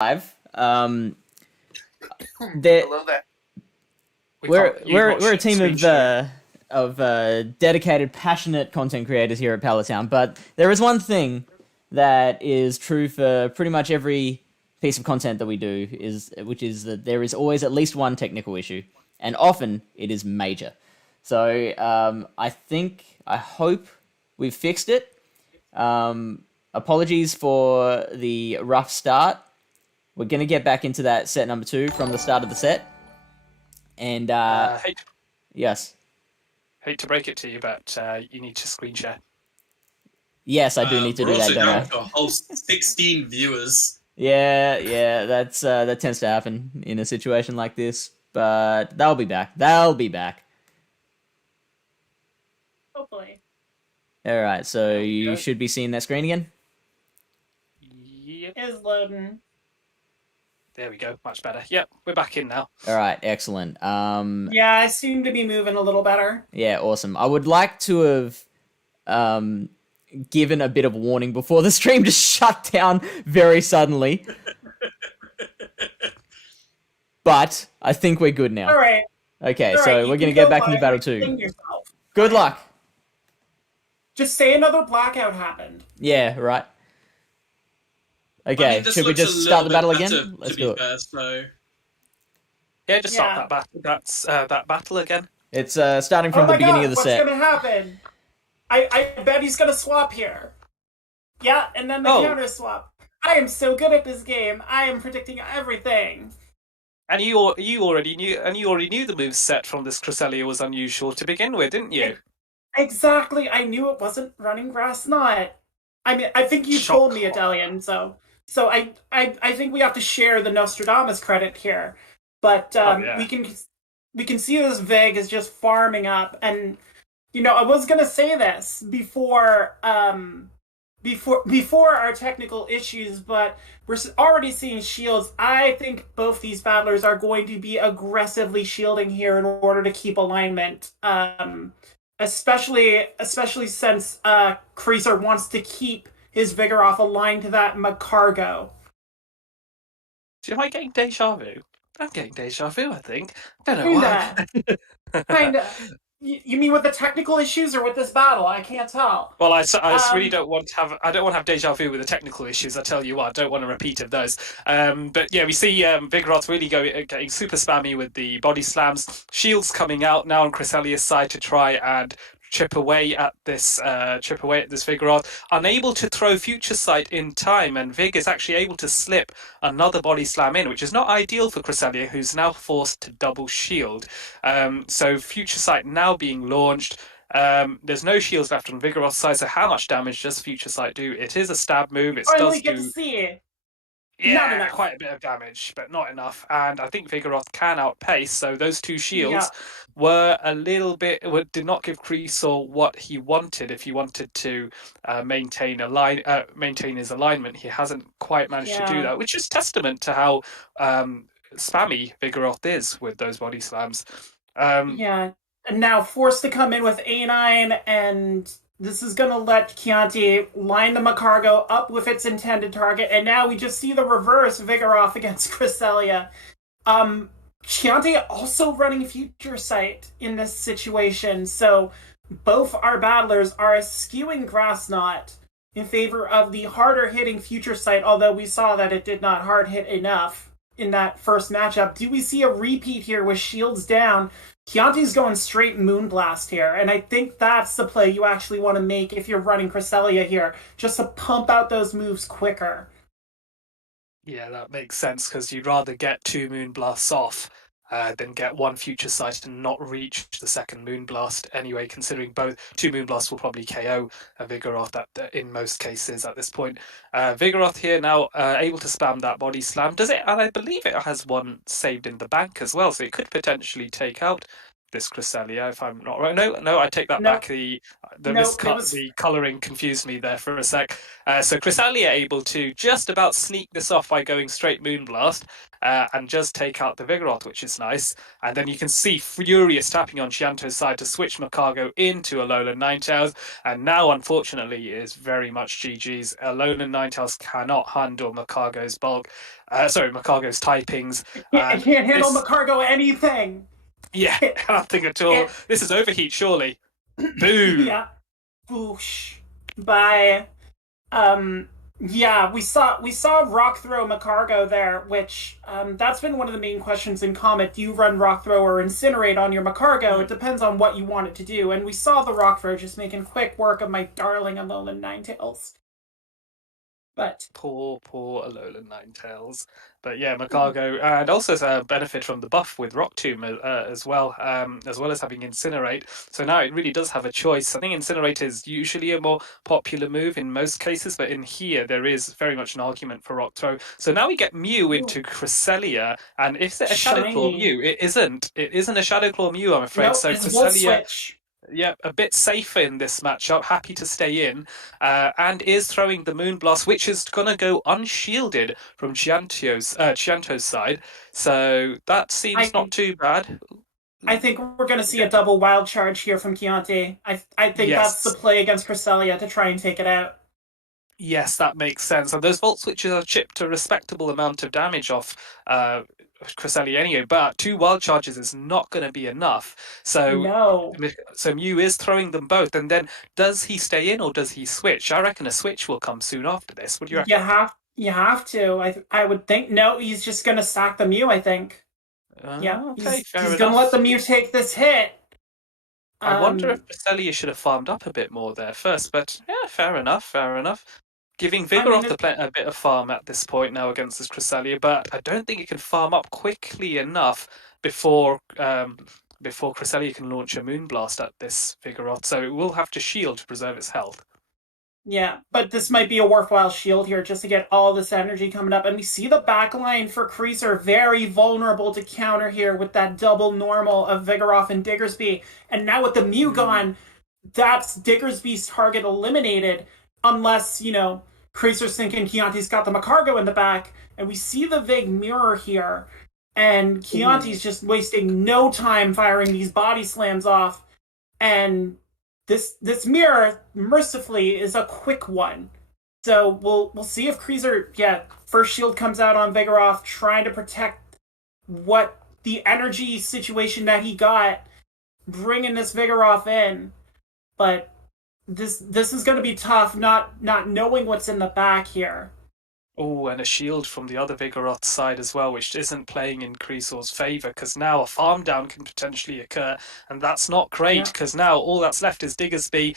live. Hello there. We're a team Screen share. of dedicated, passionate content creators here at Palatown. But there is one thing that is true for pretty much every piece of content that we do, which is that there is always at least one technical issue, and often it is major. So I hope we've fixed it. Apologies for the rough start. We're gonna get back into that set number 2 from the start of the set. And Hate yes, hate to break it to you, but you need to screen share. yes, I do need to We're do that, also don't down I? to a whole 16 viewers. Yeah, that tends to happen in a situation like this. But they'll be back. They'll be back. Hopefully. All right, so There we you go. should be seeing that screen again. Yep. Is loading. There we go. Much better. Yep, we're back in now. All right, excellent. Yeah, I seem to be moving a little better. Yeah, awesome. I would like to have given a bit of warning before the stream just shut down very suddenly. But I think we're good now. All right. Okay, All so right, you we're can gonna get go back into live battle and 2. explain yourself. Good luck. Just say another blackout happened. Yeah, right. Okay, I mean, this should we looks a just start the little battle bit again? better, Let's to be do it. fair, so... Yeah, just start Yeah. that battle. That's that battle again. It's starting from Oh the my beginning god, of the what's set. gonna happen? I bet he's gonna swap here. Yeah, and then the Oh. counter swap. I am so good at this game. I am predicting everything. And you already knew the move set from this Cresselia was unusual to begin with, didn't you? Exactly. I knew it wasn't running grass knot. I mean, I think you told me, Shock. Italian. So I think we have to share the Nostradamus credit here. But Yeah. we can see this Vig is just farming up, and I was gonna say this before our technical issues, but we're already seeing shields. I think both these battlers are going to be aggressively shielding here in order to keep alignment. Especially since Creaser wants to keep his Vigoroth aligned to that Macargo. Am I getting deja vu? I'm getting deja vu, I think. Don't know Kinda. why. Kinda. You mean with the technical issues or with this battle? I can't tell. Well, I really don't want to have. I don't want to have deja vu with the technical issues. I tell you what, I don't want a repeat of those. But yeah, we see Vigoroth really getting super spammy with the body slams. Shields coming out now on Cresselia's side to try and chip away at this Vigoroth. Unable to throw Future Sight in time, and Vig is actually able to slip another body slam in, which is not ideal for Cresselia, who's now forced to double shield. So Future Sight now being launched. There's no shields left on Vigoroth's side, so how much damage does Future Sight do? It is a stab move. It I does only get to do see. yeah, enough. quite a bit of damage, but not enough. And I think Vigoroth can outpace. So those two shields were a little bit did not give Creasor what he wanted. If he wanted to maintain his alignment, he hasn't quite managed to do Yeah. that, which is testament to how spammy Vigoroth is with those body slams. Yeah. And now forced to come in with A9, and this is going to let Chianti line the Macargo up with its intended target, and now we just see the reverse Vigoroth against Cresselia. Chianti also running Future Sight in this situation, so both our battlers are skewing Grass Knot in favor of the harder hitting Future Sight, although we saw that it did not hard hit enough in that first matchup. Do we see a repeat here with shields down? Chianti's going straight Moonblast here, and I think that's the play you actually want to make if you're running Cresselia here, just to pump out those moves quicker. Yeah, that makes sense, because you'd rather get two Moonblasts off than get one Future Sight and not reach the second Moonblast anyway, considering both two Moonblasts will probably KO a Vigoroth in most cases at this point. Vigoroth here now able to spam that body slam. Does it? And I believe it has one saved in the bank as well, so it could potentially take out this Cresselia, if I'm not right. No, I take that No, back. The no, it was the colouring confused me there for a sec. So Cresselia able to just about sneak this off by going straight Moonblast and just take out the Vigoroth, which is nice. And then you can see Furious tapping on Chianto's side to switch Macargo into a Alolan Ninetales. And now, unfortunately, it is very much GG's. Alolan Ninetales cannot handle Macargo's bulk. Macargo's typings. it And can't handle this, Macargo anything. yeah, It, nothing at all. it This is overheat, surely. Boom. yeah, boosh. By yeah, we saw Rock Throw Macargo there, which that's been one of the main questions in Comet. Do you run Rock Throw or Incinerate on your Macargo? It depends on what you want it to do. And we saw the Rock Throw just making quick work of my darling Alolan Ninetales. But Poor Alolan Ninetales. But yeah, Macargo, and also a benefit from the buff with Rock Tomb as well as having Incinerate. So now it really does have a choice. I think Incinerate is usually a more popular move in most cases, but in here there is very much an argument for Rock Throw. So now we get Mew into Cresselia, and is it a Shadow Claw shiny. Mew? It isn't. It isn't a Shadow Claw Mew, I'm afraid. Nope, So it's Volt Cresselia. Switch. Yeah, a bit safer in this matchup, happy to stay in, and is throwing the Moonblast, which is going to go unshielded from Chianto's side. So that seems not too bad. I think we're going to see a double wild charge here from Chianti. I think that's the Yes. play against Cresselia to try and take it out. Yes, that makes sense. And those Volt Switches have chipped a respectable amount of damage off Cresselia anyway, but 2 wild charges is not going to be enough. So No. Mew is throwing them both, and then does he stay in or does he switch? I reckon a switch will come soon after this. What do you reckon? You have to. I would think. No, he's just going to sack the Mew, I think. Yeah, Okay, fair he's enough. going to let the Mew take this hit. I wonder if Cresselia should have farmed up a bit more there first, but yeah, fair enough. Giving Vigoroth a bit of farm at this point now against this Cresselia, but I don't think it can farm up quickly enough before Cresselia can launch a Moonblast at this Vigoroth, so it will have to shield to preserve its health. Yeah, but this might be a worthwhile shield here just to get all this energy coming up. And we see the backline for Creaser very vulnerable to counter here with that double normal of Vigoroth and Diggersby. And now with the Mew gone, that's Diggersby's target eliminated. Unless, Creaser's thinking Chianti's got the Macargo in the back. And we see the Vig mirror here. And Chianti's just wasting no time firing these body slams off. And this mirror, mercifully, is a quick one. So we'll see if Creaser, first shield comes out on Vigoroth, trying to protect what the energy situation that he got, bringing this Vigoroth in. But this is going to be tough, not knowing what's in the back here. Oh, and a shield from the other Vigoroth side as well, which isn't playing in Creasor's favour, because now a farm down can potentially occur, and that's not great, because now all that's left is Diggersby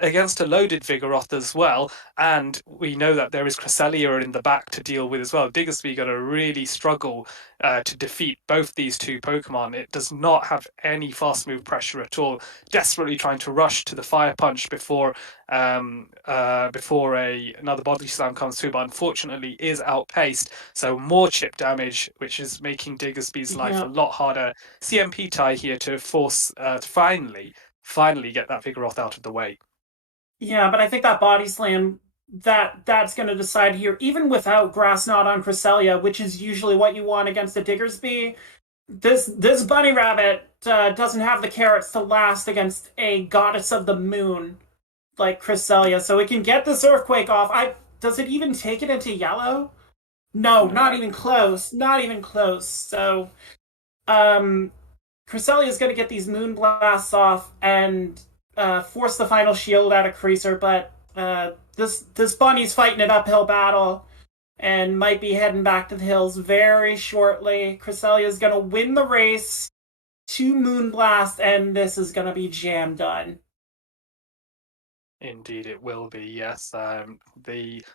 against a loaded Vigoroth as well, and we know that there is Cresselia in the back to deal with as well. Diggersby going to really struggle to defeat both these two Pokemon. It does not have any fast move pressure at all, desperately trying to rush to the Fire Punch before another body slam comes through, but unfortunately is outpaced. So more chip damage, which is making Diggersby's life a lot harder. CMP tie here to force to finally get that Vigoroth out of the way. Yeah, but I think that body slam that's going to decide here, even without Grass Knot on Cresselia, which is usually what you want against a Diggersby. This bunny rabbit doesn't have the carrots to last against a goddess of the moon like Cresselia, so it can get this Earthquake off. Does it even take it into yellow? No, not even close. Not even close. So, Cresselia is going to get these Moon Blasts off and force the final shield out of Creaser, but this bunny's fighting an uphill battle and might be heading back to the hills very shortly. Cresselia is going to win the race to Moonblast, and this is going to be jam done. Indeed, it will be, yes.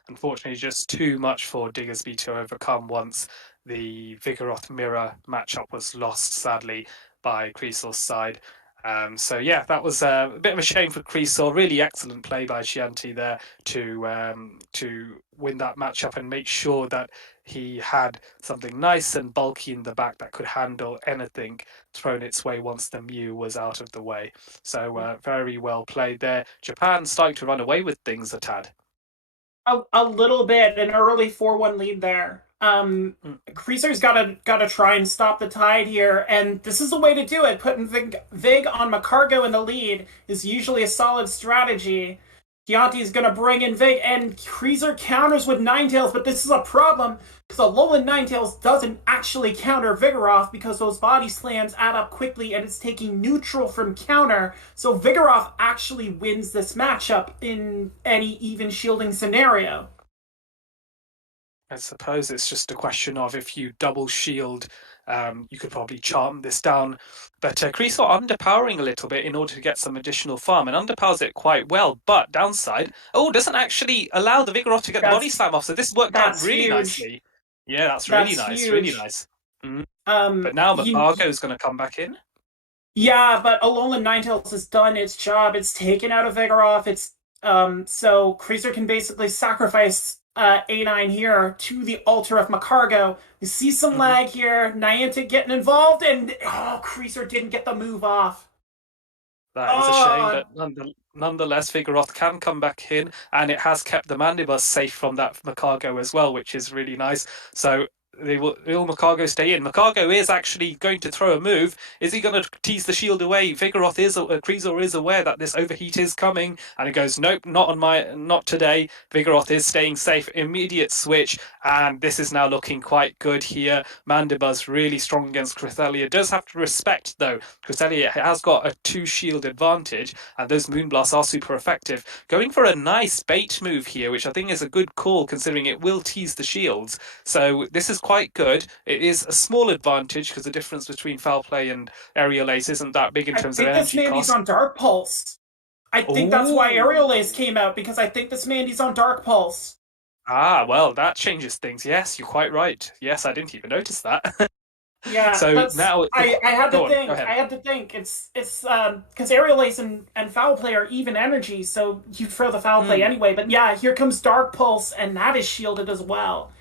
Unfortunately, just too much for Diggersby to overcome once the Vigoroth Mirror matchup was lost, sadly, by Creasel's side. So yeah, that was a bit of a shame for Creasaw. Really excellent play by Chianti there to win that matchup and make sure that he had something nice and bulky in the back that could handle anything thrown its way once the Mew was out of the way. So very well played there. Japan starting to run away with things a tad. A little bit, an early 4-1 lead there. Creaser's gotta try and stop the tide here, and this is the way to do it. Putting Vig on Macargo in the lead is usually a solid strategy. Chianti's gonna bring in Vig, and Creaser counters with Ninetales, but this is a problem because Alolan Ninetales doesn't actually counter Vigoroth because those body slams add up quickly and it's taking neutral from counter. So Vigoroth actually wins this matchup in any even shielding scenario. I suppose it's just a question of if you double shield, you could probably charm this down. But Creasaw underpowering a little bit in order to get some additional farm, and underpowers it quite well. But downside, doesn't actually allow the Vigoroth to get the body slam off. So this worked out really huge. nicely. Yeah, that's really nice. Huge. Really nice. But now Macargo's going to come back in. Yeah, but Alolan Ninetales has done its job. It's taken out of Vigoroth. It's so Creaser can basically sacrifice A9 here to the altar of Macargo. We see some lag here. Niantic getting involved, and Creaser didn't get the move off. That is a shame, but nonetheless, Vigoroth can come back in, and it has kept the Mandibuzz safe from that Macargo as well, which is really nice. So will Macargo stay in? Macargo is actually going to throw a move. Is he going to tease the shield away? Creasaw is aware that this overheat is coming, and he goes, nope, not today. Vigoroth is staying safe. Immediate switch, and this is now looking quite good here. Mandibuzz really strong against Cresselia. Does have to respect, though. Cresselia has got a 2-shield advantage, and those Moonblasts are super effective. Going for a nice bait move here, which I think is a good call, considering it will tease the shields. So this is quite good. It is a small advantage because the difference between Foul Play and Aerial Ace isn't that big in terms of energy cost. I think this Mandy's on Dark Pulse. I think that's why Aerial Ace came out, because I think this Mandy's on Dark Pulse. Ah, well, that changes things. Yes, you're quite right. Yes, I didn't even notice that. Yeah, so now I had to think. It's because Aerial Ace and Foul Play are even energy, so you throw the Foul Play anyway. But yeah, here comes Dark Pulse, and that is shielded as well.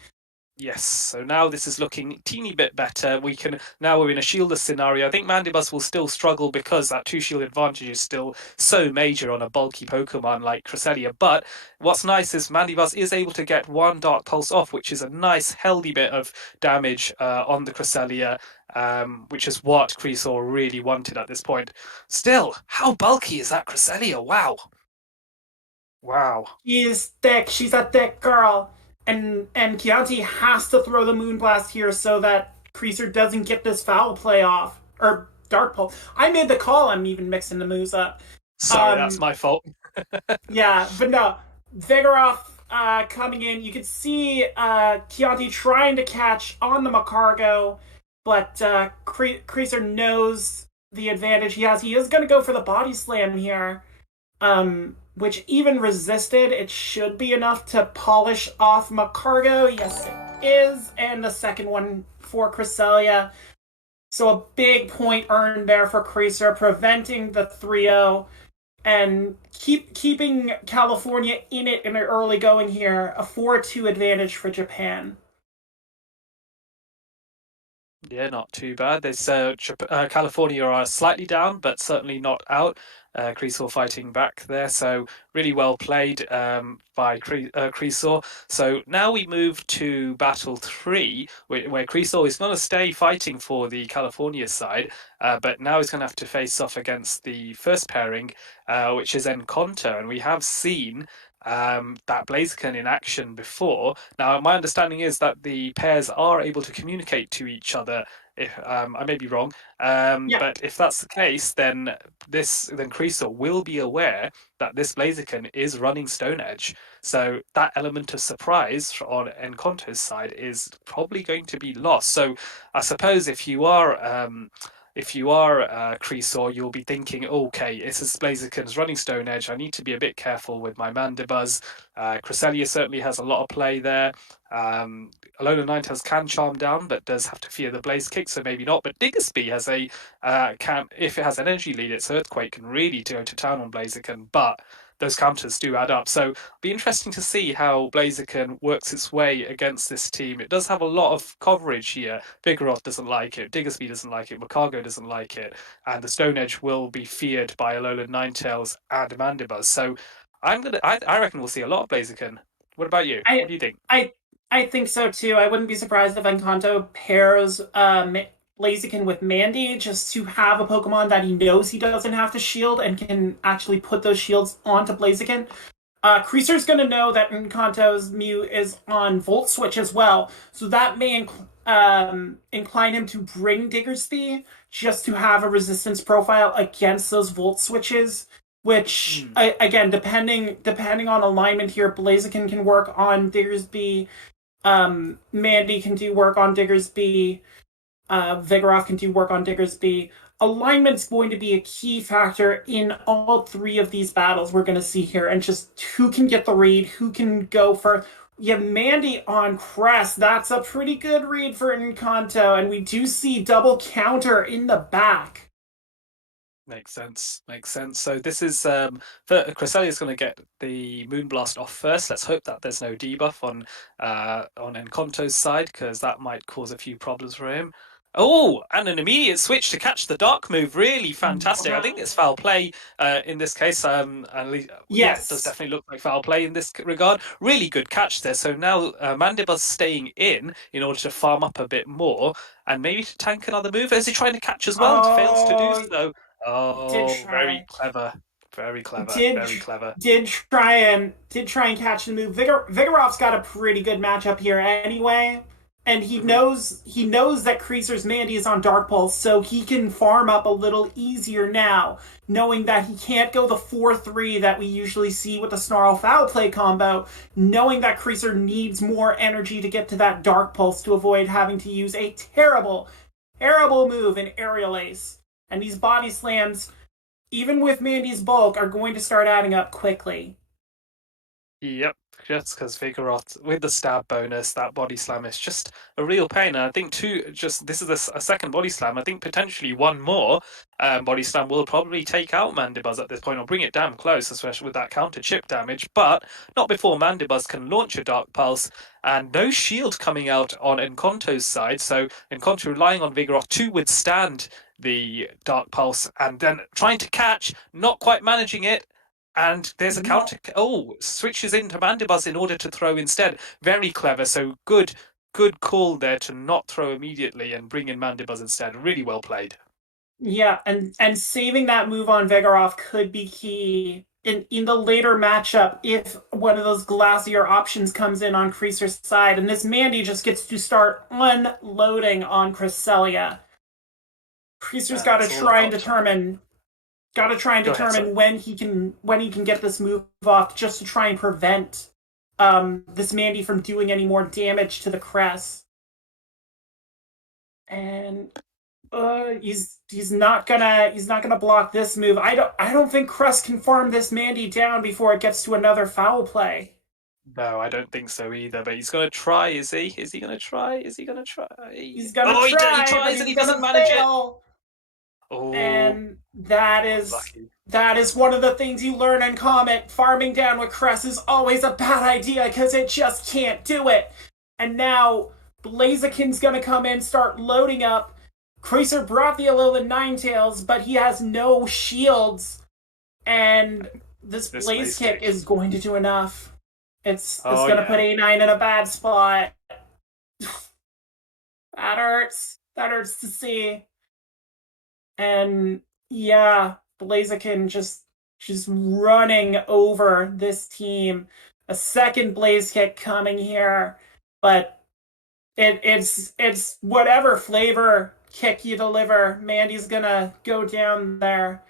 Yes, so now this is looking a teeny bit better. Now we're in a shieldless scenario. I think Mandibuzz will still struggle because that 2-shield advantage is still so major on a bulky Pokemon like Cresselia. But what's nice is Mandibuzz is able to get 1 Dark Pulse off, which is a nice healthy bit of damage on the Cresselia, which is what Creasaw really wanted at this point. Still, how bulky is that Cresselia? Wow. She's thick. She's a thick girl. And Chianti has to throw the Moonblast here so that Creaser doesn't get this Foul Play off. Or Dark Pulse. I made the call. I'm even mixing the moves up. Sorry, that's my fault. Yeah, but no. Vigoroth coming in. You can see Chianti trying to catch on the Macargo, but Creaser knows the advantage he has. He is going to go for the Body Slam here. Which even resisted, it should be enough to polish off Macargo. Yes, it is. And the second one for Cresselia. So a big point earned there for Creaser, preventing the 3-0 and keeping California in it in the early going here. A 4-2 advantage for Japan. Yeah, not too bad. There's California are slightly down, but certainly not out. Creasaw fighting back there, so really well played by Creasaw. So now we move to Battle 3, where Creasaw is going to stay fighting for the California side, but now he's going to have to face off against the first pairing, which is Encounter, and we have seen that Blaziken in action before. Now, my understanding is that the pairs are able to communicate to each other. If I may be wrong, but if that's the case, then Creasaw will be aware that this Blaziken is running Stone Edge. So that element of surprise on Encounter's side is probably going to be lost. So I suppose if you are if you are Creasaw, you'll be thinking, okay, it's as Blaziken's running Stone Edge. I need to be a bit careful with my Mandibuzz. Cresselia certainly has a lot of play there. Alola Ninetales can charm down, but does have to fear the Blaze Kick, so maybe not. But Diggersby has a if it has an energy lead, its Earthquake can really go to town on Blaziken, but those counters do add up. So it'll be interesting to see how Blaziken works its way against this team. It does have a lot of coverage here. Vigoroth doesn't like it, Diggersby doesn't like it, Macargo doesn't like it, and the Stone Edge will be feared by Alolan Ninetales and Mandibuzz. So I reckon we'll see a lot of Blaziken. What about you? What do you think? I think so too. I wouldn't be surprised if Encanto pairs Blaziken with Mandy just to have a Pokemon that he knows he doesn't have to shield and can actually put those shields onto Blaziken. Creaser's going to know that Encanto's Mew is on Volt Switch as well, so that may incline him to bring Diggersby just to have a resistance profile against those Volt Switches. Which again, depending on alignment here, Blaziken can work on Diggersby. Mandy can do work on Diggersby. Vigoroth can do work on Diggersby. Alignment's going to be a key factor in all three of these battles we're going to see here, and just who can get the read, who can go for. You have Mandy on Crest. That's a pretty good read for Encanto, and we do see double counter in the back. Makes sense. So this is Cresselia is going to get the Moonblast off first. Let's hope that there's no debuff on Encanto's side, because that might cause a few problems for him. Oh, and an immediate switch to catch the dark move. Really fantastic. I think it's foul play in this case. Yes. Yeah, it does definitely look like foul play in this regard. Really good catch there. So now Mandibuzz staying in order to farm up a bit more and maybe to tank another move. Is he trying to catch as well? Fails to do so. Oh, very clever. Very clever. Very clever. Did try and catch the move. Vigoroth's got a pretty good matchup here anyway. And he knows that Creaser's Mandy is on Dark Pulse, so he can farm up a little easier now, knowing that he can't go the 4-3 that we usually see with the Snarl Foul Play combo, knowing that Creaser needs more energy to get to that Dark Pulse to avoid having to use a terrible, terrible move in Aerial Ace. And these body slams, even with Mandy's bulk, are going to start adding up quickly. Yep, just because Vigoroth, with the stab bonus, that body slam is just a real pain. And I think this is a second body slam. I think potentially one more body slam will probably take out Mandibuzz at this point, or bring it damn close, especially with that counter chip damage. But not before Mandibuzz can launch a Dark Pulse, and no shield coming out on Encanto's side. So Encanto relying on Vigoroth to withstand the Dark Pulse, and then trying to catch, not quite managing it. And there's a counter. Oh, switches into Mandibuzz in order to throw instead. Very clever. So good call there to not throw immediately and bring in Mandibuzz instead. Really well played. Yeah, and saving that move on Vigoroth could be key in the later matchup if one of those Glacier options comes in on Creaser's side, and this Mandy just gets to start unloading on Cresselia. Creaser's got to try and determine. Got to try and determine when he can get this move off, just to try and prevent this Mandy from doing any more damage to the Crest. And he's not gonna block this move. I don't think Crest can farm this Mandy down before it gets to another foul play. No, I don't think so either. But he's gonna try, is he? Is he gonna try? He's gonna try. He tries and he doesn't manage it. Oh, and that is one of the things you learn in Comet. Farming down with Crest is always a bad idea because it just can't do it. And now Blaziken's gonna come in, start loading up. Creaser brought the Alolan Ninetales, but he has no shields. And this Blaze Kick is going to do enough. It's gonna put A9 in a bad spot. That hurts. That hurts to see. And yeah, Blaziken just running over this team. A second Blaze Kick coming here, but it's whatever flavor kick you deliver, Mandy's gonna go down there.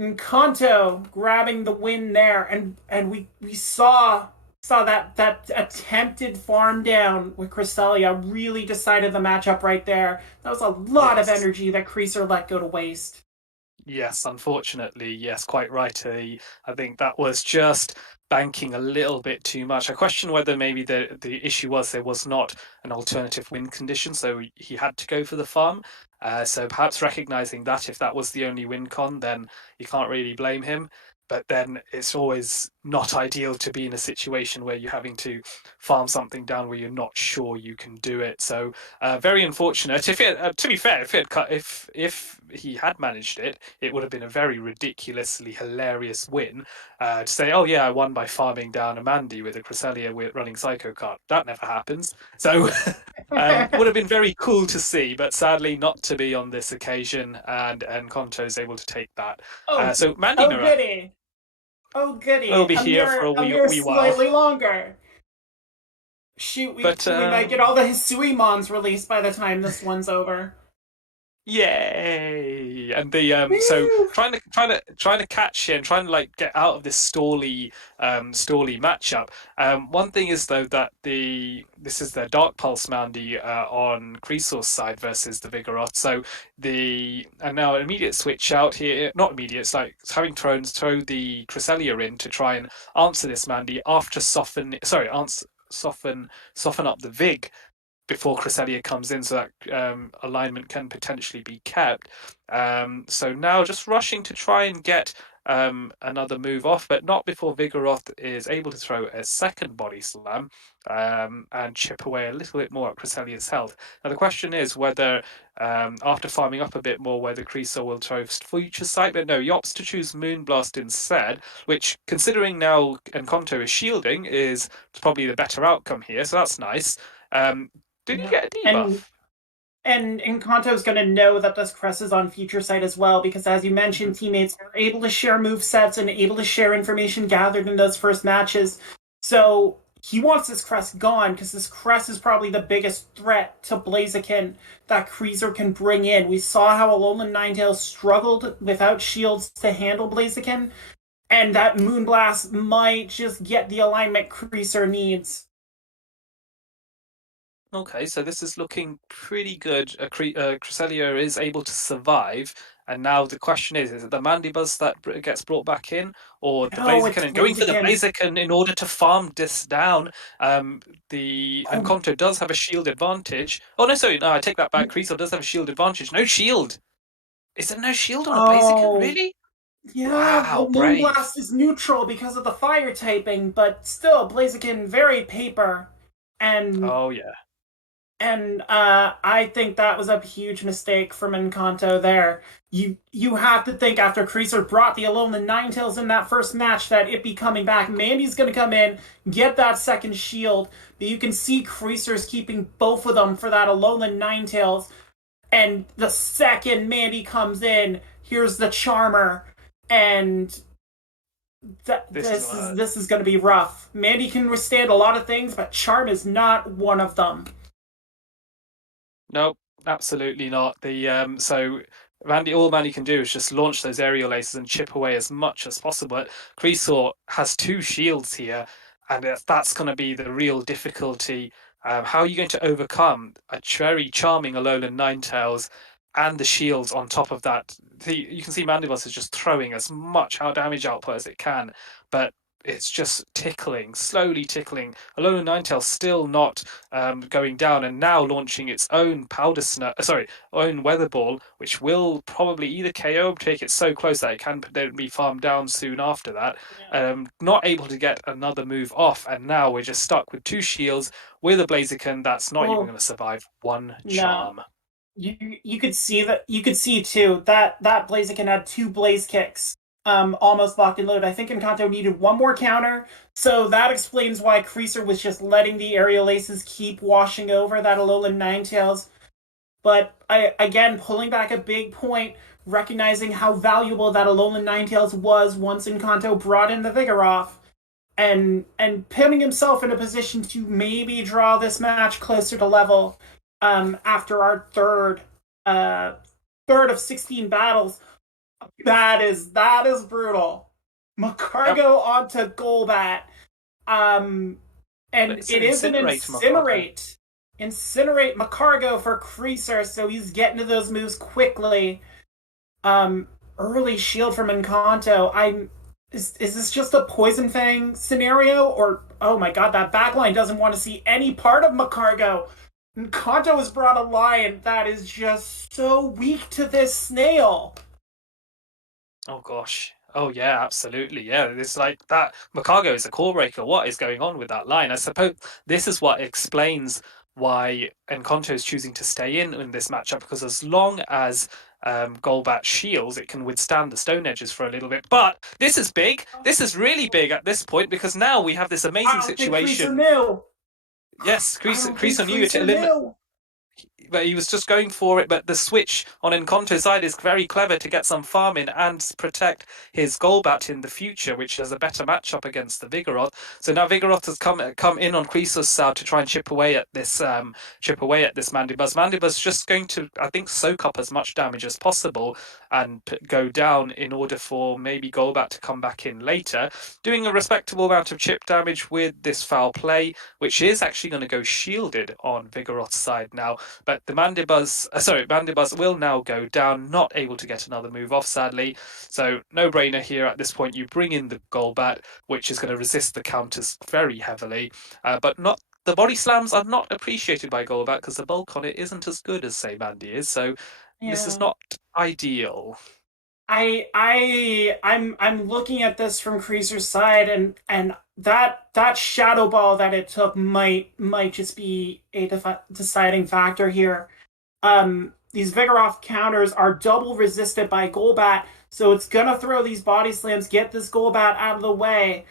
Encanto grabbing the win there, and we saw saw that attempted farm down with Cresselia really decided the matchup right there. That was a lot of energy that Creaser let go to waste. Yes, unfortunately, yes, quite right. I think that was just banking a little bit too much. I question whether maybe the issue was there was not an alternative win condition, so he had to go for the farm. So perhaps recognizing that if that was the only win con, then you can't really blame him. But then it's always not ideal to be in a situation where you're having to farm something down where you're not sure you can do it. So very unfortunate. If it, to be fair, if he had managed it, it would have been a very ridiculously hilarious win. To say, oh yeah, I won by farming down a Mandy with a Cresselia with running Psycho Card. That never happens. So would have been very cool to see, but sadly not to be on this occasion. And Konto is able to take that. So Mandy oh Mirror goody. Oh goody. will be here for a wee while. Slightly longer. Shoot, we might get all the Hisuimons released by the time this one's over. Yay! And the so trying to catch him, trying to like get out of this stally matchup. One thing is though that this is the Dark Pulse Mandy on Creasor's side versus the Vigoroth. So and now an immediate switch out here, not immediate. It's like having throw the Cresselia in to try and answer this Mandy after soften up the Vig before Cresselia comes in, so that alignment can potentially be kept. So now just rushing to try and get another move off, but not before Vigoroth is able to throw a second body slam and chip away a little bit more at Cresselia's health. Now the question is whether after farming up a bit more, whether Creaser will throw Future Sight, but no, he opts to choose Moonblast instead, which, considering now Encanto is shielding, is probably the better outcome here, so that's nice. Did he get a debuff? And Encanto's going to know that this Crest is on Future Sight as well, because as you mentioned, teammates are able to share movesets and able to share information gathered in those first matches. So he wants this Crest gone, because this Crest is probably the biggest threat to Blaziken that Creaser can bring in. We saw how Alolan Ninetales struggled without shields to handle Blaziken, and that Moonblast might just get the alignment Creaser needs. Okay, so this is looking pretty good. Cresselia is able to survive, and now the question is it the Mandibuzz that gets brought back in, or the Blaziken? And going for the Blaziken in order to farm this down. Encanto does have a shield advantage. Oh, no, sorry, no, I take that back. Creaser does have a shield advantage. No shield! Is there no shield on a Blaziken, really? Yeah, wow, well, Moonblast is neutral because of the fire typing, but still, Blaziken very paper. And oh, yeah. And I think that was a huge mistake from Encanto there. You have to think after Creaser brought the Alolan Ninetales in that first match that it be coming back. Mandy's going to come in, get that second shield, but you can see Creaser's keeping both of them for that Alolan Ninetales. And the second Mandy comes in, here's the Charmer, and this is going to be rough. Mandy can withstand a lot of things, but Charm is not one of them. Nope, absolutely not. So all Mandy can do is just launch those aerial aces and chip away as much as possible. Creaser has two shields here, and that's going to be the real difficulty. How are you going to overcome a very charming Alolan Ninetales and the shields on top of that? You can see Mandibuzz is just throwing as much damage output as it can, but it's just slowly tickling. Alolan Ninetales still not going down, and now launching its own own Weather Ball, which will probably either KO or take it so close that it can be farmed down soon after that. Yeah. Not able to get another move off, and now we're just stuck with two shields with a Blaziken that's not even going to survive one charm. You could see that. You could see too that Blaziken had two Blaze Kicks. Almost locked and loaded. I think Encanto needed one more counter, so that explains why Creaser was just letting the aerial aces keep washing over that Alolan Ninetales. But again, pulling back a big point, recognizing how valuable that Alolan Ninetales was once Encanto brought in the Vigoroth, and putting himself in a position to maybe draw this match closer to level after our third of 16 battles. That is brutal. Macargo onto Golbat. And It's it an is an incinerate incinerate Macargo for Creaser, so he's getting to those moves quickly. Early shield from Encanto. Is this just a Poison Fang scenario? Or, oh my god, that backline doesn't want to see any part of Macargo. Encanto has brought a lion that is just so weak to this snail. Oh gosh. Oh yeah, absolutely. Yeah, it's like that. Macargo is a core breaker. What is going on with that line? I suppose this is what explains why Encanto is choosing to stay in this matchup, because as long as Golbat shields, it can withstand the stone edges for a little bit. But this is big. This is really big at this point, because now we have this amazing I don't think Creaser situation. knew. Yes, I don't think Creaser knew it. Creaser knew. But he was just going for it. But the switch on Encanto's side is very clever to get some farm in and protect his Golbat in the future, which has a better matchup against the Vigoroth. So now Vigoroth has come in on Creaser's side to try and chip away at this Mandibuzz. Mandibuzz just going to, I think, soak up as much damage as possible and go down in order for maybe Golbat to come back in later, doing a respectable amount of chip damage with this foul play, which is actually going to go shielded on Vigoroth's side now. But the Mandibuzz will now go down, not able to get another move off, sadly. So no-brainer here at this point. You bring in the Golbat, which is going to resist the counters very heavily, but not. The body slams are not appreciated by Golbat because the bulk on it isn't as good as, say, Mandy is. So this is not ideal. I'm looking at this from Creaser's side, and that shadow ball that it took might just be a deciding factor here. These Vigoroth counters are double resisted by Golbat, so it's gonna throw these body slams, get this Golbat out of the way.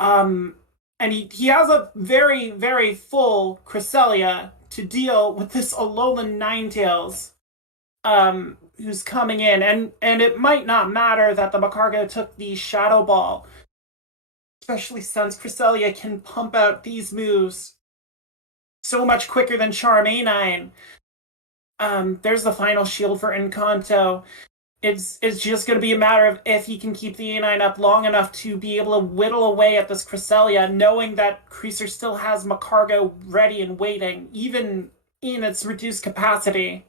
And he has a very, very full Cresselia to deal with this Alolan Ninetales. Who's coming in, and it might not matter that the Macargo took the Shadow Ball, especially since Cresselia can pump out these moves so much quicker than Charmaine. There's the final shield for Encanto. It's just going to be a matter of if he can keep the A9 up long enough to be able to whittle away at this Cresselia, knowing that Creaser still has Macargo ready and waiting, even in its reduced capacity.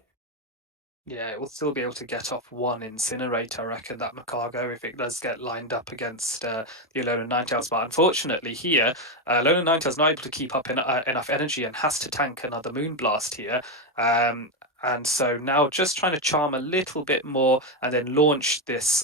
Yeah, it will still be able to get off one Incinerate, I reckon, that Macargo, if it does get lined up against the Alolan Ninetales. But unfortunately here, Alolan Ninetales not able to keep up enough energy and has to tank another Moonblast here. And so now just trying to charm a little bit more and then launch this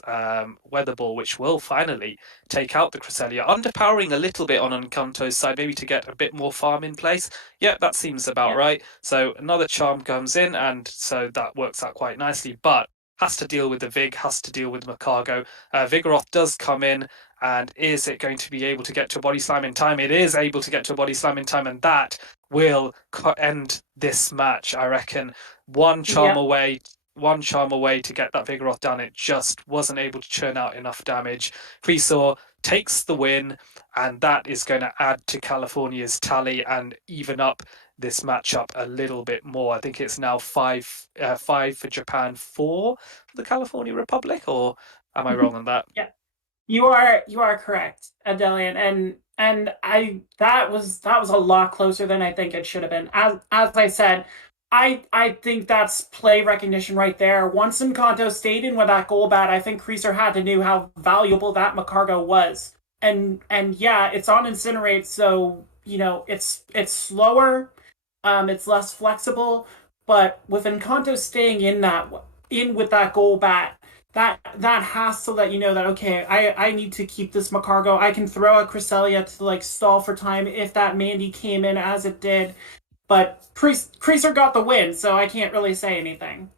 Weather Ball, which will finally take out the Cresselia, underpowering a little bit on Encanto's side, maybe to get a bit more farm in place. Yeah, that seems about right. So another charm comes in, and so that works out quite nicely, but has to deal with the Vig, has to deal with Macargo. Vigoroth does come in, and is it going to be able to get to a Body Slam in time? It is able to get to a Body Slam in time, and that will end this match, I reckon. One charm away to get that Vigoroth down. It just wasn't able to churn out enough damage. Creaser takes the win, and that is going to add to California's tally and even up this matchup a little bit more. I think it's now 5 for Japan, 4 for the California Republic, or am I wrong on that? Yeah, you are correct, Adelian, and that was a lot closer than I think it should have been. As I said, I think that's play recognition right there. Once Encanto stayed in with that Golbat, I think Creaser had to know how valuable that Macargo was. And yeah, it's on Incinerate, so it's slower, it's less flexible. But with Encanto staying in with that Golbat, that has to let you know that, okay, I need to keep this Macargo. I can throw a Cresselia to stall for time if that Mandy came in as it did. But Creaser got the win, so I can't really say anything.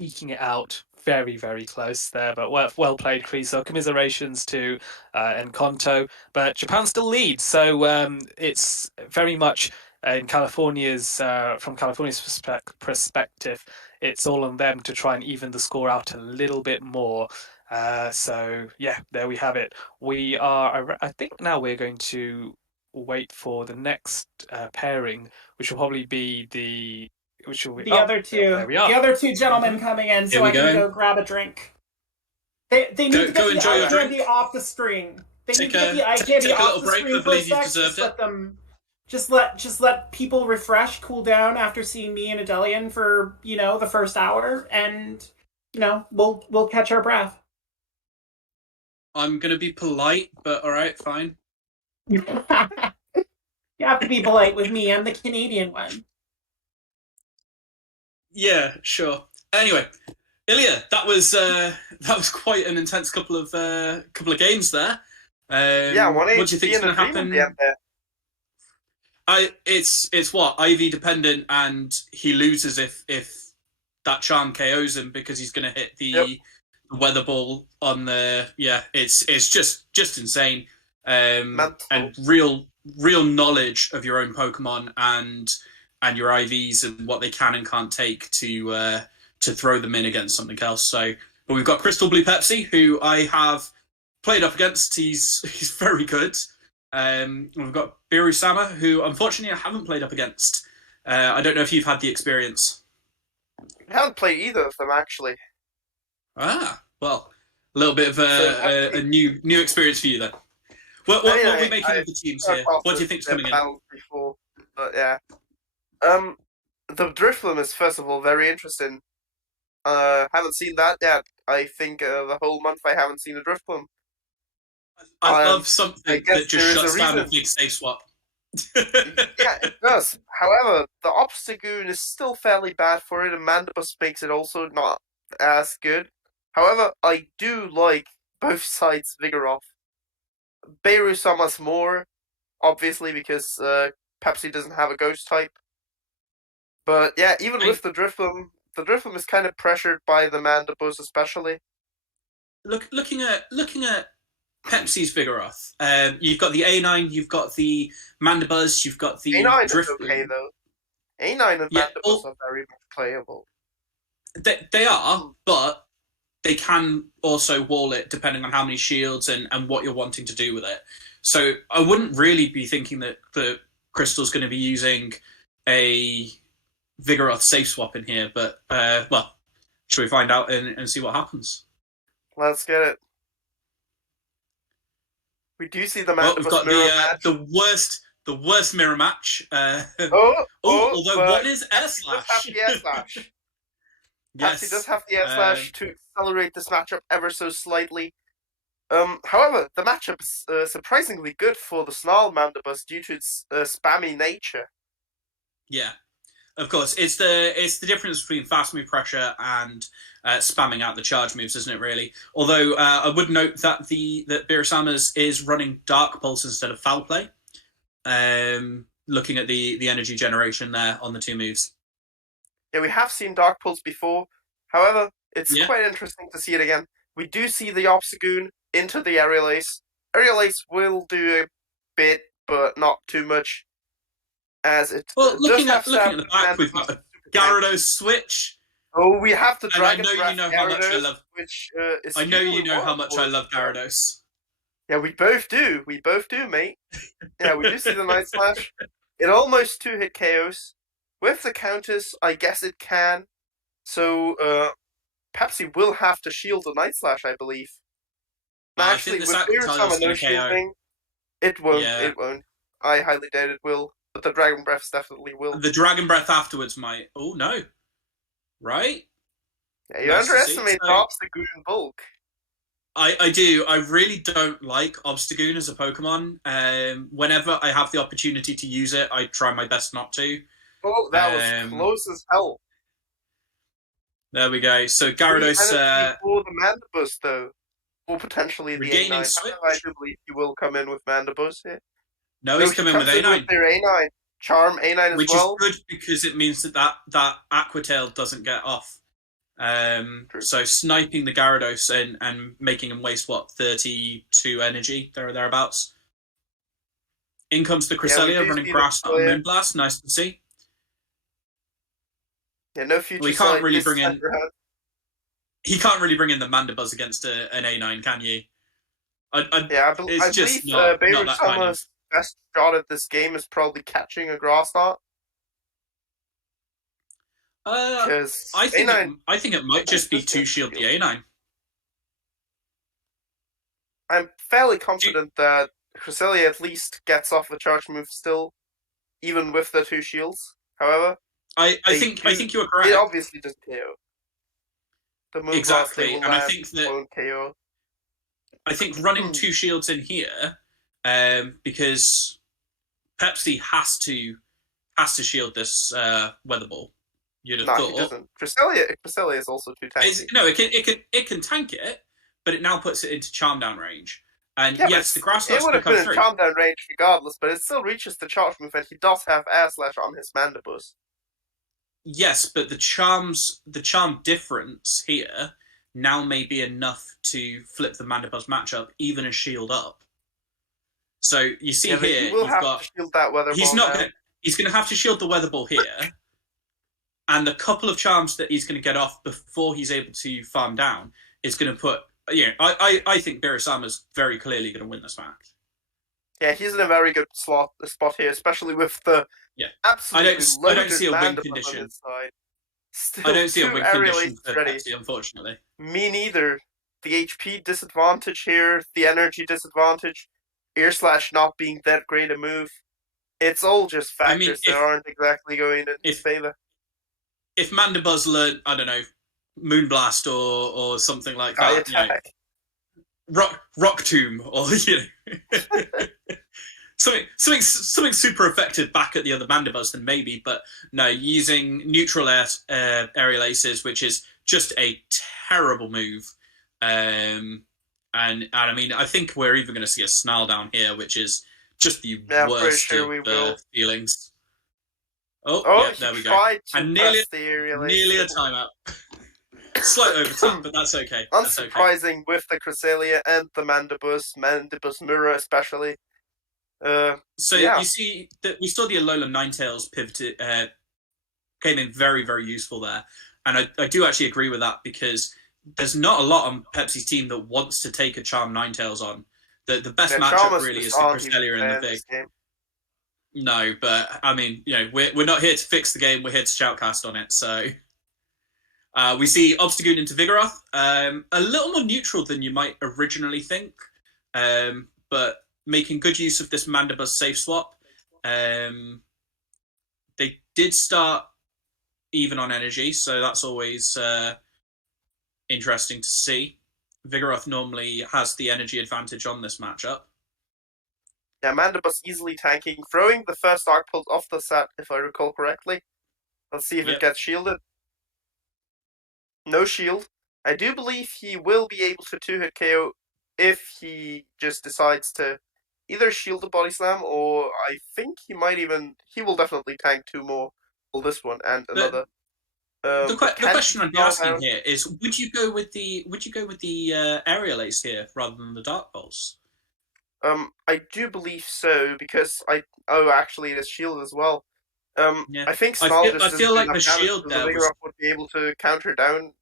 Eking it out, very, very close there, but well played, Creaser. Commiserations to Encanto, but Japan still leads, so it's very much in from California's perspective, it's all on them to try and even the score out a little bit more. So yeah, there we have it. I think now we're going to wait for the next pairing, which will probably be the other two. There we are. The other two gentlemen coming in, so I can go grab a drink. They need to get the ice candy off the string. They need Take to get a- the eye take candy a off little the break. screen I for a believe you've sec. deserved it. Just let people refresh, cool down after seeing me and Adelian for the first hour, and we'll catch our breath. I'm gonna be polite, but all right, fine. You have to be polite with me. I'm the Canadian one. Yeah, sure. Anyway, Ilya, that was quite an intense couple of games there. Yeah, What do you think's being going a to dream in happen? the end there. It's what IV dependent, and he loses if that charm KOs him because he's going to hit the weather ball on the It's just insane. And real knowledge of your own Pokemon and your IVs and what they can and can't take to throw them in against something else. So, but we've got Crystal Blue Pepsi, who I have played up against. He's very good. We've got Biru Sama, who unfortunately I haven't played up against. I don't know if you've had the experience. I haven't played either of them, actually. Well, a little bit of a new experience for you then. What are we making of the teams here? What do you think's coming in? Before, but yeah. The Drifloon is, first of all, very interesting. Haven't seen that yet. I think the whole month I haven't seen a Drifloon. I love something that just shuts down a big safe swap. Yeah, it does. However, the Obstagoon is still fairly bad for it, and Mandibus makes it also not as good. However, I do like both sides Vigoroth. Beirut Sama's more, obviously, because Pepsi doesn't have a ghost type. But yeah, even with the Drifloon is kind of pressured by the Mandibus especially. Looking at Pepsi's Vigoroth, you've got the A9, you've got the Mandibuzz, you've got the A9 Drifloon. is okay though. A9 and Mandibuzz are very much playable. They are, but they can also wall it depending on how many shields and what you're wanting to do with it. So I wouldn't really be thinking that the Crystal's going to be using a Vigoroth safe swap in here, but well, should we find out and see what happens? Let's get it. We do see the Mandibus we've got mirror match. the worst mirror match. Although one is Air Slash. Does have the Air Slash. Yes, Pepsi does have the Air Slash to accelerate this matchup ever so slightly. However, the matchup is surprisingly good for the Snarl Mandibus due to its spammy nature. Yeah, of course. It's the difference between fast move pressure and spamming out the charge moves, isn't it? Really. Although I would note that that Birasama's is running Dark Pulse instead of Foul Play. Looking at the energy generation there on the two moves. Yeah, we have seen Dark Pulse before. However, it's quite interesting to see it again. We do see the Obstagoon into the Aerial Ace. Aerial Ace will do a bit, but not too much. As it looking at the back, we've got a Gyarados switch. Oh, we have the And Dragon I know you know how much I love. Which is. I know you know how much I love Gyarados. Yeah, we both do. We both do, mate. Yeah, we do see the Night Slash. It almost 2-hit KOs. With the counters, I guess it can. So, Pepsi will have to shield the Night Slash, I believe. Actually, with Virusama no shielding, it won't. Yeah. It won't. I highly doubt it will. But the Dragon Breaths definitely will. The Dragon Breath afterwards might. Oh, no. Right? Yeah, you underestimate the Obstagoon bulk. I do. I really don't like Obstagoon as a Pokemon. Whenever I have the opportunity to use it, I try my best not to. Oh, that was close as hell. There we go. So Gyarados... for the Mandibus, though. Or potentially the A9. Switch. I do believe he will come in with Mandibus here. No, he's coming with A9. With their A9. Charm A9 as Which well. Which is good because it means that Aqua Tail doesn't get off. So sniping the Gyarados and making him waste, 32 energy, thereabouts. In comes the Cresselia running Grass on Moonblast. Nice to see. Yeah, no future. We can't really bring in. He can't really bring in the Mandibuzz against an A9, can you? I believe Beirut-sama's best shot at this game is probably catching a Grass Knot. I think it might just be 2-shield the A9. I'm fairly confident that Cresselia at least gets off the charge move still, even with the 2 shields. However, I think you are it correct. obviously does KO. The Moonblast Exactly, they will and I land think that won't KO. I think running 2 shields in here, because Pepsi has to shield this weather ball. You'd have No, thought. he doesn't. Cresselia is also too tanky. It can tank it, but it now puts it into charm down range. And Yeah, yes, the grass it knot's would going have to come been in through. charm down range regardless, but it still reaches the charge move, and he does have Air Slash on his Mandibus. Yes, but the charm difference here now may be enough to flip the Mandibus matchup, even a shield up. So you see here, he will you've have got to shield that weather he's ball not now. going. He's going to have to shield the weather ball here, and the couple of charms that he's going to get off before he's able to farm down is going to put. I think Beerusama's very clearly going to win this match. Yeah, he's in a very good spot here, especially with the absolutely I don't see a win Mandibus condition. on his side. Still I don't see a 2 win aerial condition aces for ready. Pepsi, unfortunately. Me neither. The HP disadvantage here, the energy disadvantage, Ear Slash not being that great a move. It's all just factors that aren't exactly going in his favor. If Mandibuzz learned, I don't know, Moonblast or something like that, Rock Tomb, or something super effective back at the other Mandibuzz, then maybe. But no, using neutral aerial aces, which is just a terrible move. And I mean, I think we're even going to see a snarl down here, which is just the worst of feelings. There we go. And nearly a timeout. Slight overtime, but that's okay. Unsurprising with the Cresselia and the Mandibus Mirror especially. You see that we saw the Alola Ninetales pivoted, came in very, very useful there. And I do actually agree with that, because there's not a lot on Pepsi's team that wants to take a Charm Ninetales on. The best matchup really is the Cresselia and the Big. No, but I mean, we're not here to fix the game. We're here to shoutcast on it. So we see Obstagoon into Vigoroth. A little more neutral than you might originally think, but making good use of this Mandibuzz safe swap. They did start even on energy, so that's always interesting to see. Vigoroth normally has the energy advantage on this matchup. Yeah, Mandibus easily tanking, throwing the first Dark Pulse off the set, if I recall correctly. Let's see if it gets shielded. No shield. I do believe he will be able to 2-hit KO if he just decides to either shield the Body Slam, or I think he will definitely tank 2 more for this one and another. The question I'd be asking here is: would you go with the aerial ace here rather than the Dark Pulse? I do believe so, because actually it is shield as well. I think Snarl I feel like the shield there would be able to counter down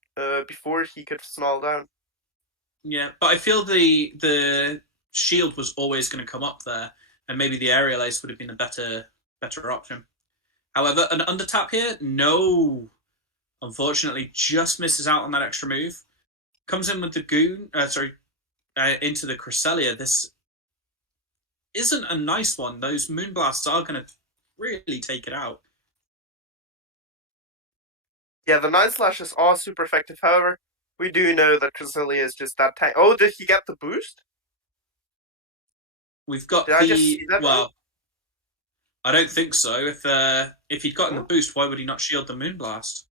before he could Snarl down. Yeah, but I feel the shield was always going to come up there, and maybe the aerial ace would have been a better option. However, an undertap here, no, unfortunately, just misses out on that extra move. Comes in with the Goon, into the Cresselia. This isn't a nice one. Those Moonblasts are going to really take it out. Yeah, the Night Slashes are super effective. However, we do know that Cresselia is just that tank. Oh, did he get the boost? We've got I don't think so. If he'd gotten the boost, why would he not shield the Moonblast?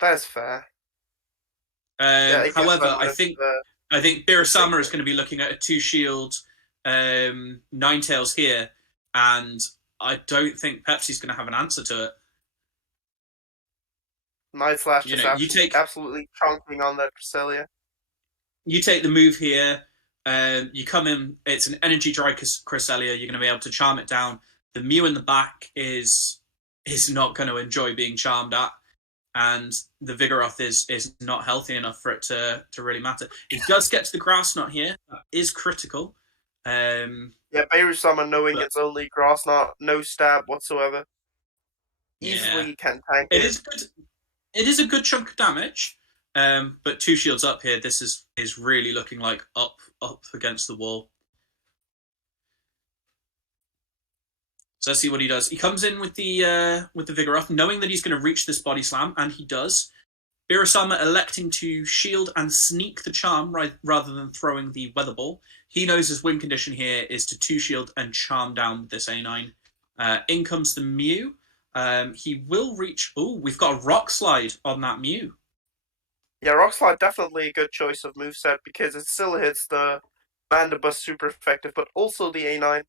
That's fair. However, I think Beerusama is going to be looking at a 2-shield Ninetales here, and I don't think Pepsi's going to have an answer to it. Night Slash absolutely chunking on that Cresselia. You take the move here, you come in, it's an energy dry Cresselia, you're going to be able to charm it down. The Mew in the back is not going to enjoy being charmed at, and the Vigoroth is not healthy enough for it to really matter. It does get to the Grass Knot here, that is critical. Beerusama knowing it's only Grass Knot, no stab whatsoever. Easily can tank it. It is a good chunk of damage, But 2 shields up here, this is really looking like up against the wall. So let's see what he does. He comes in with the Vigoroth, knowing that he's going to reach this body slam, and he does. Birasama electing to shield and sneak the charm rather than throwing the weather ball. He knows his win condition here is to 2 shield and charm down with this A9. In comes the Mew. He will reach... Oh, we've got a Rock Slide on that Mew. Yeah, Rock Slide definitely a good choice of moveset because it still hits the Mandibus super effective, but also the A9.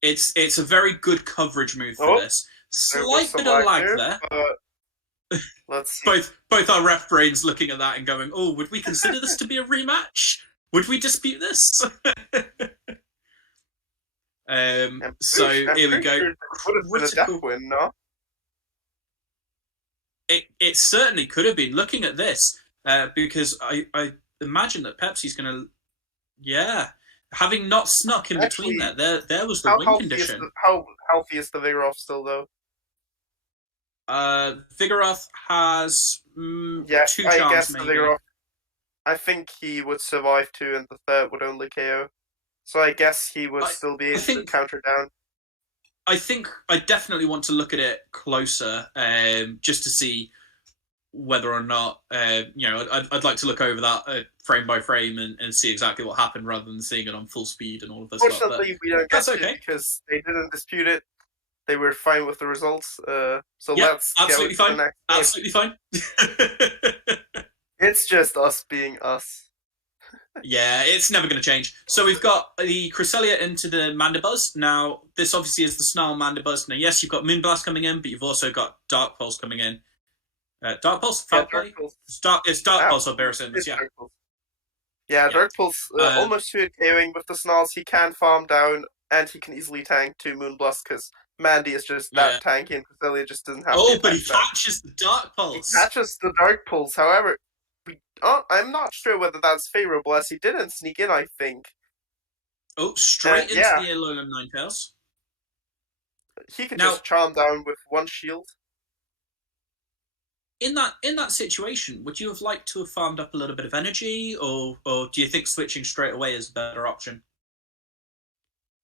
It's a very good coverage move for this. Slight bit of lag there. Let's see. Both our ref brains looking at that and going, "Oh, would we consider this to be a rematch? Would we dispute this?" So here we go. Sure it would have been a death win, no? It certainly could have been. Looking at this, because I imagine that Pepsi's going to, having not snuck in between there was the win condition. How healthy is the Vigoroth still, though? Vigoroth has 2 charms, I guess maybe. the Vigoroth. I think he would survive 2, and the 3rd would only KO. So I guess he would still be able to counter down. I think I definitely want to look at it closer, just to see whether or not, I'd like to look over that frame by frame and see exactly what happened rather than seeing it on full speed and all of this stuff. Fortunately, we don't get to because they didn't dispute it. They were fine with the results. Let's absolutely go to fine. the next Absolutely fine. It's just us being us. Yeah, it's never going to change. So we've got the Cresselia into the Mandibuzz. Now, this obviously is the Snarl Mandibuzz. Now, yes, you've got Moonblast coming in, but you've also got Dark Pulse coming in. Dark Pulse? Dark Pulse. It's Dark Pulse or Barasins, yeah. Yeah, Dark Pulse almost 2 KOing with the Snarls. He can farm down, and he can easily tank 2 Moonblast, because Mandy is just that tanky, and Cresselia just doesn't have but he catches the Dark Pulse. He catches the Dark Pulse, however... I'm not sure whether that's favorable, as he didn't sneak in, I think. Oh, straight into the Alolan Ninetales. He can just charm down with 1 shield. In that situation, would you have liked to have farmed up a little bit of energy, or do you think switching straight away is a better option?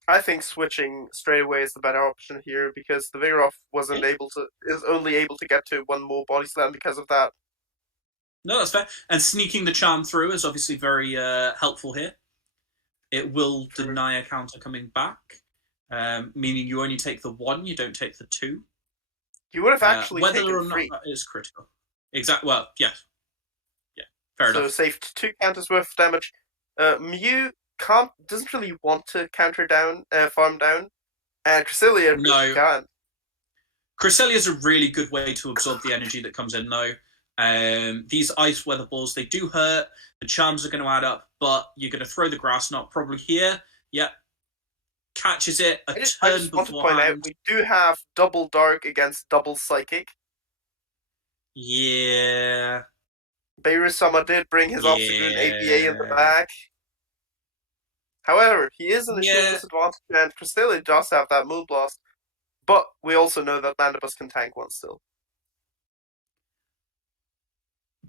I think switching straight away is the better option here, because the Vigoroth is only able to get to 1 more body slam because of that. No, that's fair. And sneaking the charm through is obviously very helpful here. It will deny a counter coming back, meaning you only take the 1, you don't take the 2. You would have actually whether taken or not 3. that is critical. Exactly. Well, yes. Yeah, fair enough. So saved 2 counters worth of damage. Mew doesn't really want to counter down, farm down, and Cresselia can't. Cresselia is a really good way to absorb the energy that comes in, though. These ice weather balls, they do hurt. The charms are going to add up, but you're going to throw the grass knot probably here. Yep. Catches it I just want to point out, we do have double dark against double psychic. Yeah. Beirut-sama did bring his Obstagoon ABA in the back. However, he is in a shield disadvantage, and Cresselia does have that Moonblast. But we also know that Mandibus can tank 1 still.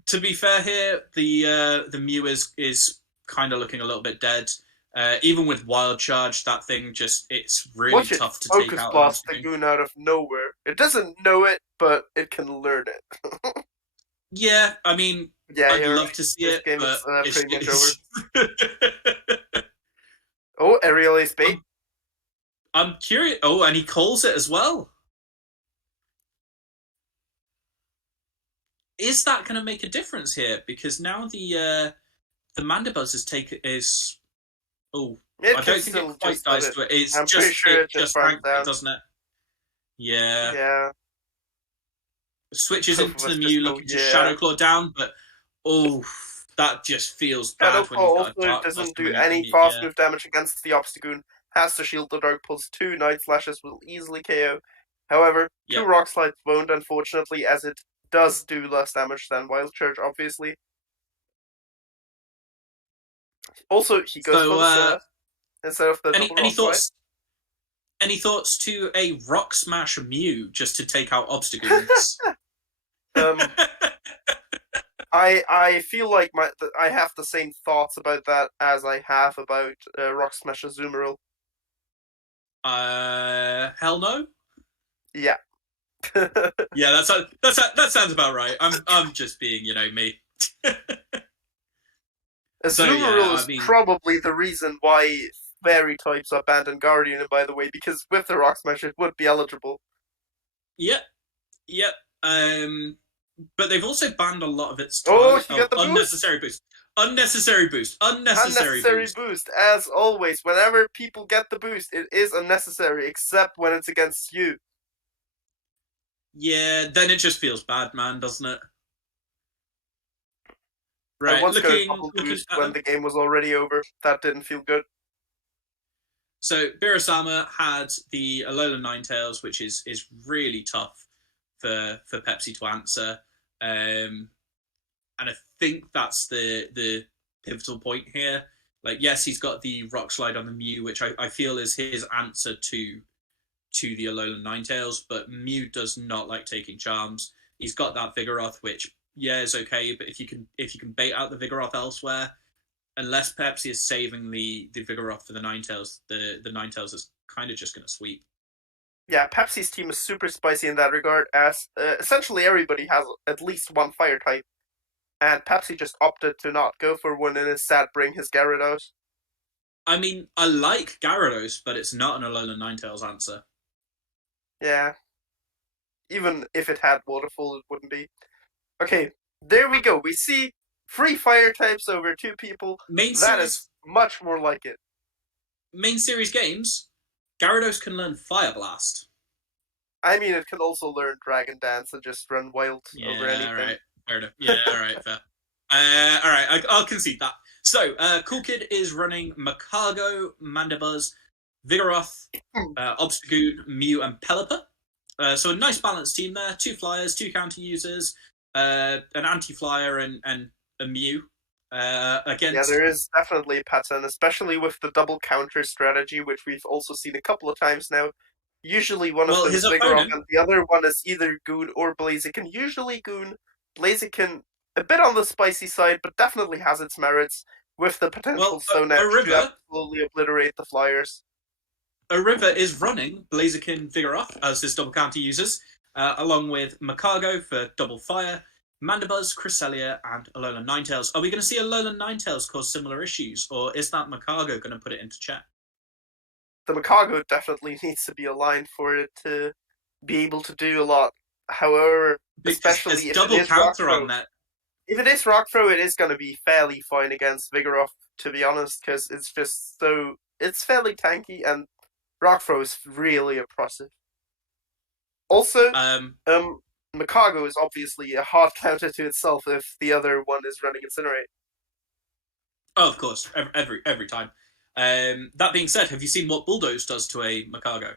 To be fair here, the Mew is kind of looking a little bit dead. Even with Wild Charge, that thing it's really tough to take out. Focus Blast the goon out of nowhere. It doesn't know it, but it can learn it. Yeah, I mean, I'd love to see it, but it's pretty much over. Oh, aerial ace bait. I'm curious. Oh, and he calls it as well. Is that going to make a difference here? Because now the Mandibuzz is. Oh, I don't think it quite dies to it. It's it just ranked it, doesn't it? Yeah. Yeah. Switches into the Mew looking to Shadow Claw down, but that just feels bad. Shadow Claw also doesn't do any fast move damage against the Obstagoon. Has to shield the Dark Pulse. 2 Night Slashes will easily KO. However, 2 Rock Slides won't, unfortunately, as it does do less damage than Wild Charge, obviously. Also, he goes for the instead of the any thoughts? Any thoughts to a Rock Smash Mew just to take out Obstagoons? I feel like I have the same thoughts about that as I have about Rock Smash Azumarill. Hell no. Yeah. Yeah, that sounds about right. I'm just being, me. Azumarill is probably the reason why fairy types are banned in Guardian, by the way, because with the Rock Smash it would be eligible. Yep. But they've also banned a lot of its you got the unnecessary boost. Unnecessary boost. As always, whenever people get the boost, it is unnecessary, except when it's against you. Yeah, then it just feels bad, man, doesn't it? Right, I once got a double boost when the game was already over. That didn't feel good. So Birasama had the Alolan Ninetales, which is really tough for Pepsi to answer. And I think that's the pivotal point here. Like, yes, he's got the Rock Slide on the Mew, which I feel is his answer to the Alolan Ninetales, but Mew does not like taking charms. He's got that Vigoroth, which, yeah, is okay, but if you can bait out the Vigoroth elsewhere, unless Pepsi is saving the Vigoroth for the Ninetales, the Ninetales is kind of just going to sweep. Yeah, Pepsi's team is super spicy in that regard, as essentially everybody has at least one fire type, and Pepsi just opted to not go for one and instead bring his Gyarados. I mean, I like Gyarados, but it's not an Alolan Ninetales answer. Yeah. Even if it had Waterfall, it wouldn't be. Okay, there we go. We see 3 fire types over 2 people. That is much more like it. Main series games, Gyarados can learn Fire Blast. I mean, it can also learn Dragon Dance and just run wild over anything. Alright. Fair enough. Yeah, alright, fair. Alright, I'll concede that. So, Cool Kid is running Makago, Mandibuzz, Vigoroth, Obstagoon, Mew, and Pelipper. So a nice balanced team there. 2 flyers, 2 counter users, an anti-flyer, and a Mew. Against... Yeah, there is definitely a pattern, especially with the double counter strategy, which we've also seen a couple of times now. Usually one of them is Vigoroth, and the other one is either Goon or Blaziken. Usually Goon. Blaziken, a bit on the spicy side, but definitely has its merits, with the potential Stone Edge to absolutely obliterate the flyers. Ariva is running Blaziken Vigoroth as his double counter users, along with Makago for double fire, Mandibuzz, Cresselia, and Alolan Ninetales. Are we going to see Alolan Ninetales cause similar issues, or is that Makago going to put it into check? The Makago definitely needs to be aligned for it to be able to do a lot. However, especially if double it is counter Rock on that. If it is Rock Throw, it is going to be fairly fine against Vigoroth, to be honest, because it's just so... It's fairly tanky, and Rock Throw is really oppressive. Also, Makago is obviously a hard counter to itself if the other one is running Incinerate. Oh, of course, every time. That being said, have you seen what Bulldoze does to a Makago?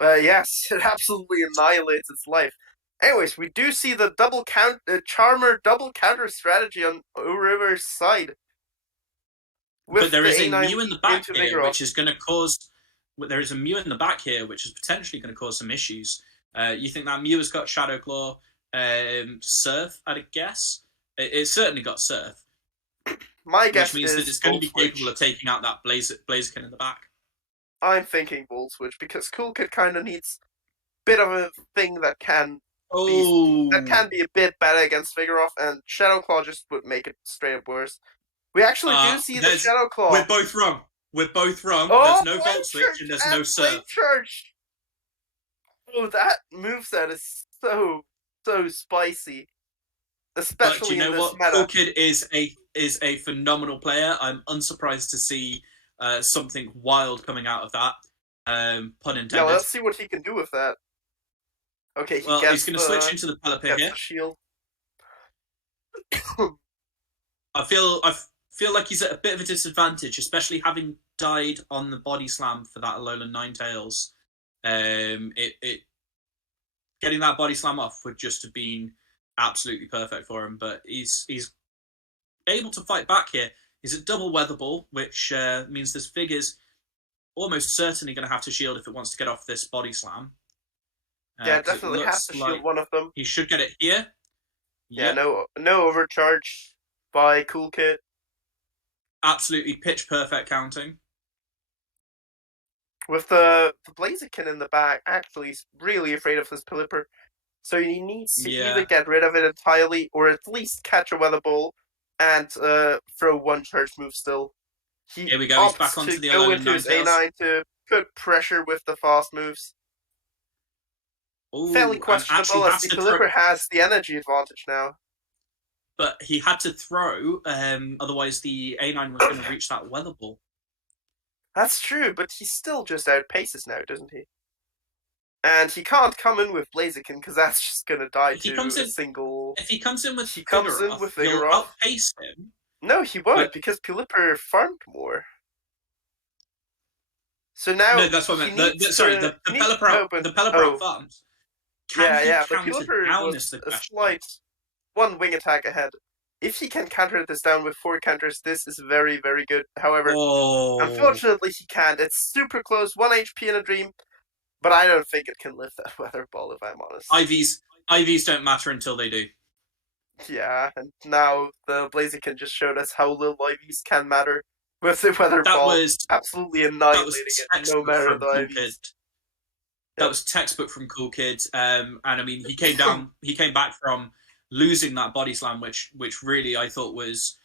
Yes, it absolutely annihilates its life. Anyways, we do see the Charmer double counter strategy on River's side. But there is a Mew in the back here, which is going to cause... There is a Mew in the back here, which is potentially going to cause some issues. You think that Mew has got Shadow Claw, Surf, I'd guess? It's certainly got Surf. My guess which means that it's going to be capable of taking out that Blaziken in the back. I'm thinking Volt Switch, because Cool Kid kind of needs a bit of a thing that can be a bit better against Vigoroth, and Shadow Claw just would make it straight up worse. We actually do see the Shadow Claw. We're both wrong. There's no Volt Switch and there's no Surf. Oh, that moveset is so spicy. Especially in this meta. Cool Kid is a phenomenal player. I'm unsurprised to see something wild coming out of that. Pun intended. Yeah, let's see what he can do with that. Okay, he's going to switch into the Pelipper here. The shield. I feel like he's at a bit of a disadvantage, especially having died on the body slam for that Alolan Ninetales. Getting that body slam off would just have been absolutely perfect for him, but he's able to fight back here. He's a double Weather Ball, which means this figure's almost certainly going to have to shield if it wants to get off this body slam. Yeah, definitely has to shield one of them. He should get it here. Yeah, Yep. no overcharge by Cool Kid. Absolutely pitch perfect counting. With the Blaziken in the back, actually, he's really afraid of this Pelipper. So he needs to Yeah. either get rid of it entirely or at least catch a Weather Ball and throw one charge move still. Here we go, he's back onto the go Alolan into his Ninetales. A9 to put pressure with the fast moves. Ooh, Fairly and questionable actually as has the to Pelipper throw, has the energy advantage now. but he had to throw, otherwise the A9 was going to reach that Weather Ball. That's true, but he still just outpaces now, doesn't he? And he can't come in with Blaziken because that's just going to die If he to comes a in- single... If he comes in with He comes in Vigoroth, with he'll Vigoroth. outpace him. No, he won't, But- because Pelipper farmed more. So now No, that's what I meant. The Pelipper out farms. Can he The counter Pelipper down was is the a question. slight one wing attack ahead. If he can counter this down with 4 counters, this is very, very good. However, unfortunately he can't. It's super close, 1 HP in a dream, but I don't think it can lift that Weather Ball, if I'm honest. IVs don't matter until they do. Yeah, and now the Blaziken just showed us how little IVs can matter with the Weather That Ball was absolutely that annihilating was it, no textbook matter from the Cool IVs. Kid. That was textbook from Cool Kid. And I mean, he came back from losing that body slam, which really I thought was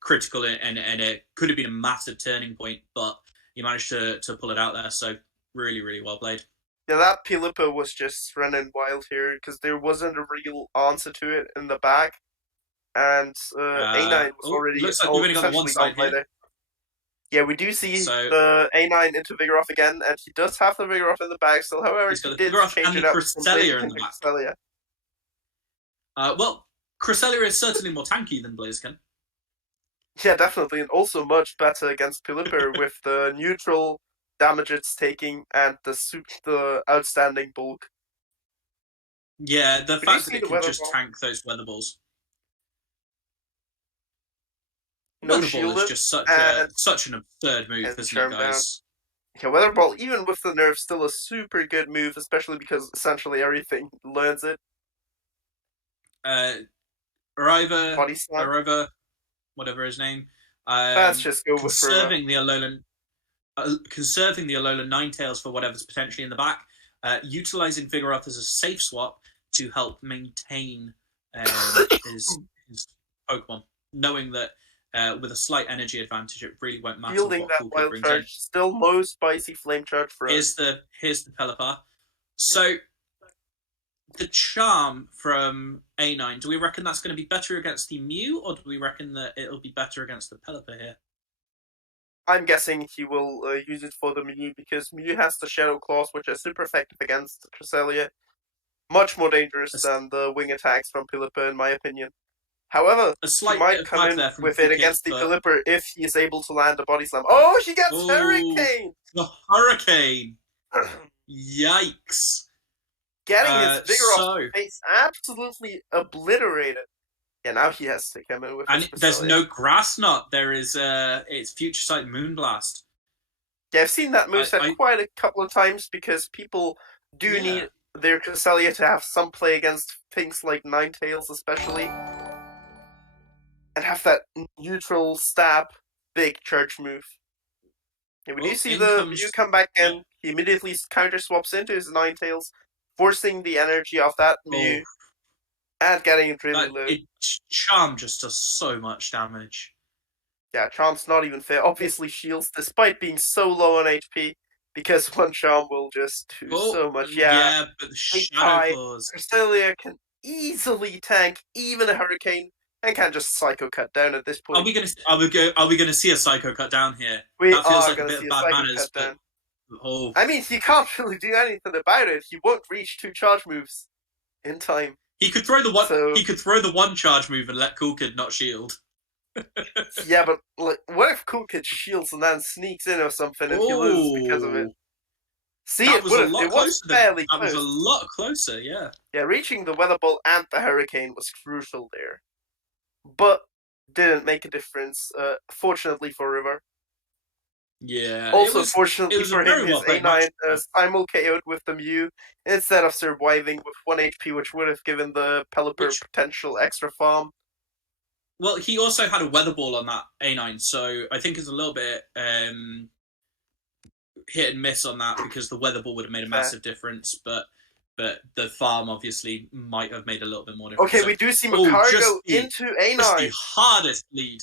critical, and it could have been a massive turning point, but he managed to pull it out there. So really, really well played. Yeah, that Pelipper was just running wild here because there wasn't a real answer to it in the back, and A9 was already looks like we've only got the one essentially side gone by here. there. Yeah, we do see So- the A9 into Vigoroth again, and he does have the Vigoroth in the bag still. However, He's got he the did Vigoroth change and it the up from Cresselia in Blaziken the to back. Cresselia. Well, Cresselia is certainly more tanky than Blaziken. Yeah, definitely, and also much better against Pelipper with the neutral damage it's taking and the outstanding bulk. Yeah, the you fact see that it the can Weather just Ball? tank those Weather Balls. No Weather Ball shielded, is just and such an absurd move, and isn't Charm it, guys? Yeah, Weather Ball, even with the nerf, still a super good move, especially because essentially everything learns it. Arriva, Body Slam. Arriva, whatever his name. Let's just go with conserving the Alolan Ninetales for whatever's potentially in the back. Utilizing Vigoroth as a safe swap to help maintain his Pokemon, knowing that with a slight energy advantage, it really won't matter Fielding what that Cool Kid wild brings in. charge, still no spicy flame charge for us. Here's the Pelipper. So the charm from A9, do we reckon that's going to be better against the Mew, or do we reckon that it'll be better against the Pelipper here? I'm guessing he will use it for the Mew because Mew has the Shadow Claws, which are super effective against Cresselia. Much more dangerous than the wing attacks from Pelipper, in my opinion. However, A he slight bit might of come flag in there from with Cool it Kid, against the but- Pelipper if he is able to land a Body Slam. Oh, he gets Ooh. Hurricane! The Hurricane! Yikes! Getting his Vigoroth so- face absolutely obliterated. Yeah, now he has to come in with And his there's Cresselia. no Grass Knot. There is it's Future Sight Moonblast. Yeah, I've seen that moveset I- quite a couple of times because people do Yeah. need their Cresselia to have some play against things like Ninetales especially. And have that neutral stab big charge move. Yeah, we do Well, see in the comes- Mew come back in. He immediately counter swaps into his Ninetales, forcing the energy of that Mew and getting it really low. Charm just does so much damage. Yeah, Charm's not even fair. Obviously shields, despite being so low on HP, because one Charm will just do so much. Yeah, but the Big Shadow tie. Claws. Cresselia can easily tank even a Hurricane and can just Psycho Cut down at this point. Are we gonna see a Psycho Cut down here? We that feels are like a going to bit see of a bad Psycho manners, Cut but down. oh, I mean, he can't really do anything about it. He won't reach 2 charge moves in time. he could throw the one. So- He could throw the one charge move and let Cool Kid not shield. Yeah, but like, what if Cool Kid shields and then sneaks in or something if he loses because of it? See, That it was a would've- lot it was closer. fairly That was close. a lot closer. Yeah. Yeah, reaching the Weather Ball and the Hurricane was crucial there. But didn't make a difference, fortunately for River. Yeah. Also, it fortunately was a for very him, his well-played A9 match. simul KO'd with the Mew instead of surviving with 1 HP, which would have given the Pelipper potential extra farm. Well, he also had a weather ball on that A9, so I think it's a little bit hit and miss on that because the weather ball would have made a massive difference, but the farm obviously might have made a little bit more difference. Okay, So, we do see Macargo into A9. Just the hardest lead.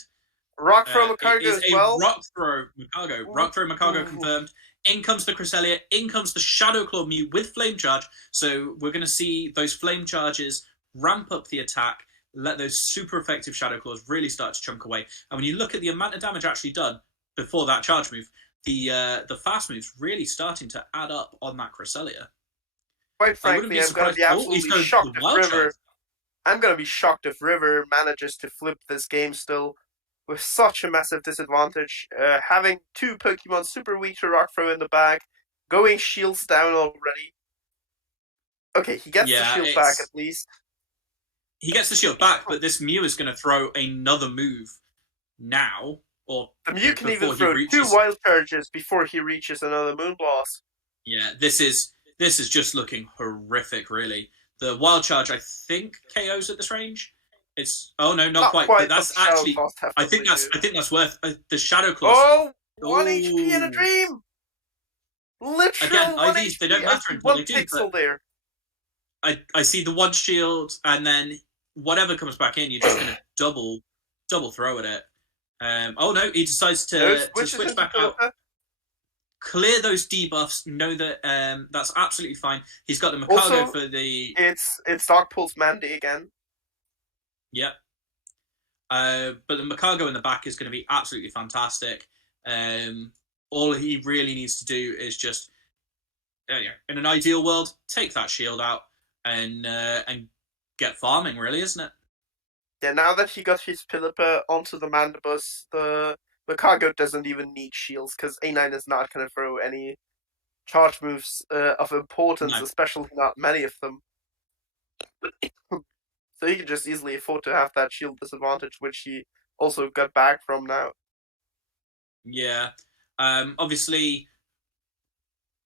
Rock throw Macargo is as a well. rock throw Macargo. Rock throw Macargo confirmed. In comes the Cresselia. In comes the Shadow Claw Mew with Flame Charge. So we're going to see those Flame Charges ramp up the attack, let those super effective Shadow Claws really start to chunk away. And when you look at the amount of damage actually done before that charge move, the fast move's really starting to add up on that Cresselia. Quite frankly, I'm going to be absolutely shocked if River. I'm going to be shocked if River manages to flip this game still with such a massive disadvantage. Having 2 Pokemon super weak to Rock Throw in the back, going shields down already. Okay, he gets the shield back at least. He gets the shield back, but this Mew is going to throw another move now. Or the Mew can even throw 2 wild charges before he reaches another Moonblast. Yeah, this is just looking horrific, really. The wild charge, I think, KOs at this range. It's not quite. But that's actually, I think that's worth the Shadow Claws. Oh, 1 HP in a dream. Literally, again, IVs they don't matter until they do. Pixel there. I see the 1 shield, and then whatever comes back in, you're just going to double throw at it. He decides to switch back out. Clear those debuffs. Know that that's absolutely fine. He's got the Macargo also, for the. It's Dark Pulse Mandy again. Yep. But the Macargo in the back is going to be absolutely fantastic. All he really needs to do is just, in an ideal world, take that shield out and get farming. Really, isn't it? Yeah. Now that he got his Pelipper onto the Mandibus, the Macargo doesn't even need shields because A9 is not going to throw any charge moves of importance, especially not many of them. So he can just easily afford to have that shield disadvantage, which he also got back from now. Yeah. Obviously,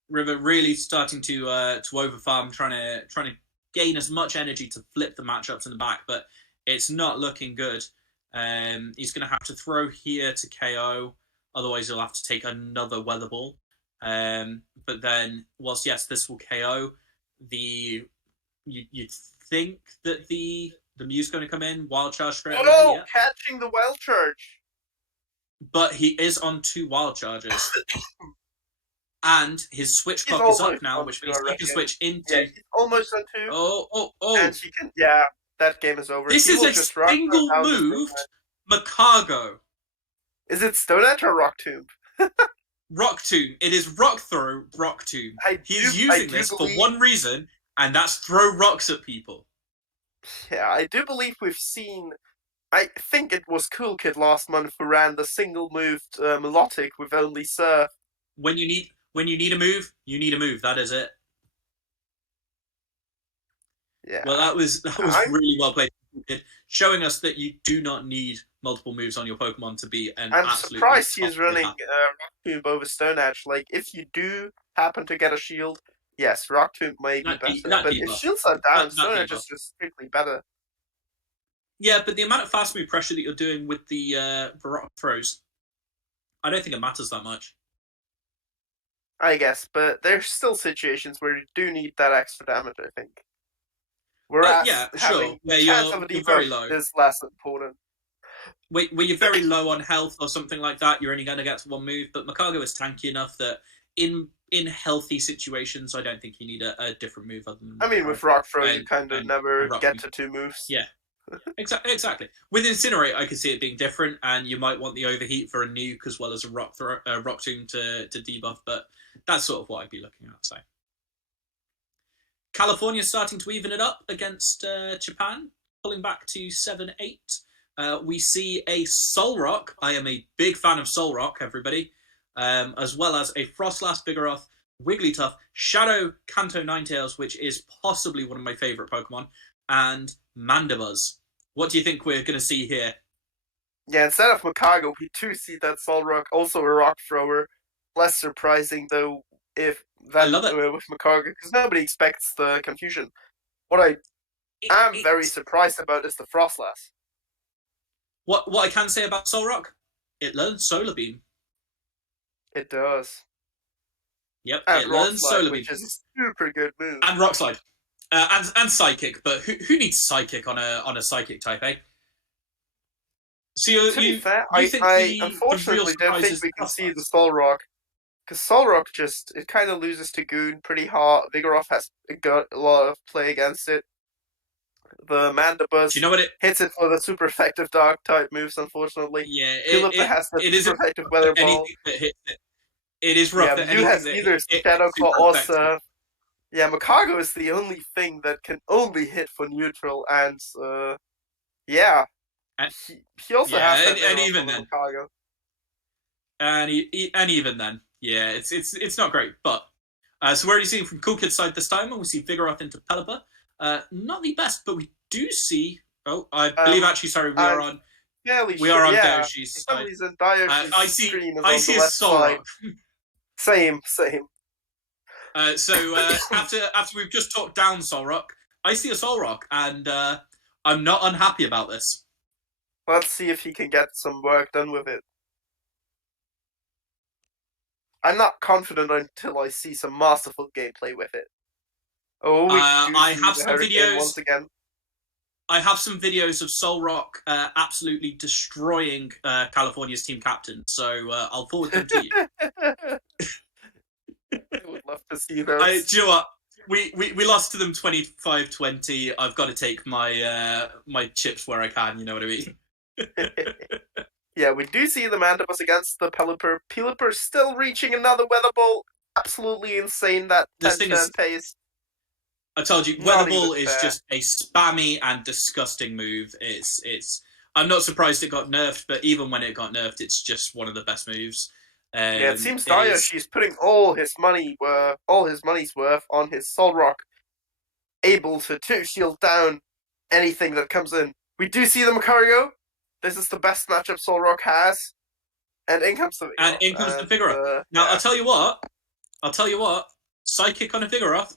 River really starting to overfarm, trying to gain as much energy to flip the matchups in the back, but it's not looking good. He's going to have to throw here to KO, otherwise he'll have to take another Weather Ball. But then, whilst yes, this will KO, you'd think that the Mew's going to come in, Wild Charge straight away. Oh, yeah. Catching the Wild Charge! But he is on 2 Wild Charges. And his switch clock is up now, which means he can switch into... Yeah, he's almost on 2. Oh. And he can... Yeah, that game is over. This is a single moved Macargo. Is it Stone Edge or Rock Tomb? Rock Tomb. It is Rock Throw, Rock Tomb. He's using this for one reason, and that's throw rocks at people. Yeah, I do believe we've seen... I think it was Cool Kid last month who ran the single-moved Melodic with only Surf. When you need a move, you need a move. That is it. Yeah. Well, that was really well played, showing us that you do not need multiple moves on your Pokemon to be an absolute. I'm surprised he's running Rock Tomb over Stone Edge. Like, if you do happen to get a shield, yes, Rock Tomb may be better. But if shields are down, Stone Edge is just strictly better. Yeah, but the amount of fast move pressure that you're doing with the rock throws, I don't think it matters that much. I guess, but there's still situations where you do need that extra damage, I think. Whereas having the chance of a debuff is less important. Where you're very low on health or something like that, you're only going to get to 1 move, but Macargo is tanky enough that in healthy situations, I don't think you need a different move other than... I mean, with Rock Throw, you kind of never get to 2 moves. Yeah. Exactly. With Incinerate, I could see it being different, and you might want the Overheat for a nuke as well as a Rock Tomb to debuff, but that's sort of what I'd be looking at. So, California's starting to even it up against Japan, pulling back to 7-8. We see a Solrock. I am a big fan of Solrock, everybody, as well as a Frostlass, Vigoroth, Wigglytuff, Shadow Kanto Ninetales, which is possibly one of my favourite Pokemon, and Mandibuzz. What do you think we're going to see here? Yeah, instead of Macargo, we do see that Solrock, also a Rock Thrower, less surprising though if I that love it. with Makarga, because nobody expects the confusion. What I am very surprised about is the Frostlass. What I can say about Solrock, it learns Solar Beam. It does. Yep, And it Rock learns Slide, Solar which Beam. is a super good move. And Rock Slide. And Psychic, but who needs Psychic on a Psychic type, eh? So To be fair, you I think the unfortunately real don't surprise think is we can see Frostlass? the Solrock. Because Solrock just, it kind of loses to Goon pretty hard. Vigoroth has got a lot of play against it. The Mandibus Do you know what it? hits it for the super effective Dark type moves, unfortunately. Yeah, Philippa has the it is super effective Weather Ball. anything that hits it. It is rough Yeah, that Mew anything has that either hits it Shadow is Claw super or effective. Surf. Yeah, Makargo is the only thing that can only hit for neutral, and yeah, And- he also yeah, has that and Vigoroth even for the then. Makargo. And even then, yeah, it's not great. But so we're already seeing from Cool Kid's side this time, and we see Vigoroth into Pelipper. Not the best, but we do see. Oh, I believe actually, sorry, we are on. Fairly We sure, are on yeah. Doshi's For some side. reason, Doshi's I see. screen is I on see the a left side. Solrock. Same. So after we've just talked down Solrock, I see a Solrock, and I'm not unhappy about this. Let's see if he can get some work done with it. I'm not confident until I see some masterful gameplay with it. Oh, we do I see have the some Hurricane videos. once again. I have some videos of Solrock absolutely destroying California's team captain, so I'll forward them to you. I would love to see those. Do you know what? We lost to them 25-20. I've got to take my my chips where I can. You know what I mean? Yeah, we do see the Mandibus against the Pelipper. Pelipper still reaching another Weather Ball. Absolutely insane, that This 10 thing is- pace. I told you, Not Weather Ball even is fair. just a spammy and disgusting move. It's. I'm not surprised it got nerfed, but even when it got nerfed, it's just one of the best moves. Yeah, it seems it is- Dayoshi's putting all his money's worth on his Solrock, able to shield down anything that comes in. We do see the Macario. This is the best matchup Solrock has, and in comes the Vigoroth. And in comes the Vigoroth. Now yeah. I'll tell you what. Psychic on a Vigoroth,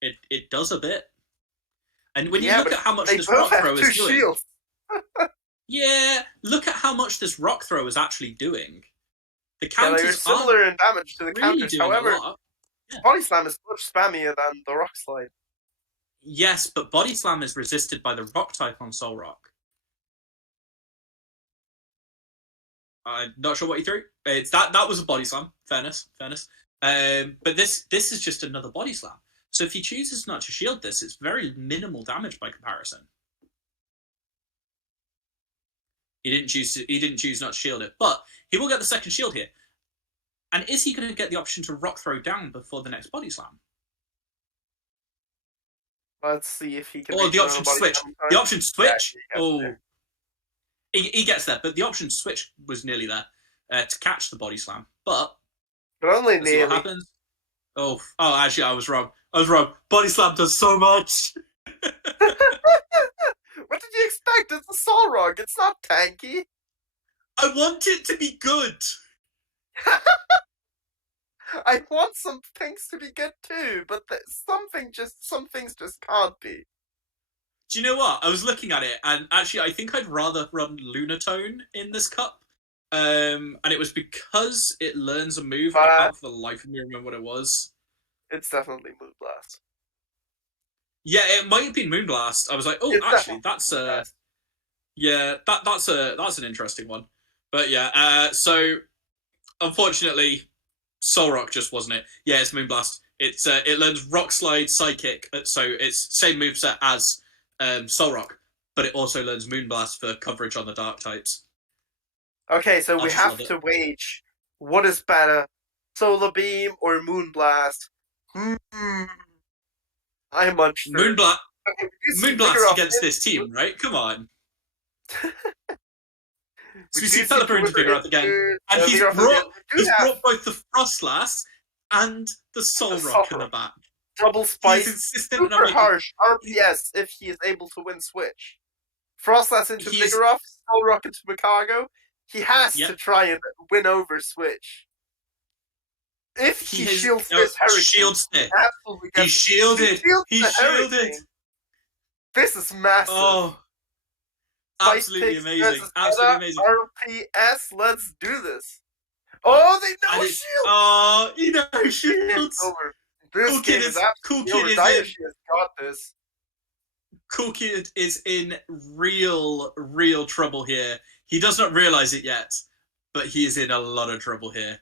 it does a bit. And when you look at how much they this both rock have throw two is doing, shields. yeah, look at how much this rock throw is actually doing. The Yeah, they're counters aren't similar in damage to the really counters. doing However, a lot. Body Slam is much spammier than the Rock Slide. Yes, but Body Slam is resisted by the rock type on Solrock. I'm not sure what he threw. It's that was a Body Slam. Fairness. But this is just another Body Slam. So if he chooses not to shield this, it's very minimal damage by comparison. He didn't choose not to shield it, but he will get the second shield here. And is he going to get the option to rock throw down before the next Body Slam? Let's see if he can. Or the option to switch. The option to switch. Yeah, he gets there, but the option to switch was nearly there to catch the Body Slam. But only let's see what nearly. happens. Oh, actually, I was wrong. Body Slam does so much. What did you expect? It's a Solrock. It's not tanky. I want it to be good. I want some things to be good too, but some things just can't be. Do you know what? I was looking at it, and actually, I think I'd rather run Lunatone in this cup. And it was because it learns a move. I can't for the life of me remember what it was. It's definitely Moonblast. Yeah, it might have been Moonblast. I was like, oh, It's actually, definitely that's an interesting one. But yeah, so unfortunately, Solrock just wasn't it. Yeah, it's Moonblast. It learns Rock Slide, Psychic, so it's same moveset as Solrock, but it also learns Moonblast for coverage on the Dark types. Okay, so we just have love it. to wage what is better, Solar Beam or Moonblast? I'm unsure. Moonblast Okay, we do see Vigoroth Moonblast against in- this team, right? Come on. So we do see see Pelipper into Vigoroth again, into, and he's Vigoroth brought We do have both the Frostlass and the Solrock in the back. double He's spice, insistent on super making harsh RPS if he is able to win switch. Frostlass into He's- Vigoroth, Solrock into Makargo. He has Yep. to try and win over switch. If he has- shields no, this Hurricane, shields he it. absolutely He gets shielded. He the shielded. Hurricane. This is massive. Oh, Fight absolutely picks amazing. versus Absolutely meta, amazing. RPS, let's do this. Oh, they And no it's- shield! Oh, you know, Game's shields. over. This Cool game Kid is is- Cool absolutely Kid over. is Dayoshi has got this. Cool Kid is in real trouble here. He does not realize it yet, but he is in a lot of trouble here.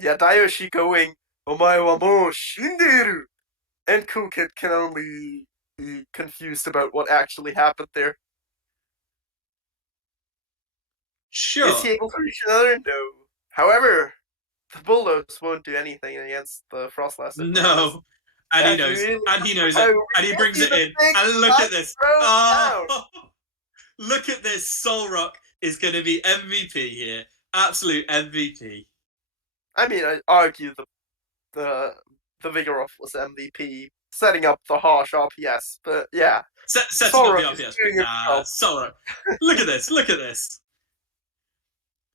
Yeah, Dayoshi going, Omae wa mou shinderu! And Cool Kid can only be confused about what actually happened there. Sure. Is he able to reach another? No. However, the Bulldogs won't do anything against the Frost Lasso. No. And he Yeah, knows. really- And he knows Oh, it. And he brings it in. big And look at this. throw Oh, look at this. Soul Rock is going to be MVP here. Absolute MVP. I mean, I'd argue the Vigoroth was MVP, setting up the harsh RPS, but yeah. Setting Soul up Rock the is RPS. doing Nah, itself. Soul Rock. Look at this. Look at this.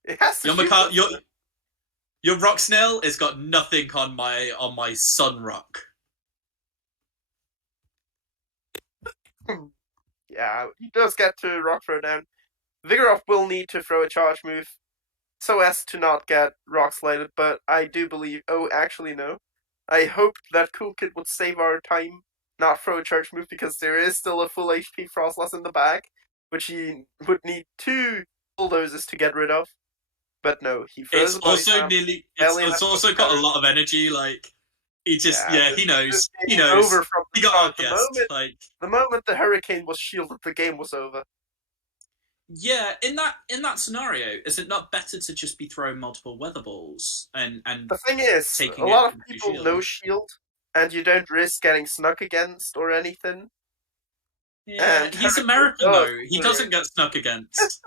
It has to Your, shoot Maca- this. your, your Rock Snail has got nothing on my Sun Rock. Yeah, he does get to rock throw down. Vigoroth will need to throw a charge move so as to not get rock slated, but I do believe. Oh, actually, no. I hoped that Cool Kid would save our time, not throw a charge move, because there is still a full HP Frostlass in the back, which he would need 2 bulldozers to get rid of. But no, he throws It's the body also slam. nearly. Alien It's has also put got a cover. lot of energy. Like he just, Yeah, he knows. This He game knows. is over from He the got start. The outguessed. Like moment the Hurricane was shielded, the game was over. yeah, in that scenario, is it not better to just be throwing multiple weather balls and The thing is, taking a it lot of into people shield? know shield, and you don't risk getting snuck against or anything. Yeah, and he's Hurricane American does though. He work. doesn't get snuck against.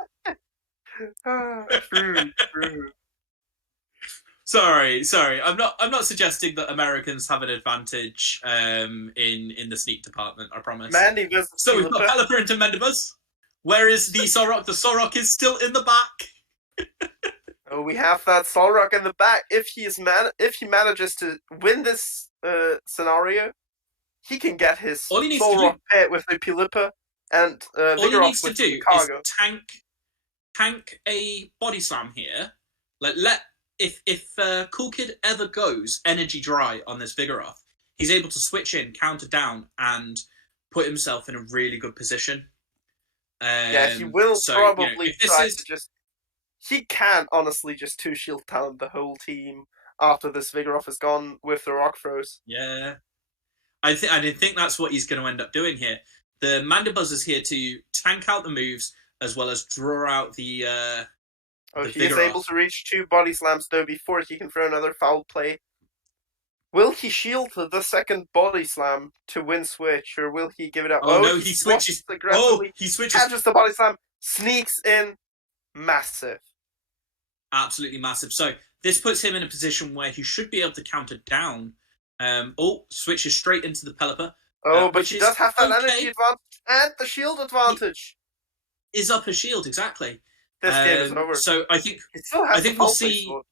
True, true. Sorry. I'm not suggesting that Americans have an advantage in the sneak department. I promise. Mandy versus So we've got Philippa. Pelipper into Mendibus. Where is the Solrock? The Solrock is still in the back. Oh, we have that Solrock in the back. If he manages to win this scenario, he can get his All he needs to Solrock do- paired with the Pilippa and All he Vigoroth needs to with do the is cargo. tank a body slam here. Like if Cool Kid ever goes energy dry on this Vigoroth, he's able to switch in, counter down, and put himself in a really good position. Yeah, he will so, probably if this try is to just. He can honestly just 2 shield down the whole team after this Vigoroth is gone with the rock throws. yeah, I think that's what he's going to end up doing here. The Mandibuzz is here to tank out the moves as well as draw out the. Oh, The he is Vigoroth. able to reach 2 body slams though before he can throw another foul play. Will he shield the second body slam to win switch, or will he give it up? Oh, no, he switches. Oh, aggressively, he switches. catches the body slam, sneaks in, massive. Absolutely massive. So this puts him in a position where he should be able to counter down. Switches straight into the Pelipper. Oh, but which he is does have that okay. energy advantage and the shield advantage. Is up a shield exactly. This game is over. So I think He still has I think the we'll foul play see- sword.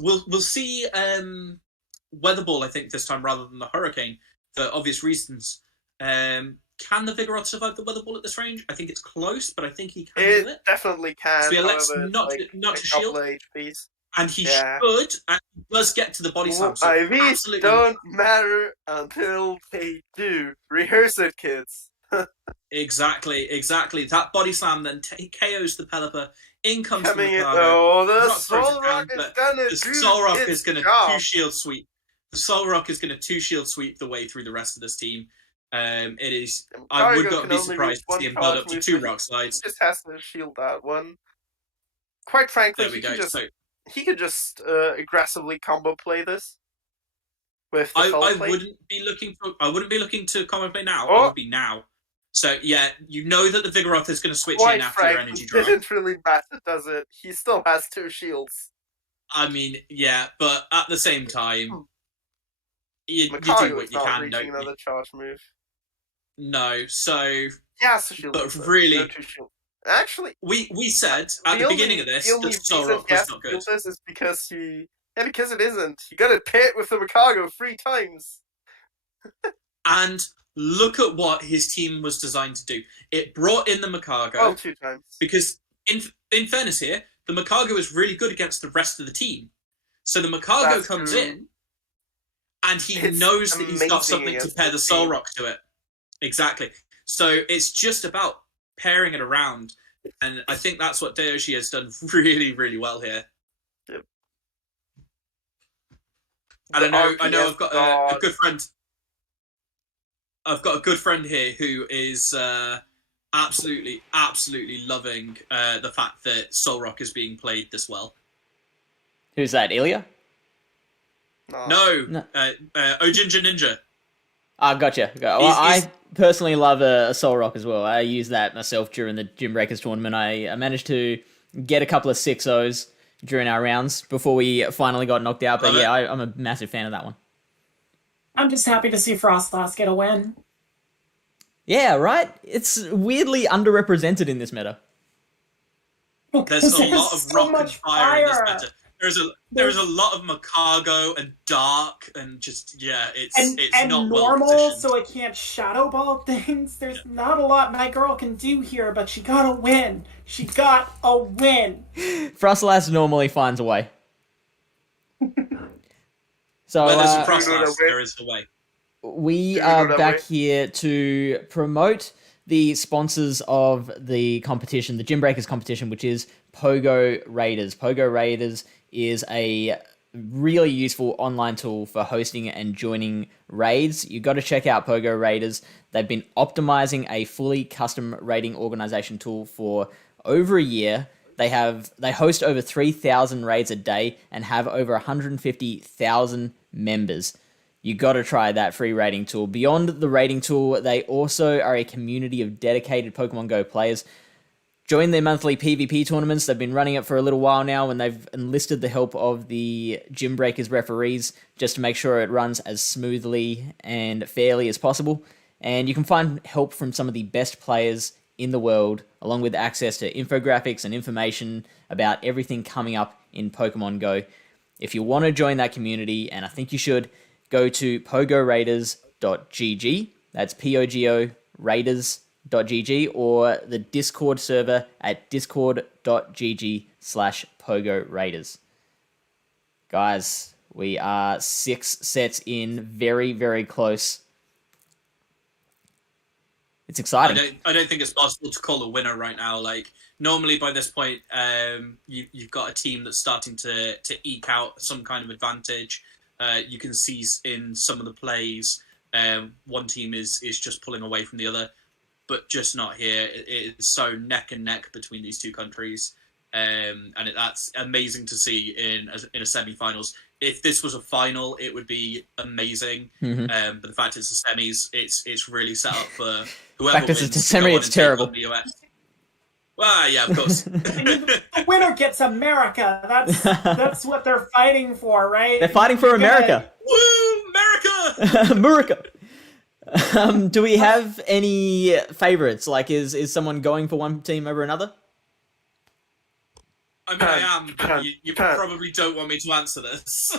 we'll see Weather Ball. I think this time rather than the Hurricane for obvious reasons. Can the Vigoroth survive the Weather Ball at this range? I think it's close, but I think he can do It it. definitely can. So he elects however, it's not like to a shield, couple of HPs. and he Yeah. should, and he does get to the body slam. So IVs absolutely, don't matter until they do. Rehearse it, kids. exactly. That body slam then KOs the Pelipper. In comes the Coming in. Macargo. Oh, the Rock throws Soul it down, Rock is but gonna The do Soul Rock its is going to job. 2 shield sweep. The Soul Rock is going to 2 shield sweep the way through the rest of this team. It is. I would Cargo not can be only surprised reach to see one him build charge up to move, 2 but rock slides. He just has to shield that one. Quite frankly, There we go. So he could just aggressively combo play this with the I foul play. wouldn't be looking to combo play now. Oh. I would be now. So yeah, you know that the Vigoroth is going to switch Quite in after your frankly, energy it drop. didn't really matter, does it? He still has 2 shields. I mean, yeah, but at the same time, you do Macario what is you not can, reaching don't you? another charge move. No, so He has to shield. But it, though. really- No 2 shield. Actually, we said at the beginning of this that Solrock was not good. This is because because it isn't. You got to pair it with the Makago 3 times. And look at what his team was designed to do. It brought in the Makago. Oh, 2 times. Because in fairness here, the Makago is really good against the rest of the team. So the Makago comes in, and he knows that he's got something to pair the Solrock to it. Exactly. So it's just about pairing it around, and I think that's what Dayoshi has done really, really well here. Yep. And I know I've got a good friend. I've got a good friend here who is absolutely loving the fact that Solrock is being played this well. Who's that, Ilya? No. Ojinja Ninja. Ah, gotcha. I personally love a Solrock as well. I used that myself during the Gymbreakers tournament. I managed to get a couple of 6-0s during our rounds before we finally got knocked out. But yeah, I'm a massive fan of that one. I'm just happy to see Frostlass get a win. Yeah, right? It's weirdly underrepresented in this meta. There's a lot of rock and fire in this meta. There's a lot of Makago and Dark and just it's not normal, well positioned. so it can't shadow ball things. There's not a lot my girl can do here, but she got a win. She got a win. Frostlass normally finds a way. So where there's a Frostlass, there is a way. We are back here to promote the sponsors of the competition, the Gymbreakers competition, which is Pogo Raiders. Pogo Raiders is a really useful online tool for hosting and joining raids. You got to check out Pogo Raiders. They've been optimizing a fully custom raiding organization tool for over a year. They host over 3,000 raids a day and have over 150,000 members. You got to try that free rating tool. Beyond the rating tool, they also are a community of dedicated Pokemon Go players. Join their monthly PvP tournaments. They've been running it for a little while now, and they've enlisted the help of the Gymbreakers referees just to make sure it runs as smoothly and fairly as possible. And you can find help from some of the best players in the world, along with access to infographics and information about everything coming up in Pokemon Go. If you want to join that community, and I think you should, go to pogoraiders.gg. That's Pogo Raiders.gg, or the Discord server at discord.gg/Pogo Raiders. Guys, we are 6 sets in, very, very close. It's exciting. I don't think it's possible to call a winner right now. Like, normally by this point, you've got a team that's starting to eke out some kind of advantage. You can see in some of the plays, one team is just pulling away from the other, but just not here. It is so neck and neck between these two countries, and that's amazing to see in a semi-finals. If this was a final, it would be amazing. Mm-hmm. But the fact it's the semis, it's really set up for whoever fact wins. It's a semi, it's terrible. The US. Well, yeah, of course. The winner gets America. That's what they're fighting for, right? They're fighting for America. Woo, America! America! Do we have any favorites? Like, is someone going for one team over another? I mean, I am, but you probably don't want me to answer this.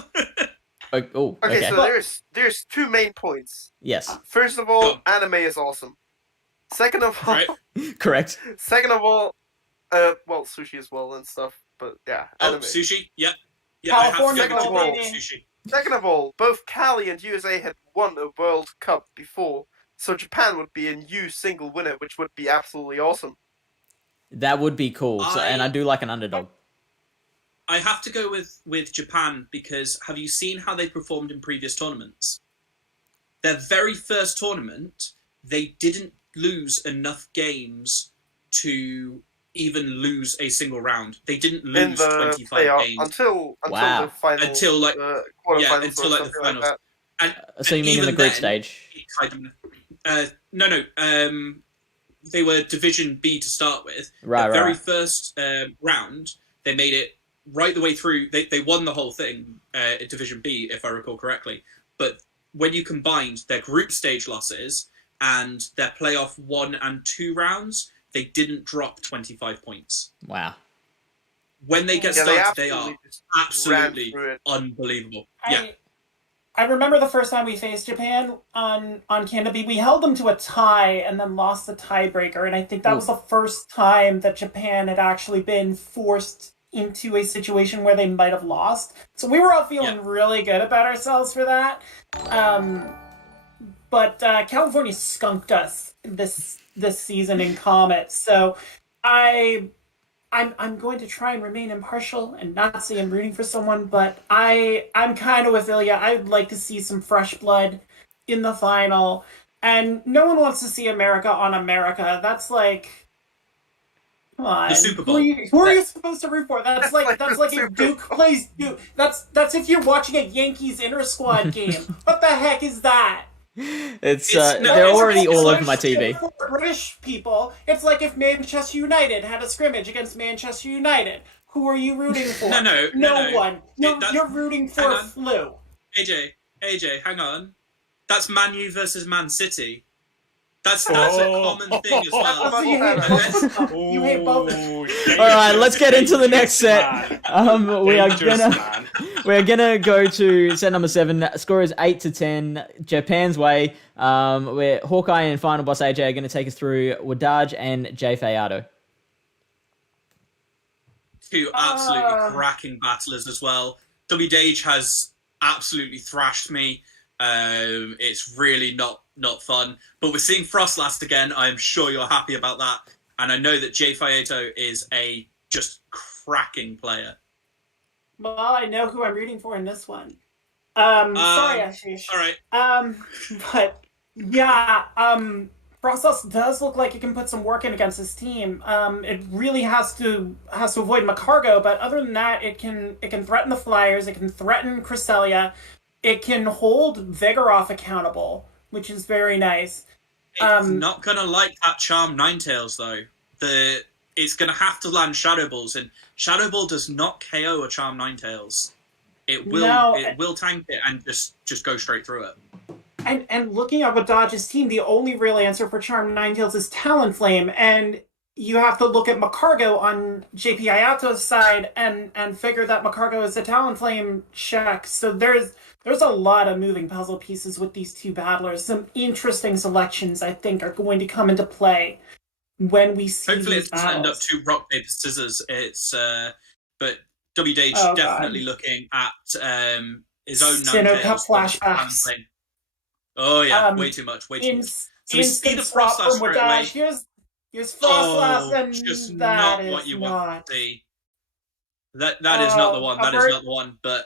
Okay, so there's 2 main points. Yes. First of all, anime is awesome. Second of all... Right. Correct. Second of all, well, sushi as well and stuff, but yeah, anime. Oh, sushi? Yep. Yeah, California I have to go roll, with sushi. Second of all, both Cali and USA had won a World Cup before, so Japan would be a new single winner, which would be absolutely awesome. That would be cool, and I do like an underdog. I have to go with Japan, because have you seen how they performed in previous tournaments? Their very first tournament, they didn't lose enough games to even lose a single round. They didn't lose 25 games until the final, until like quarterfinals, until like the finals. Like and so you mean in the group stage? No. They were Division B to start with. Right. The very first round, they made it right the way through. They won the whole thing at Division B, if I recall correctly. But when you combined their group stage losses and their playoff 1 and 2 rounds, they didn't drop 25 points. Wow. When they get Yeah, started, they are just absolutely ran through it. unbelievable. I remember the first time we faced Japan on Canada B, we held them to a tie and then lost the tiebreaker. And I think that was the first time that Japan had actually been forced into a situation where they might have lost. So we were all feeling really good about ourselves for that. But California skunked us this season in Comet. So I'm going to try and remain impartial and not say I'm rooting for someone, but I'm kind of with Ilya. I'd like to see some fresh blood in the final. And no one wants to see America on America. That's like, come on. The Super Bowl. Who are you supposed to root for? That's like if Duke plays Duke. That's if you're watching a Yankees inter-squad game. What the heck is that? They're already all over my TV. For British people, it's like if Manchester United had a scrimmage against Manchester United. Who are you rooting for? No one. You're rooting for flu. AJ, hang on. That's Man U versus Man City. That's a common thing as well. You hate both. All right, let's get into the next set. We're gonna go to set number 7. Score is 8-10, Japan's way. Where Hawkeye and Final Boss AJ are gonna take us through Wadaj and Jay Fayato. Two absolutely cracking battlers as well. WDH has absolutely thrashed me. It's really not fun, but we're seeing Frostlast again. I'm sure you're happy about that, and I know that Jay Fayato is a just cracking player. Well, I know who I'm rooting for in this one. Sorry, Ashish. All right. But yeah, Frostlast does look like it can put some work in against this team. It really has to avoid Macargo, but other than that, it can threaten the Flyers. It can threaten Cresselia. It can hold Vigoroth accountable, which is very nice. It's not going to like that Charm Ninetales, though. It's going to have to land Shadow Balls, and Shadow Ball does not KO a Charm Ninetales. It will tank it and just go straight through it. And looking at Wadaj's team, the only real answer for Charm Ninetales is Talonflame, and you have to look at Macargo on JP Ayato's side and figure that Macargo is a Talonflame check. So there's a lot of moving puzzle pieces with these two battlers. Some interesting selections, I think, are going to come into play when we see Hopefully these it doesn't end up to rock, paper, scissors. But WDH definitely looking at his own Sinnoh Cup flashbacks. Oh yeah, way too much. So we see the Frostlast straight away. Here's Frostlast, and just that not is what you not. want to see. That is not the one. That is not the one. But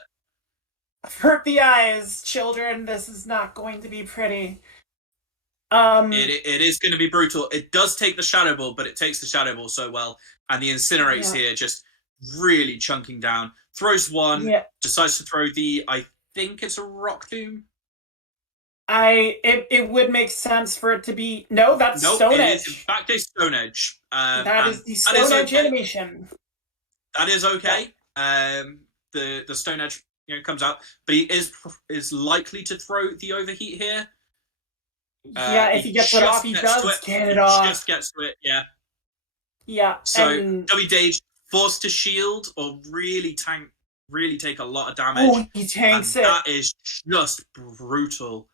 hurt the eyes, children. This is not going to be pretty. It is going to be brutal. It does take the Shadow Ball, but it takes the Shadow Ball so well, and the Incinerates here just really chunking down. Throws one, decides to throw I think it's a Rock Tomb. It would make sense for it to be that's Stone Edge. It is in fact a Stone Edge. That is the Stone Edge animation. That is okay. The Stone Edge comes out, but he is likely to throw the Overheat here. If he gets it off, he does get it off. Just gets to it, yeah. Yeah. So WDH forced to shield or really take a lot of damage. Oh, he tanks it. That is just brutal.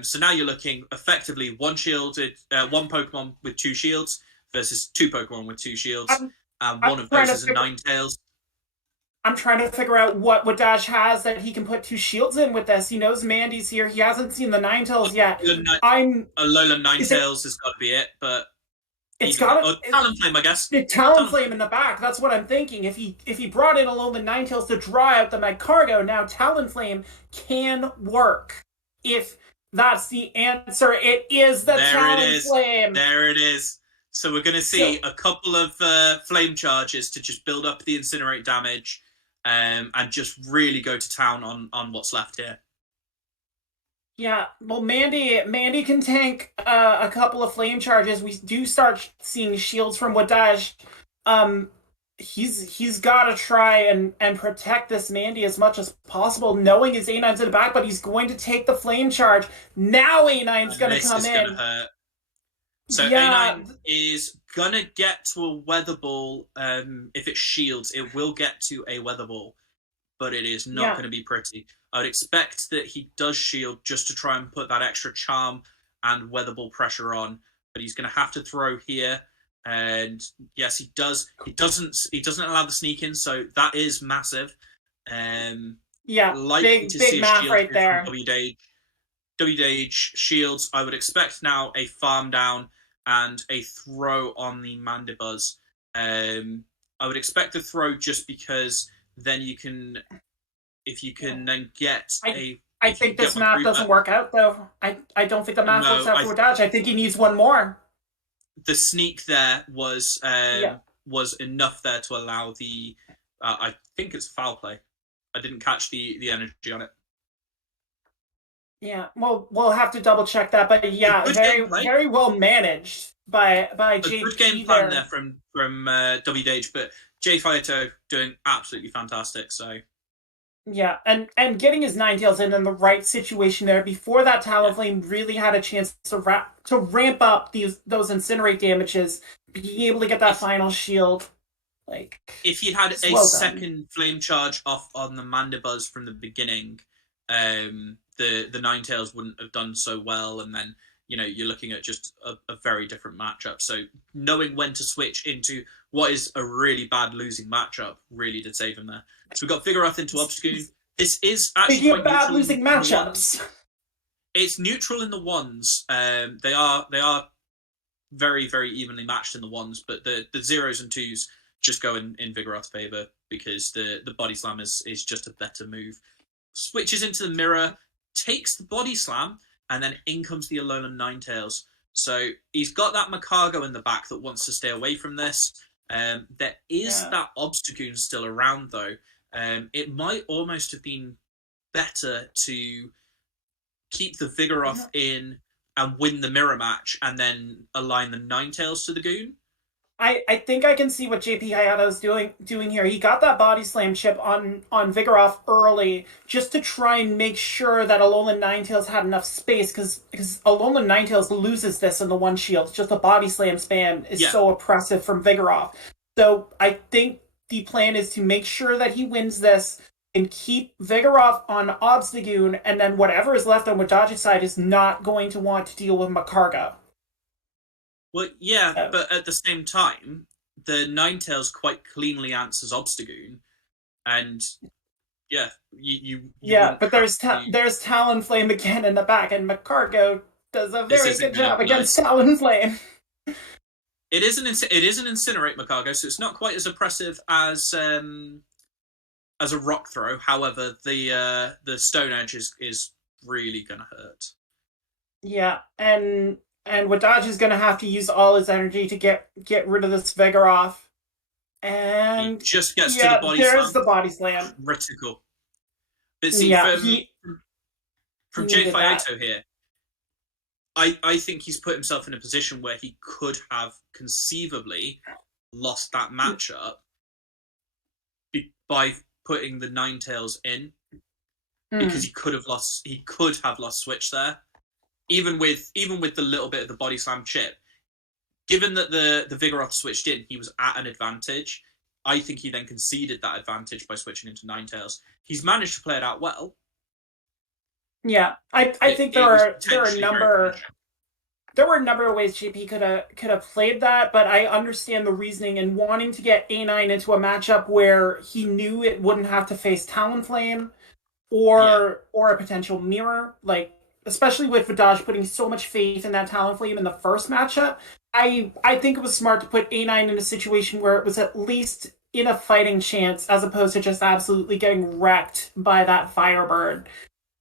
So now you're looking effectively one Pokemon with 2 shields versus 2 Pokemon with 2 shields, and one of those is a Ninetales. I'm trying to figure out what Wadaj has that he can put 2 shields in with this. He knows Mandy's here. He hasn't seen the Ninetales yet. Alolan Ninetales has got to be it, but it's got Talonflame, I guess. Talonflame in the back. That's what I'm thinking. If he brought in Alolan Ninetales to draw out the Magcargo, now Talonflame can work. If that's the answer, it is the Talonflame. There it is. So we're going to see a couple of flame charges to just build up the Incinerate damage, and just really go to town on what's left here. Yeah, well, Mandy can tank a couple of flame charges. We do start seeing shields from Wadaj. He's got to try and protect this Mandy as much as possible, knowing his A9's in the back, but he's going to take the flame charge. Now A9's going to come in. Gonna hurt. So Yeah. A9 is gonna get to a weather ball. If it shields, it will get to a weather ball, but it is not Yeah. going to be pretty. I would expect that he does shield just to try and put that extra charm and weather ball pressure on, but he's going to have to throw here. And yes, he does. He doesn't allow the sneak in, so that is massive. Yeah, Likely big to see a math shield right here there. from WDage. WDage shields. I would expect now a farm down and a throw on the Mandibuzz. I would expect the throw just because then you can, if you can then get I think this math doesn't work out though. I don't think the math works out for Dodge. I think he needs one more. The sneak there was enough there to allow the. I think it's foul play. I didn't catch the energy on it. Yeah, well, we'll have to double check that, but yeah, very well managed by JP. Good game plan there from WDage, but Jay Fiato doing absolutely fantastic. So yeah, and getting his Ninetales in the right situation there before that Talonflame really had a chance to ramp up those Incinerate damages, being able to get that final shield. Like, if he'd had a second flame charge off on the Mandibuzz from the beginning, the Ninetales wouldn't have done so well, and then you're looking at just a very different matchup. So knowing when to switch into what is a really bad losing matchup really did save him there. So we've got Vigoroth into Obstagoon. This is actually quite bad losing matchups. It's neutral in the ones. They are very, very evenly matched in the ones, but the zeros and twos just go in Vigoroth's favour because the Body Slam is just a better move. Switches into the mirror, takes the Body Slam, and then in comes the Alolan Ninetales. So he's got that Macargo in the back that wants to stay away from this. There is that Obstagoon still around, though. It might almost have been better to keep the Vigoroth in and win the mirror match and then align the Ninetales to the Goon. I think I can see what JP Hayato's doing here. He got that Body Slam chip on Vigoroth early just to try and make sure that Alolan Ninetales had enough space because Alolan Ninetales loses this in the one shield. Just a Body Slam spam is so oppressive from Vigoroth. So I think the plan is to make sure that he wins this and keep Vigoroth on Obstagoon, and then whatever is left on Wadaji's side is not going to want to deal with Macargo. Well, yeah, but at the same time, the Ninetales quite cleanly answers Obstagoon, and you but there's Talonflame again in the back, and Macargo does a very good job against Talonflame. It is an Incinerate Macargo, so it's not quite as oppressive as a Rock Throw. However, the Stone Edge is really gonna hurt. Yeah, and Wadaji's going to have to use all his energy to get rid of this Vigoroth. And he just gets to the Body Slam. There's the Body Slam. Critical. But see, from Jay Fiato here, I think he's put himself in a position where he could have conceivably lost that matchup by putting the Ninetales in, because he could have lost Switch there. Even with the little bit of the Body Slam chip, given that the Vigoroth switched in, he was at an advantage. I think he then conceded that advantage by switching into Ninetales. He's managed to play it out well. Yeah, I think there were a number of ways JP could have played that, but I understand the reasoning in wanting to get A9 into a matchup where he knew it wouldn't have to face Talonflame or a potential mirror, like. Especially with Vidaj putting so much faith in that Talonflame in the first matchup, I think it was smart to put A9 in a situation where it was at least in a fighting chance, as opposed to just absolutely getting wrecked by that Firebird.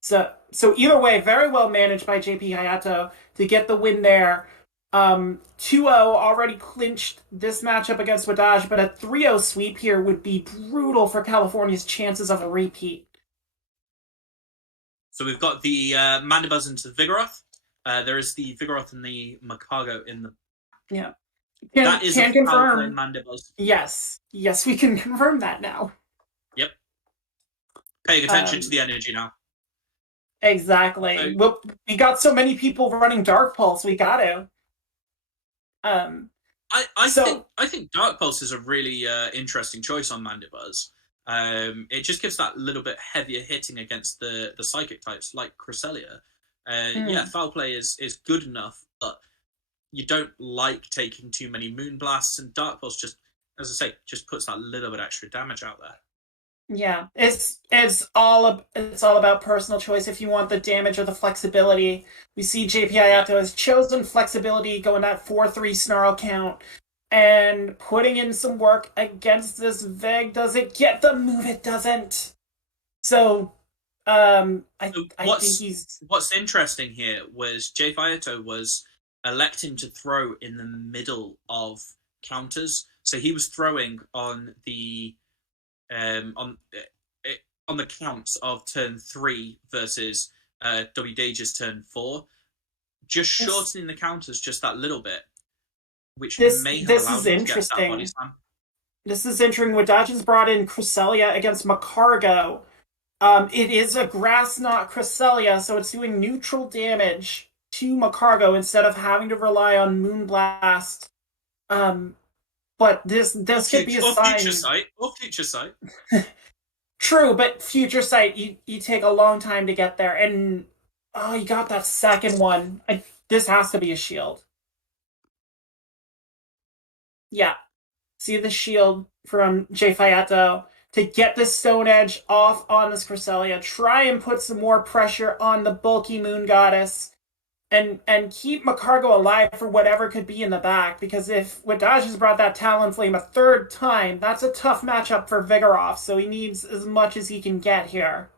So either way, very well managed by JP Hayato to get the win there. 2-0 already clinched this matchup against Vidaj, but a 3-0 sweep here would be brutal for California's chances of a repeat. So we've got the Mandibuzz into Vigoroth. There is the Vigoroth and the Macargo in the... Yeah. That is can a confirm. Mandibuzz. Yes, we can confirm that now. Yep. Paying attention to the energy now. Exactly. We got so many people running Dark Pulse, we got to. I think Dark Pulse is a really interesting choice on Mandibuzz. It just gives that little bit heavier hitting against the psychic types like Cresselia. Yeah, Foul Play is good enough, but you don't like taking too many Moon Blasts, and Dark Pulse just, as I say, just puts that little bit extra damage out there. Yeah, it's all about personal choice. If you want the damage or the flexibility, we see JP Ayato has chosen flexibility, going that 4-3 snarl count, and putting in some work against this Veg. Does it get the move? It doesn't. So, I think he's... What's interesting here was JP Ayato was electing to throw in the middle of counters, so he was throwing on the on the counts of turn 3 versus W Dage's turn 4, just shortening the counters just that little bit, which may have allowed him to get that body slam. This is interesting. Wadaj has brought in Cresselia against Macargo. It is a Grass Knot Cresselia, so it's doing neutral damage to Macargo instead of having to rely on Moonblast. But this could be a sign. Future sight. True, but Future Sight, you take a long time to get there, and you got that second one. This has to be a shield. Yeah. See the shield from J. Fayato to get the Stone Edge off on this Cresselia. Try and put some more pressure on the bulky Moon Goddess. And keep Macargo alive for whatever could be in the back, because if Wadaj has brought that Talonflame a third time, that's a tough matchup for Vigoroth, so he needs as much as he can get here.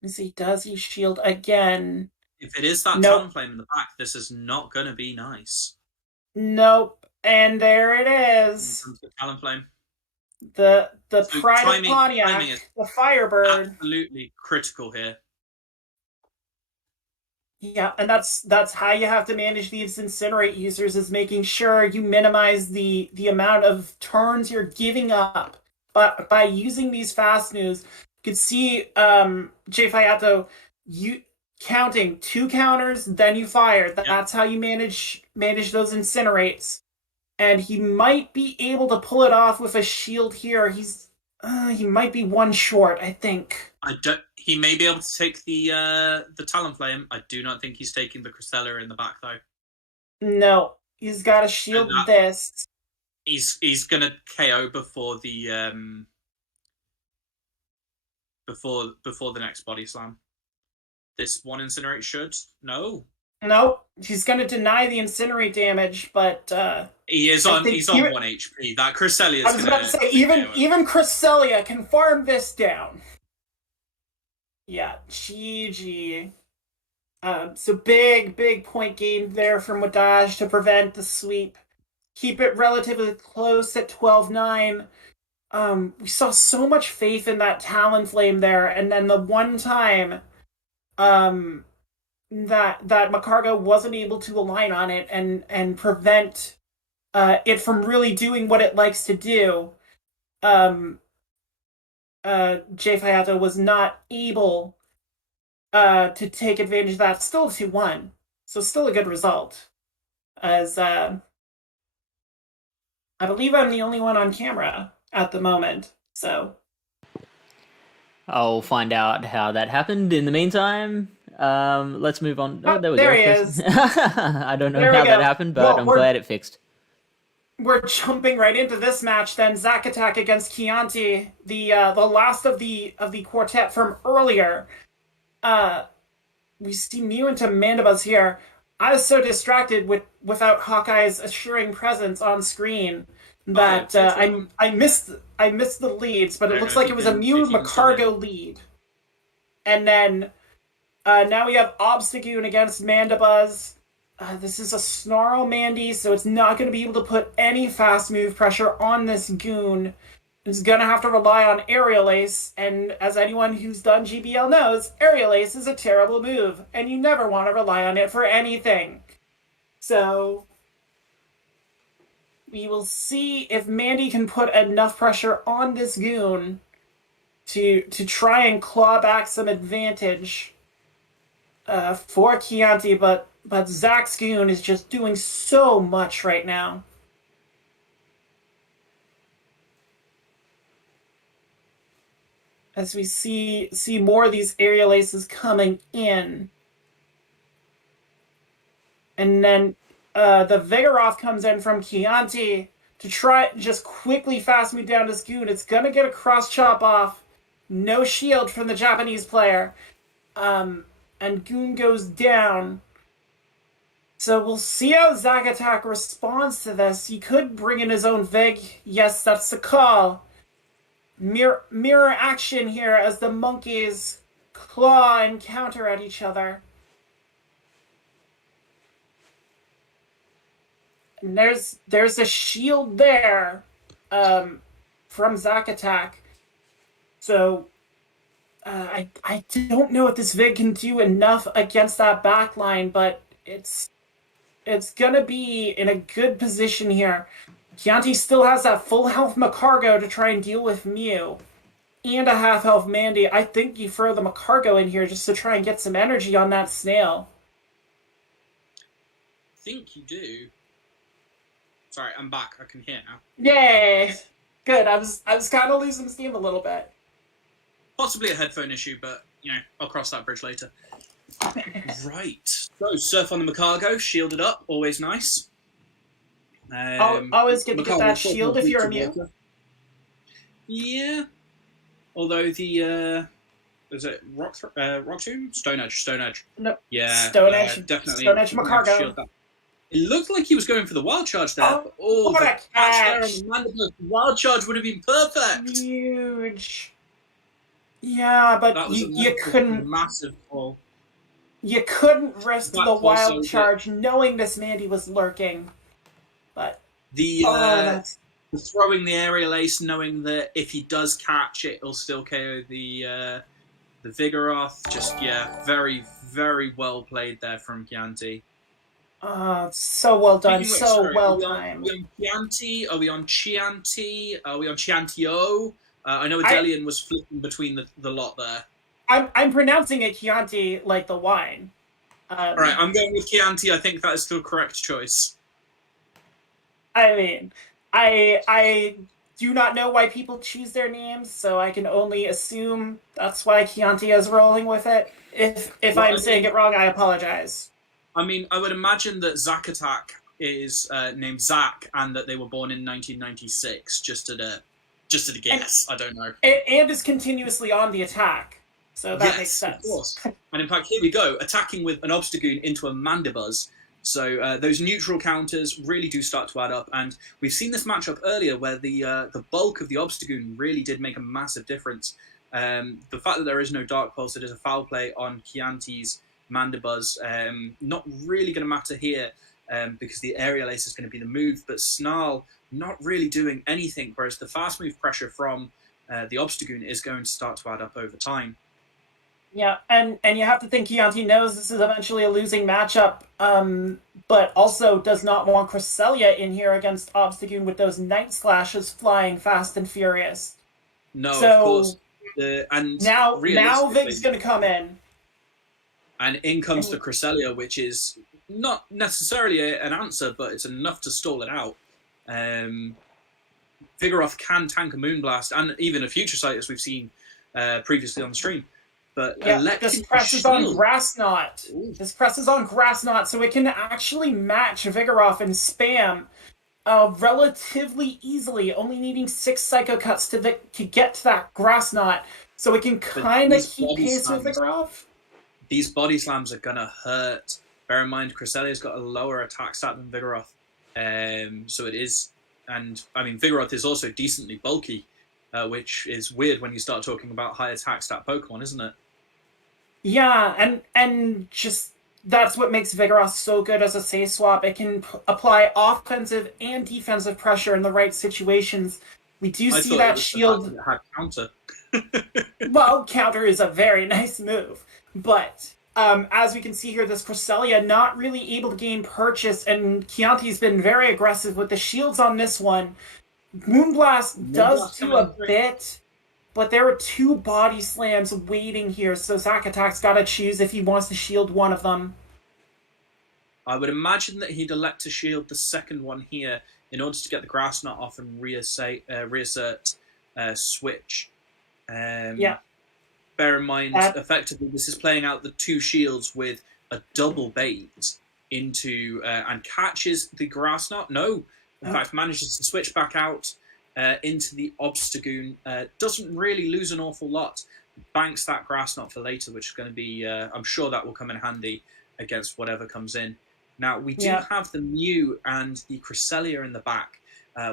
Let me see, does he shield again? If it is that Talonflame in the back, this is not going to be nice. Nope, and there it is. The Talonflame. The Pride of Pontiac, the Firebird. Absolutely critical here. Yeah, and that's how you have to manage these Incinerate users, is making sure you minimize the amount of turns you're giving up. But by using these fast moves, you could see J. Fayato counting 2 counters, then you fire. That's how you manage those Incinerates. And he might be able to pull it off with a shield here. He might be one short, I think. He may be able to take the Talonflame. I do not think he's taking the Cresselia in the back, though. No, he's got to shield this. He's gonna KO before the before the next body slam. This one Incinerate should Nope, he's going to deny the Incinerate damage, but he's on 1 HP. That Cresselia is I was about to say, even Cresselia can farm this down. Yeah, GG. So big point gain there from Wadaj to prevent the sweep. Keep it relatively close at 12-9. We saw so much faith in that Talonflame there, and then the one time that Macargo wasn't able to align on it and prevent it from really doing what it likes to do, J. Fayato was not able to take advantage of that. Still 2-1, so still a good result. As I believe I'm the only one on camera at the moment, so I'll find out how that happened. In the meantime, let's move on. Oh, there we go. There he is. I don't know how that happened, but I'm glad it fixed. We're jumping right into this match then. Zack Attack against Chianti, the last of the quartet from earlier. We see Mew into Mandibuzz here. I was so distracted without Hawkeye's assuring presence on screen that I missed the leads, but it looks like it was a Mew Macargo lead. And then now we have Obstagoon against Mandibuzz. This is a Snarl Mandy, so it's not going to be able to put any fast move pressure on this Goon. It's going to have to rely on Aerial Ace, and as anyone who's done GBL knows, Aerial Ace is a terrible move, and you never want to rely on it for anything. So we will see if Mandy can put enough pressure on this Goon to try and claw back some advantage. for Chianti, but Zach's goon is just doing so much right now. As we see more of these aerial aces coming in. And then the Vigoroth comes in from Chianti to try just quickly fast move down this goon. It's going to get a cross chop off. No shield from the Japanese player. And goon goes down. So we'll see how Zack Attack responds to this. He could bring in his own Vig. Yes, that's the call. Mirror action here as the monkeys claw and counter at each other. And there's a shield there from Zack Attack. So I don't know if this Vig can do enough against that backline, but it's gonna be in a good position here. Chianti still has that full health Macargo to try and deal with Mew. And a half health Mandy. I think you throw the Macargo in here just to try and get some energy on that snail. I think you do. Sorry, I'm back. I can hear now. Yay! Good. I was kind of losing steam a little bit. Possibly a headphone issue, but, I'll cross that bridge later. Right. So, Surf on the Macargo, shielded up, always nice. Always good to get that shield if you're immune. Yeah. Although the, is it Rock Tomb? Stone Edge. No. Yeah. Stone Edge. Definitely. Stone Edge Macargo. It looked like he was going for the wild charge there. Oh, what a catch! The wild charge would have been perfect. Huge. Yeah, but you couldn't. Massive call. You couldn't risk the wild charge, knowing this Mandy was lurking. But the throwing the aerial ace, knowing that if he does catch it, it'll still KO the Vigoroth. Just very, very well played there from Chianti. So well done, well timed. Are we on Chianti? Are we on Chianti? Are we on Chiantio? I know Adelian was flipping between the lot there. I'm pronouncing it Chianti like the wine. All right, I'm going with Chianti. I think that is the correct choice. I mean, I do not know why people choose their names, so I can only assume that's why Chianti is rolling with it. If I'm saying it wrong, I apologize. I mean, I would imagine that Zack Attack is named Zack, and that they were born in 1996. Just at a guess. I don't know. And is continuously on the attack, so that makes sense. Of course. And in fact, here we go, attacking with an Obstagoon into a Mandibuzz. So those neutral counters really do start to add up, and we've seen this matchup earlier where the bulk of the Obstagoon really did make a massive difference. The fact that there is no Dark Pulse, it is a foul play on Chianti's Mandibuzz, not really going to matter here because the aerial ace is going to be the move, but Snarl not really doing anything, whereas the fast move pressure from the Obstagoon is going to start to add up over time. Yeah, and you have to think Chianti knows this is eventually a losing matchup, but also does not want Cresselia in here against Obstagoon with those Night Slashes flying fast and furious. No, so, of course. And now Vig's going to come in. And in comes the Cresselia, which is not necessarily an answer, but it's enough to stall it out. Vigoroth can tank a Moonblast, and even a Future Sight, as we've seen previously on the stream. But this presses on Grass Knot. This presses on Grass Knot, so it can actually match Vigoroth and spam relatively easily, only needing 6 Psycho Cuts to get to that Grass Knot, so it can kind of keep pace with Vigoroth. These body slams are gonna hurt. Bear in mind, Cresselia's got a lower attack stat than Vigoroth, so it is. And I mean, Vigoroth is also decently bulky, which is weird when you start talking about high attack stat Pokemon, isn't it? Yeah, and just that's what makes Vigoroth so good as a save swap. It can apply offensive and defensive pressure in the right situations. We do see that shield. It had counter. Well, counter is a very nice move, but as we can see here, this Cresselia not really able to gain purchase, and Chianti's been very aggressive with the shields on this one. Moonblast does do a bit, but there are 2 body slams waiting here, so Zack Attack's got to choose if he wants to shield one of them. I would imagine that he'd elect to shield the second one here in order to get the grass knot off and reassert switch. Yeah. Bear in mind, effectively, this is playing out the 2 shields with a double bait into and catches the grass knot. No, in fact, manages to switch back out into the Obstagoon. Doesn't really lose an awful lot. Banks that grass knot for later, which is going to be, I'm sure that will come in handy against whatever comes in. Now, we do have the Mew and the Cresselia in the back,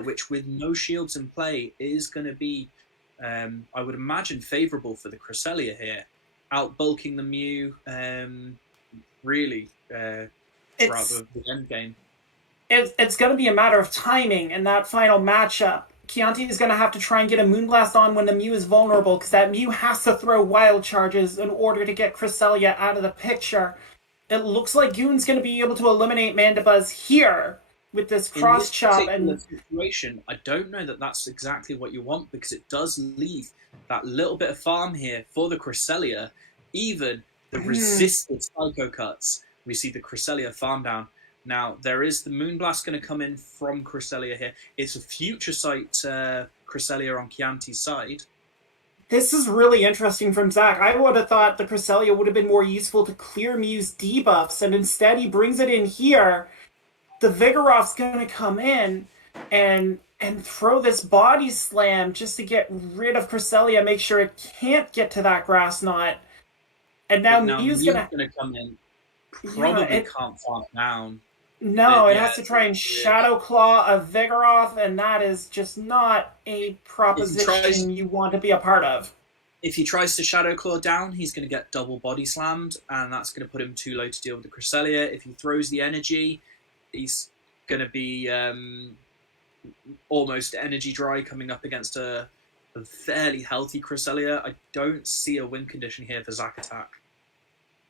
which with no shields in play is going to be, I would imagine, favourable for the Cresselia here. Outbulking the Mew, really, throughout the end game. It's going to be a matter of timing in that final matchup. Chianti is going to have to try and get a Moonblast on when the Mew is vulnerable, because that Mew has to throw Wild Charges in order to get Cresselia out of the picture. It looks like Goon's going to be able to eliminate Mandibuzz here with this cross chop. And situation, I don't know that that's exactly what you want, because it does leave that little bit of farm here for the Cresselia. Even the resisted Psycho Cuts, we see the Cresselia farm down. Now, there is the Moonblast going to come in from Cresselia here. It's a future sight Cresselia on Chianti's side. This is really interesting from Zack. I would have thought the Cresselia would have been more useful to clear Mew's debuffs, and instead he brings it in here. The Vigoroth's going to come in and throw this body slam just to get rid of Cresselia, make sure it can't get to that grass knot. And now Mew's going to come in. Probably can't farm down. No, it has to try and Shadow Claw a Vigoroth, and that is just not a proposition you want to be a part of. If he tries to Shadow Claw down, he's going to get double body slammed, and that's going to put him too low to deal with the Cresselia. If he throws the energy, he's going to be almost energy dry coming up against a fairly healthy Cresselia. I don't see a win condition here for Zack Attack.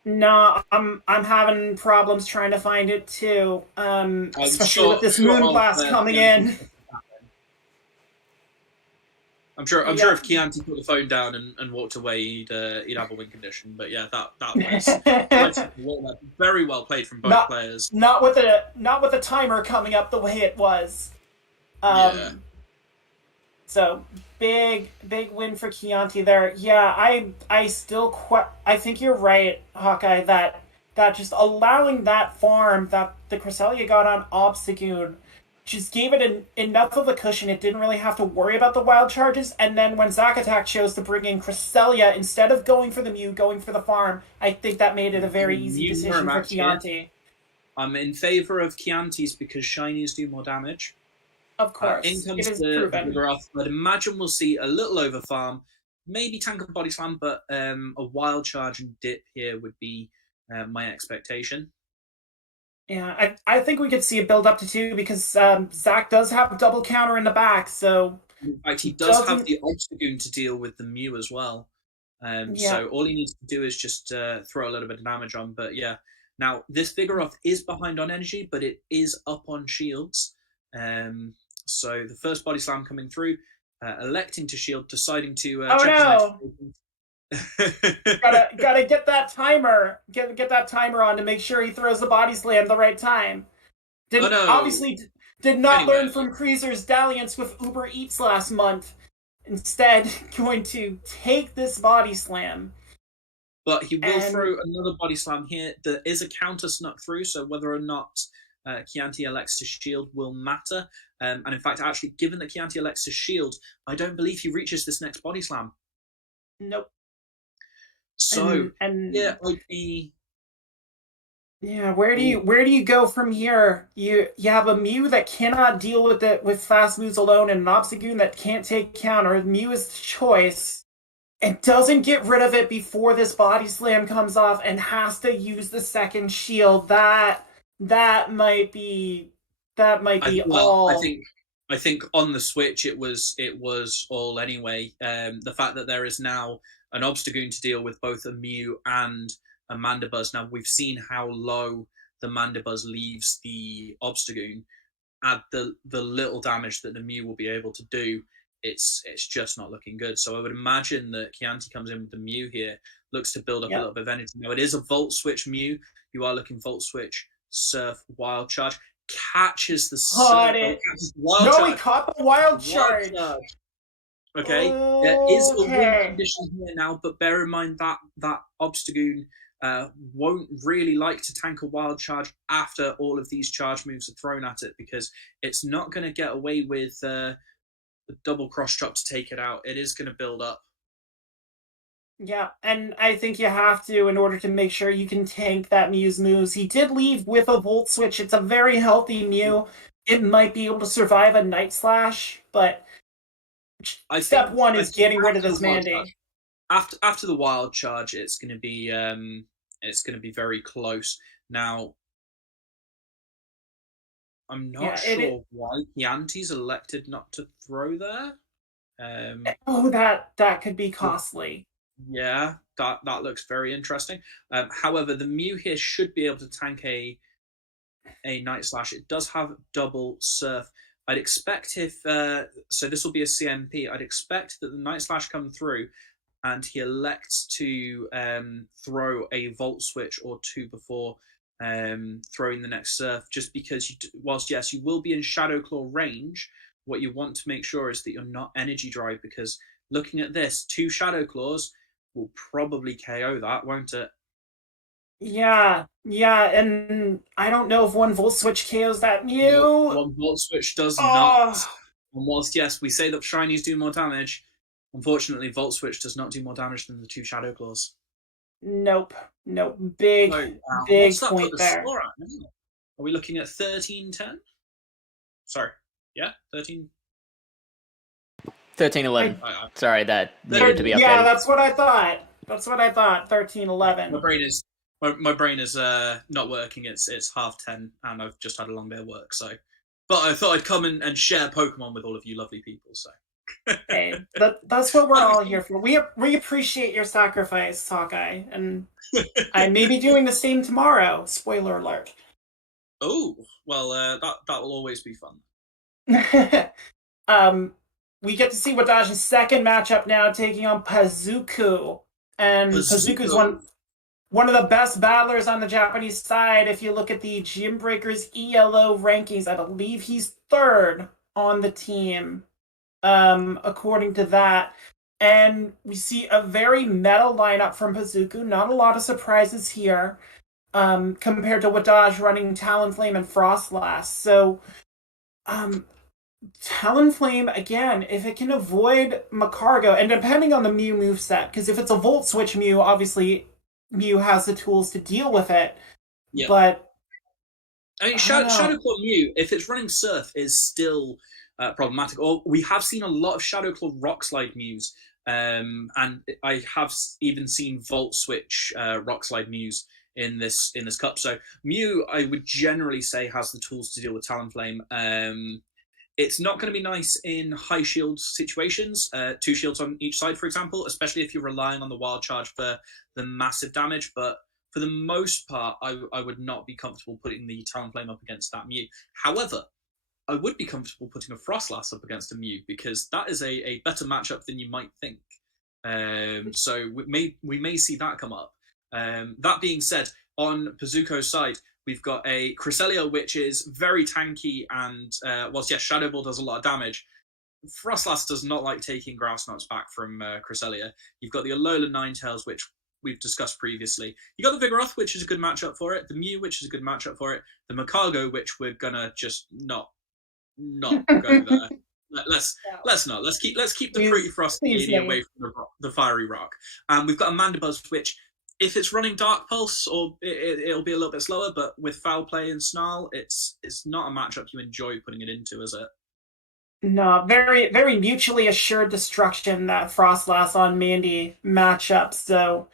No, I'm having problems trying to find it too. Especially with this Moonblast coming in. I'm sure if Chianti put the phone down and walked away, he'd have a win condition. But yeah, that was very well played from both players. Not with the timer coming up the way it was. So big win for Chianti there. Yeah, I think you're right, Hawkeye, that just allowing that farm that the Cresselia got on Obstagoon just gave it enough of a cushion. It didn't really have to worry about the wild charges. And then when Zack Attack chose to bring in Cresselia, instead of going for the Mew, going for the farm, I think that made it a very easy decision for Chianti. I'm in favor of Chianti's because shinies do more damage. Of course, in comes the Vigoroth. I'd imagine we'll see a little over farm, maybe tank and body slam, but a wild charge and dip here would be my expectation. Yeah, I think we could see a build up to 2 because Zack does have a double counter in the back. So in fact, he does have the Obstagoon to deal with the Mew as well. So all he needs to do is just throw a little bit of damage on. But yeah, now this Vigoroth is behind on energy, but it is up on shields. So the first body slam coming through, electing to shield, deciding to check his gotta get that timer, get that timer on to make sure he throws the body slam the right time. Obviously did not learn from Kreezer's dalliance with Uber Eats last month. Instead, going to take this body slam. But he will throw another body slam here. There is a counter snuck through, so whether or not Chianti elects to shield will matter. And in fact, actually, given that Chianti elects to shield, I don't believe he reaches this next body slam. Nope. So, where do you go from here? You have a Mew that cannot deal with fast moves alone, and an Obstagoon that can't take counter. Mew is the choice. It doesn't get rid of it before this body slam comes off, and has to use the second shield. That might be all. I think on the Switch it was all anyway. The fact that there is now an Obstagoon to deal with both a Mew and a Mandibuzz. Now we've seen how low the Mandibuzz leaves the Obstagoon. Add the little damage that the Mew will be able to do. it's just not looking good. So I would imagine that Chianti comes in with the Mew here, looks to build up a little bit of energy. Now it is a Volt Switch Mew. You are looking Volt Switch, Surf, Wild Charge. Catches the Caught Surf. it. Wild No, Charge. he caught the Wild Charge. Okay, there is a win Okay. condition here now, but bear in mind that Obstagoon won't really like to tank a Wild Charge after all of these charge moves are thrown at it, because it's not going to get away with the double cross chop to take it out. It is going to build up. Yeah, and I think you have to in order to make sure you can tank that Mew's moves. He did leave with a Volt Switch. It's a very healthy Mew. It might be able to survive a Night Slash, but step one is getting rid of this Mandy. After the Wild Charge, it's going to be very close. Now, I'm not sure why Chianti's elected not to throw there. That could be costly. Yeah, that looks very interesting. However, the Mew here should be able to tank a Night Slash. It does have double Surf. I'd expect if so this will be a CMP. I'd expect that the Night Slash come through, and he elects to throw a Volt Switch or two before throwing the next Surf. Just because, whilst yes, you will be in Shadow Claw range, what you want to make sure is that you're not energy dry, because looking at this, 2 Shadow Claws will probably KO that, won't it? Yeah, and I don't know if one Volt Switch KOs that Mew. One Volt Switch does not. And whilst, yes, we say that Shinies do more damage, unfortunately, Volt Switch does not do more damage than the 2 Shadow Claws. Nope. Big What's that point put the there. score at now? Are we looking at 13-10? Sorry. Yeah, 13. 13-11. Sorry, that needed to be updated. Yeah, that's what I thought. 13-11. My brain is not working. It's 10:30, and I've just had a long day of work. So, but I thought I'd come and share Pokemon with all of you lovely people. So, hey, that's what we're all here for. We appreciate your sacrifice, Hawkeye, and I may be doing the same tomorrow. Spoiler alert. Oh well, that will always be fun. We get to see Wadage's second matchup now, taking on Pazuku. And Pazuku's one of the best battlers on the Japanese side. If you look at the Gymbreakers ELO rankings, I believe he's 3rd on the team, according to that. And we see a very meta lineup from Pazuku. Not a lot of surprises here, compared to Wadage running Talonflame and Frostlass. So, Talonflame, again, if it can avoid Macargo, and depending on the Mew moveset, because if it's a Volt Switch Mew, obviously Mew has the tools to deal with it. Yeah. But I mean, Shadow Claw Mew, if it's running Surf, is still problematic. Or we have seen a lot of Shadow Claw Rock Slide Mews, and I have even seen Volt Switch Rock Slide Mews in this cup. So Mew, I would generally say, has the tools to deal with Talonflame. It's not going to be nice in high shield situations, 2 shields on each side, for example, especially if you're relying on the Wild Charge for the massive damage. But for the most part, I would not be comfortable putting the Talonflame up against that Mew. However, I would be comfortable putting a Frostlass up against a Mew, because that is a better matchup than you might think. So we may see that come up. That being said, on Pazuko's side, we've got a Cresselia, which is very tanky, and whilst yes, Shadow Ball does a lot of damage, Frostlass does not like taking Grass Knots back from Cresselia. You've got the Alola Ninetales, which we've discussed previously. You got the Vigoroth, which is a good matchup for it. The Mew, which is a good matchup for it. The Macargo, which we're gonna just not go there. Let's not. Let's keep the Pretty Frost lady away from the Fiery Rock. We've got a Mandibuzz, which, if it's running Dark Pulse, or it'll be a little bit slower, but with Foul Play and Snarl, it's not a matchup you enjoy putting it into, is it? No, very, very mutually assured destruction, that Frostlass on Mandy matchup. So,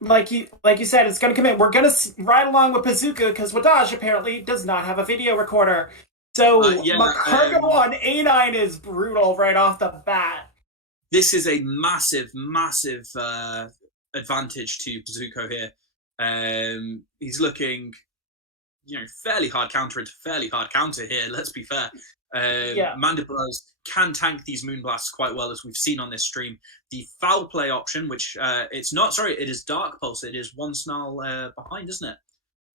like you said, it's going to come in. We're going to ride along with Pazuku, because Wadage apparently does not have a video recorder. So Macargo on A9 is brutal right off the bat. This is a massive advantage to Pazuko here. He's looking, fairly hard counter into fairly hard counter here. Let's be fair. Mandibuzz can tank these Moonblasts quite well, as we've seen on this stream. The foul play option, which it is Dark Pulse. It is one snarl behind, isn't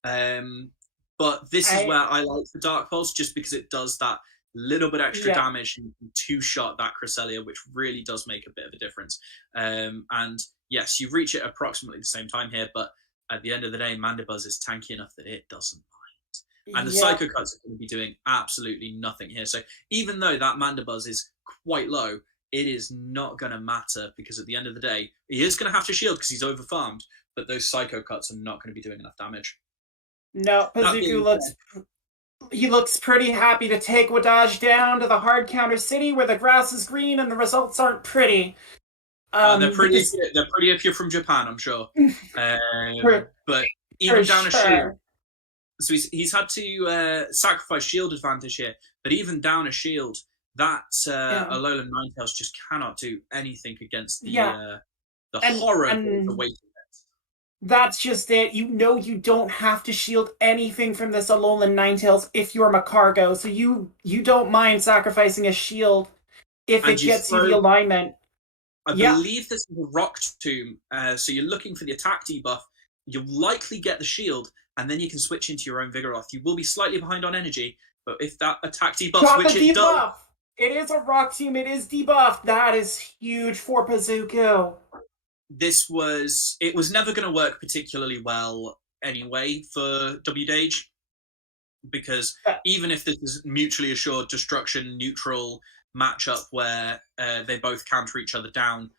it? But this is where I like the Dark Pulse, just because it does that little bit extra damage and two-shot that Cresselia, which really does make a bit of a difference. And yes, you reach it approximately the same time here, but at the end of the day, Mandibuzz is tanky enough that it doesn't mind. And the Psycho Cuts are going to be doing absolutely nothing here. So even though that Mandibuzz is quite low, it is not going to matter, because at the end of the day, he is going to have to shield because he's overfarmed, but those Psycho Cuts are not going to be doing enough damage. No, Pazuzu looks pretty happy to take Wadaj down to the hard counter city where the grass is green and the results aren't pretty. They're pretty if you're from Japan, I'm sure. But even down a shield, so he's had to sacrifice shield advantage here. But even down a shield, that Alolan Ninetales just cannot do anything against the horror of the waiting. That's just it. You don't have to shield anything from this Alolan Ninetales if you're Macargo, so you don't mind sacrificing a shield if it gets you the alignment. I believe this is a Rock Tomb, so you're looking for the attack debuff. You'll likely get the shield, and then you can switch into your own Vigoroth. You will be slightly behind on energy, but if that attack debuff, which it does... It is a Rock Tomb, it is debuffed. That is huge for Pazuzu. It was never going to work particularly well anyway for WDage, because even if this is mutually assured destruction neutral matchup where they both counter each other down,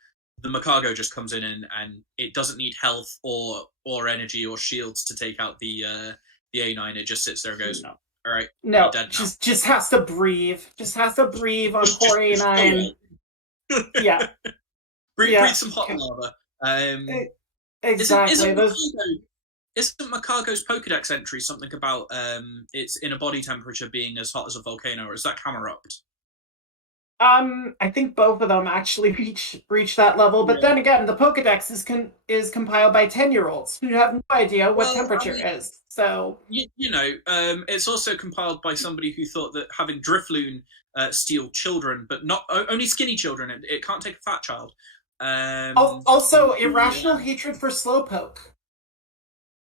the Macargo just comes in and it doesn't need health or energy or shields to take out the A9. It just sits there and goes, all right, no, just has to breathe. Just has to breathe on poor A9. Yeah. Breathe some hot lava. Exactly. Isn't Macargo's Pokedex entry something about its inner body temperature being as hot as a volcano, or is that Camerupt? I think both of them actually reach that level, but then again, the Pokedex is compiled by 10-year-olds who have no idea what temperature is. So it's also compiled by somebody who thought that having Drifloon steal children, but not only skinny children. It can't take a fat child. Also, irrational hatred for Slowpoke.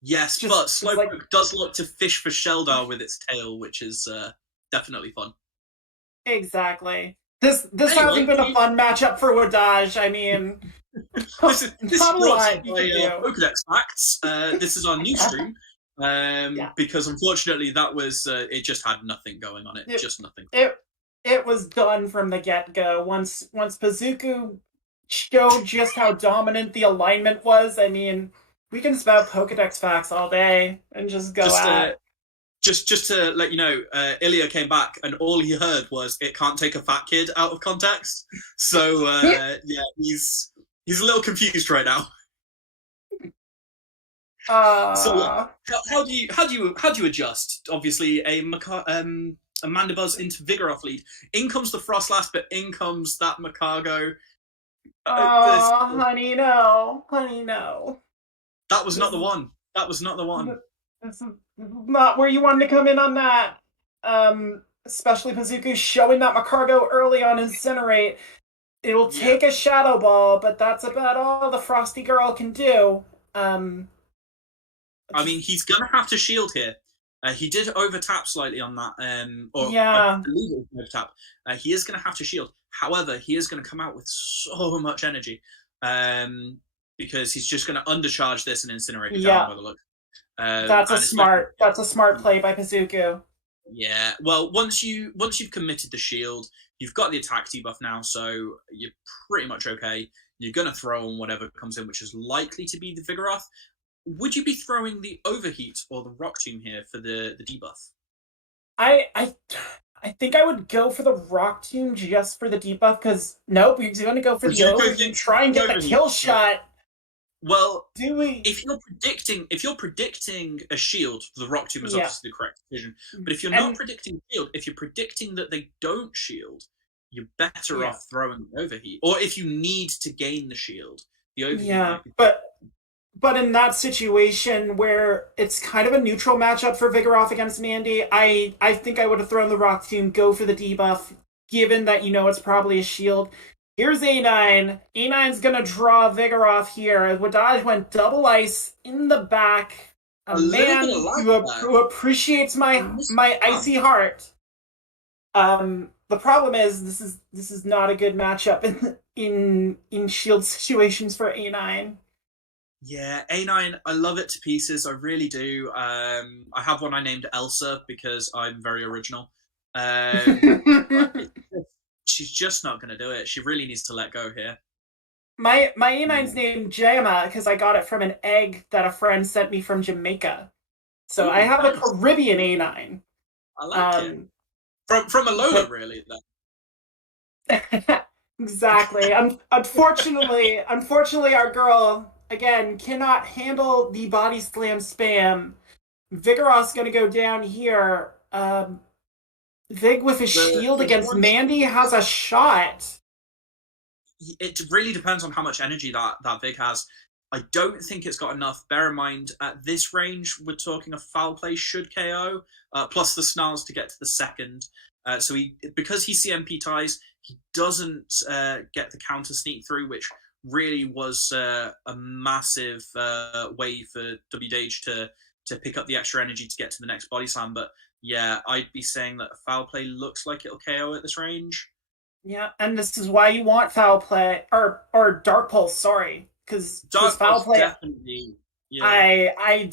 Yes, but Slowpoke does look to fish for Sheldar with its tail, which is definitely fun. Exactly. This hasn't been a fun matchup for Wadaj. I mean, this is brought by Pokedex Facts. This is our new stream. Because unfortunately that was it just had nothing going on it. Just nothing. It was done from the get-go. Once Pazuzu showed just how dominant the alignment was, I mean, we can spout Pokedex Facts all day and just go at. Just to let you know, Ilya came back and all he heard was "it can't take a fat kid" out of context. So he's a little confused right now. So how do you adjust? Obviously, a Mandibuzz into Vigoroth lead. In comes the Frostlass, but in comes that Macargo. Honey, no. That was not the one. This is not where you wanted to come in on that. Especially Pazuzu showing that Macargo early on Incinerate. It will take a Shadow Ball, but that's about all the Frosty Girl can do. I mean, he's going to have to shield here. He did overtap slightly on that. I believe it was overtap. He is going to have to shield. However, he is going to come out with so much energy because he's just going to undercharge this and incinerate it down by the look. That's a smart play by Pazuzu. Yeah. Well, once you've committed the shield, you've got the attack debuff now, so you're pretty much okay. You're going to throw on whatever comes in, which is likely to be the Vigoroth. Would you be throwing the Overheat or the Rock Tomb here for the debuff? I think I would go for the Rock Tomb just for the debuff, because nope, you're going to go for the Overheat, try and get the kill shot. Well, if you're predicting a shield, the Rock Tomb is obviously the correct decision. But if you're not predicting shield, if you're predicting that they don't shield, you're better off throwing the Overheat. Or if you need to gain the shield, the Overheat. Yeah, But in that situation where it's kind of a neutral matchup for Vigoroth against Mandy, I think I would have thrown the Rock Tomb, go for the debuff, given that it's probably a shield. Here's A9. A9's gonna draw Vigoroth here. Wadaj went double ice in the back. A man who appreciates my icy heart. The problem is this is not a good matchup in shield situations for A9. Yeah, A9, I love it to pieces. I really do. I have one I named Elsa because I'm very original. She's just not going to do it. She really needs to let go here. My A9's named Gemma because I got it from an egg that a friend sent me from Jamaica. So I have a Caribbean A9. I like it. From a Lola, really, then. Exactly. Unfortunately, our girl, again, cannot handle the body slam spam. Vigoroth's going to go down here. Vig with his shield against Mandy has a shot. It really depends on how much energy that Vig has. I don't think it's got enough. Bear in mind, at this range, we're talking a foul play should KO, plus the snarls to get to the second. So because he CMP ties, he doesn't get the counter sneak through, which really was a massive way for WDage to pick up the extra energy to get to the next body slam. But yeah, I'd be saying that a foul play looks like it'll KO at this range. Yeah, and this is why you want foul play or dark pulse. Sorry, because foul play definitely. Yeah. I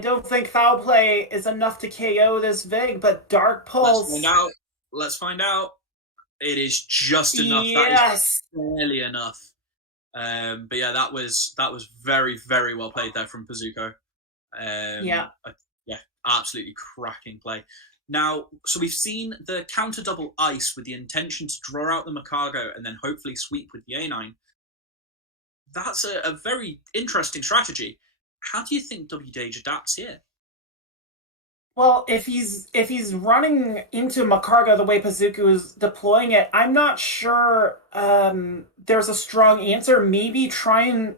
don't think foul play is enough to KO this Vig, but dark pulse. Let's find out. It is just enough. Yes. That is barely enough. But yeah, that was very, very well played there from Pazuko. Yeah, absolutely cracking play. Now, so we've seen the counter double ice with the intention to draw out the Macargo and then hopefully sweep with the A9. That's a very interesting strategy. How do you think WDage adapts here? Well, if he's running into Macargo the way Pazuko is deploying it, I'm not sure there's a strong answer. Maybe try and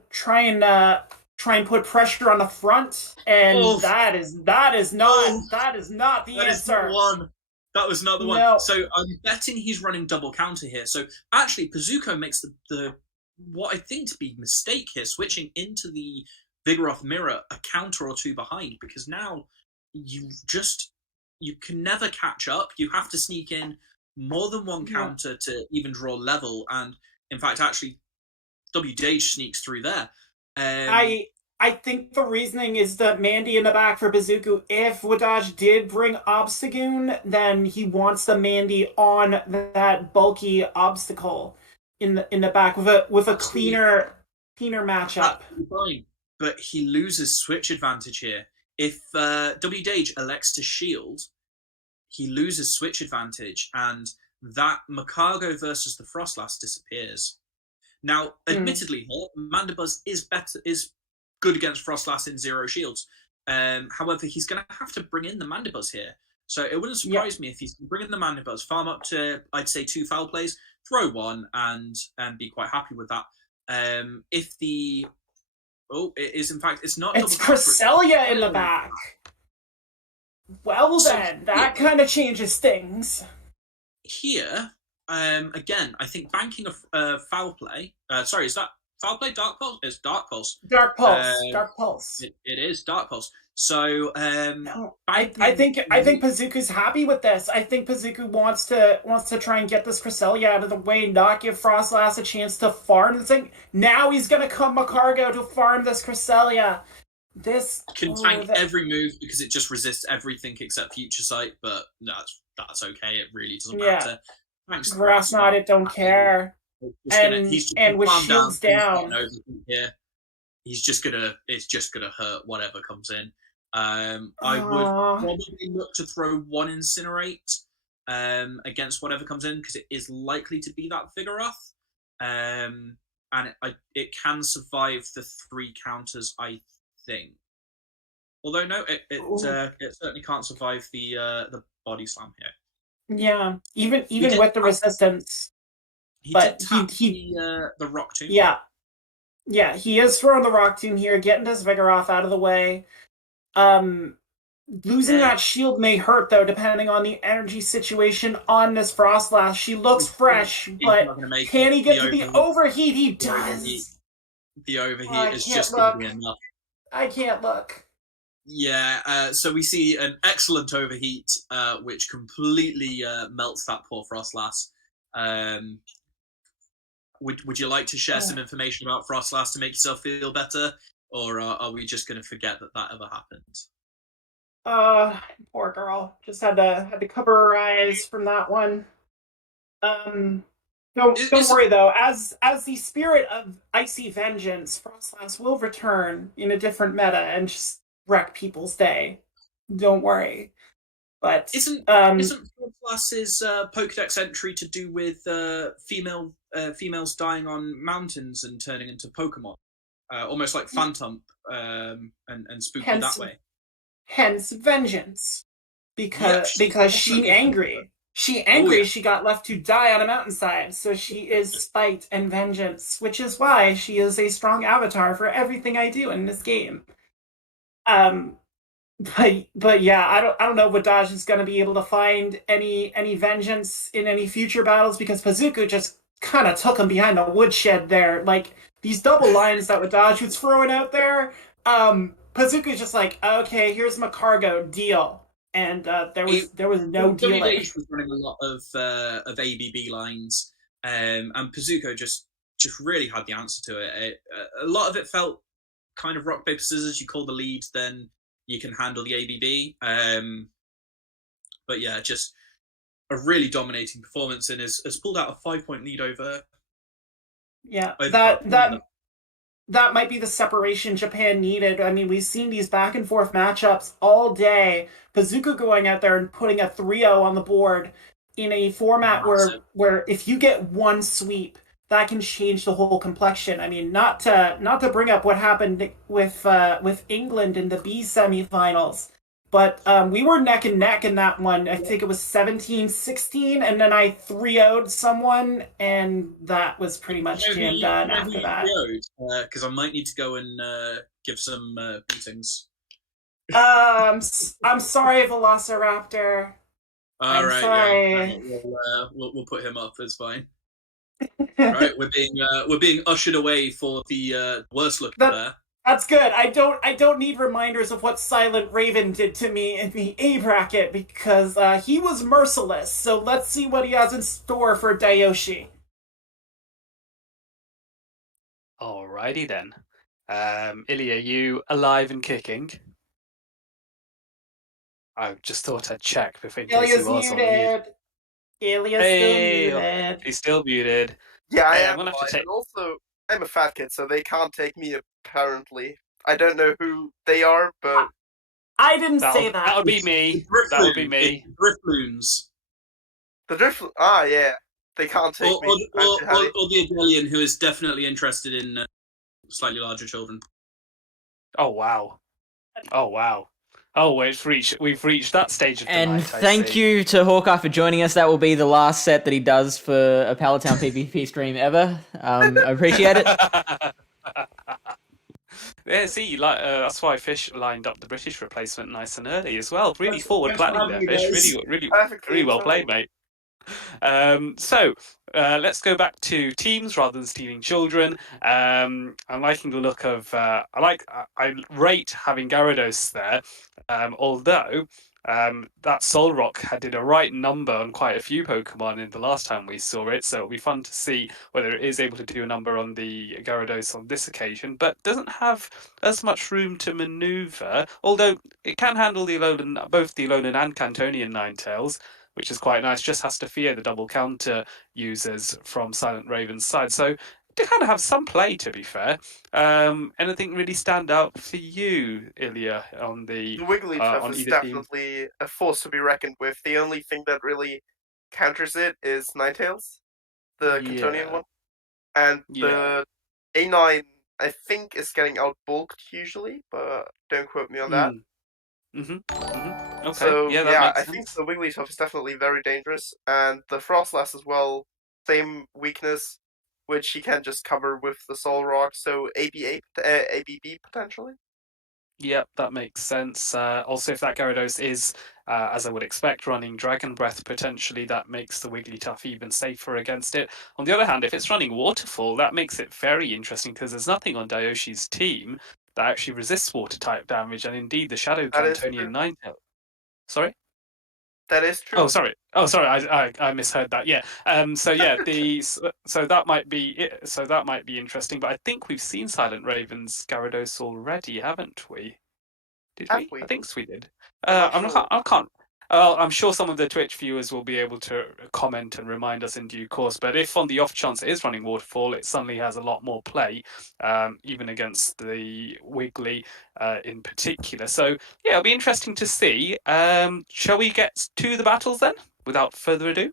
put pressure on the front, and that is not the answer. That was not the one. No. So I'm betting he's running double counter here. So actually, Pazuko makes the what I think to be mistake here, switching into the Vigoroth mirror a counter or two behind, because now you can never catch up. You have to sneak in more than one counter to even draw level, and in fact, actually, WDage sneaks through there. I think the reasoning is that Mandy in the back for Pazuko. If Wadaj did bring Obstagoon, then he wants the Mandy on that bulky obstacle in the back with a cleaner matchup. Fine, but he loses switch advantage here. If WDage elects to shield, he loses switch advantage, and that Macargo versus the Frostlass disappears. Now, admittedly, here, Mandibuzz is good against Frostlass in zero shields. However, he's going to have to bring in the Mandibuzz here. So it wouldn't surprise me if he's bringing the Mandibuzz, farm up to, I'd say, 2 foul plays, throw one, and be quite happy with that. If the... Oh, it is, in fact, it's not... It's Cresselia in the back. Well, then, that kind of changes things. Here, again, I think banking a foul play... sorry, is that foul play? Dark Pulse? It's Dark Pulse. Dark Pulse. Dark Pulse. It is Dark Pulse. So, I think Pazuko's happy with this. I think Pazuko wants to try and get this Cresselia out of the way, not give Frostlass a chance to farm the thing. Now he's gonna come Macargo to farm this Cresselia. This can tank every move because it just resists everything except Future Sight, but that's okay. It really doesn't matter. Thanks. Grass Knot, it don't care. And with shields down. He's just gonna. It's just gonna hurt whatever comes in. I would probably look to throw one Incinerate against whatever comes in, because it is likely to be that Vigoroth, and it can survive the 3 counters, I think. Although no, it certainly can't survive the body slam here. Yeah, even with the resistance. He did tap the Rock Tomb. Yeah. Yeah, he is throwing the Rock Tomb here, getting this Vigoroth out of the way. Losing that shield may hurt, though, depending on the energy situation on this Frostlass. She looks fresh, He's but not going to make can it. he get to the overheat? He does! The I overheat is can't just going to be look. enough. I can't look. Yeah, so we see an excellent overheat, which completely melts that poor Frostlass. Would you like to share some information about Frostlass to make yourself feel better, or are we just going to forget that ever happened? Poor girl. Just had to cover her eyes from that one. Don't worry though. As the spirit of icy vengeance, Frostlass will return in a different meta and just wreck people's day. Don't worry. But isn't Frostlass's Pokedex entry to do with females dying on mountains and turning into Pokemon, almost like Phantom and Spooky that way? Hence vengeance, because she angry. She angry. She got left to die on a mountainside, so she is spite and vengeance, which is why she is a strong avatar for everything I do in this game. But yeah, I don't know what Dodge is going to be able to find any vengeance in any future battles, because Pazuku just kind of took him behind the woodshed there. Like these double lines that Dodge was throwing out there. Pazuku's just like, okay, here's my cargo deal. And there was no deal. WH was running a lot of ABB lines, and Pazuko just really had the answer to it. A lot of it felt kind of rock paper scissors. You call the lead, then you can handle the ABB. But yeah, just a really dominating performance, and has pulled out a 5-point lead over. Yeah, that might be the separation Japan needed. I mean, we've seen these back and forth matchups all day. Pazuka going out there and putting a 3-0 on the board in a format where if you get one sweep, that can change the whole complexion. I mean, not to bring up what happened with England in the B semifinals, but we were neck and neck in that one. I think it was 17-16, and then I 3-0'd someone, and that was pretty much jam done after that. Because I might need to go and give some beatings. I'm sorry, Velociraptor. All right, sorry. Yeah. We'll put him up. It's fine. Right, we're being ushered away for the worst looking bear. That's good. I don't need reminders of what Silent Raven did to me in the A bracket, because he was merciless. So let's see what he has in store for Dayoshi. Alrighty then. Ilya, you alive and kicking? I just thought I'd check before Ilya's muted. Ilya's still muted. He's still muted. Yeah, I am. And also, I'm a fat kid, so they can't take me apparently. I don't know who they are, but I didn't say that. That would be me. That would be me. Drifloons. The Drifloons. Ah, yeah. They can't take me. Or the Adelian, who is definitely interested in slightly larger children. Oh wow! Oh wow! Oh, we've reached that stage of the and night, thank you to Hawkeye for joining us. That will be the last set that he does for a Palatown PvP stream ever. I appreciate it. Yeah, see, that's why Fish lined up the British replacement nice and early as well. Really forward planning there, Fish. Really well played, mate. So let's go back to teams rather than stealing children. I'm liking the look of. I rate having Gyarados there, although that Solrock did a right number on quite a few Pokemon in the last time we saw it, so it'll be fun to see whether it is able to do a number on the Gyarados on this occasion, but doesn't have as much room to maneuver, although it can handle both the Alolan and Cantonian Ninetales, which is quite nice. Just has to fear the double counter users from Silent Raven's side. So they kind of have some play, to be fair. Anything really stand out for you, Ilya, on the Wigglytuff is definitely a force to be reckoned with. The only thing that really counters it is Ninetales, the Cantonian one. And the A9, I think, is getting outbulked usually, but don't quote me on that. Okay. So, I think the Wigglytuff is definitely very dangerous, and the Frostlass as well, same weakness. which he can just cover with the Soul Rock, so ABB potentially. Yep, that makes sense. Also, if that Gyarados is, as I would expect, running Dragon Breath, potentially that makes the Wigglytuff even safer against it. On the other hand, if it's running Waterfall, that makes it very interesting because there's nothing on Daioshi's team that actually resists Water type damage, and indeed the Shadow That is Cantonian true. Ninetale. Sorry? That is true. Oh, sorry. Oh, sorry. I misheard that. Yeah. So yeah, so that might be it. So that might be interesting. But I think we've seen Silent Raven's Gyarados already, haven't we? Did Have we? we? I think we did. I'm not sure. I can't. I'm sure some of the Twitch viewers will be able to comment and remind us in due course. But if on the off chance it is running Waterfall, it suddenly has a lot more play, even against the Wiggly in particular. So yeah, it'll be interesting to see. Shall we get to the battles then, without further ado?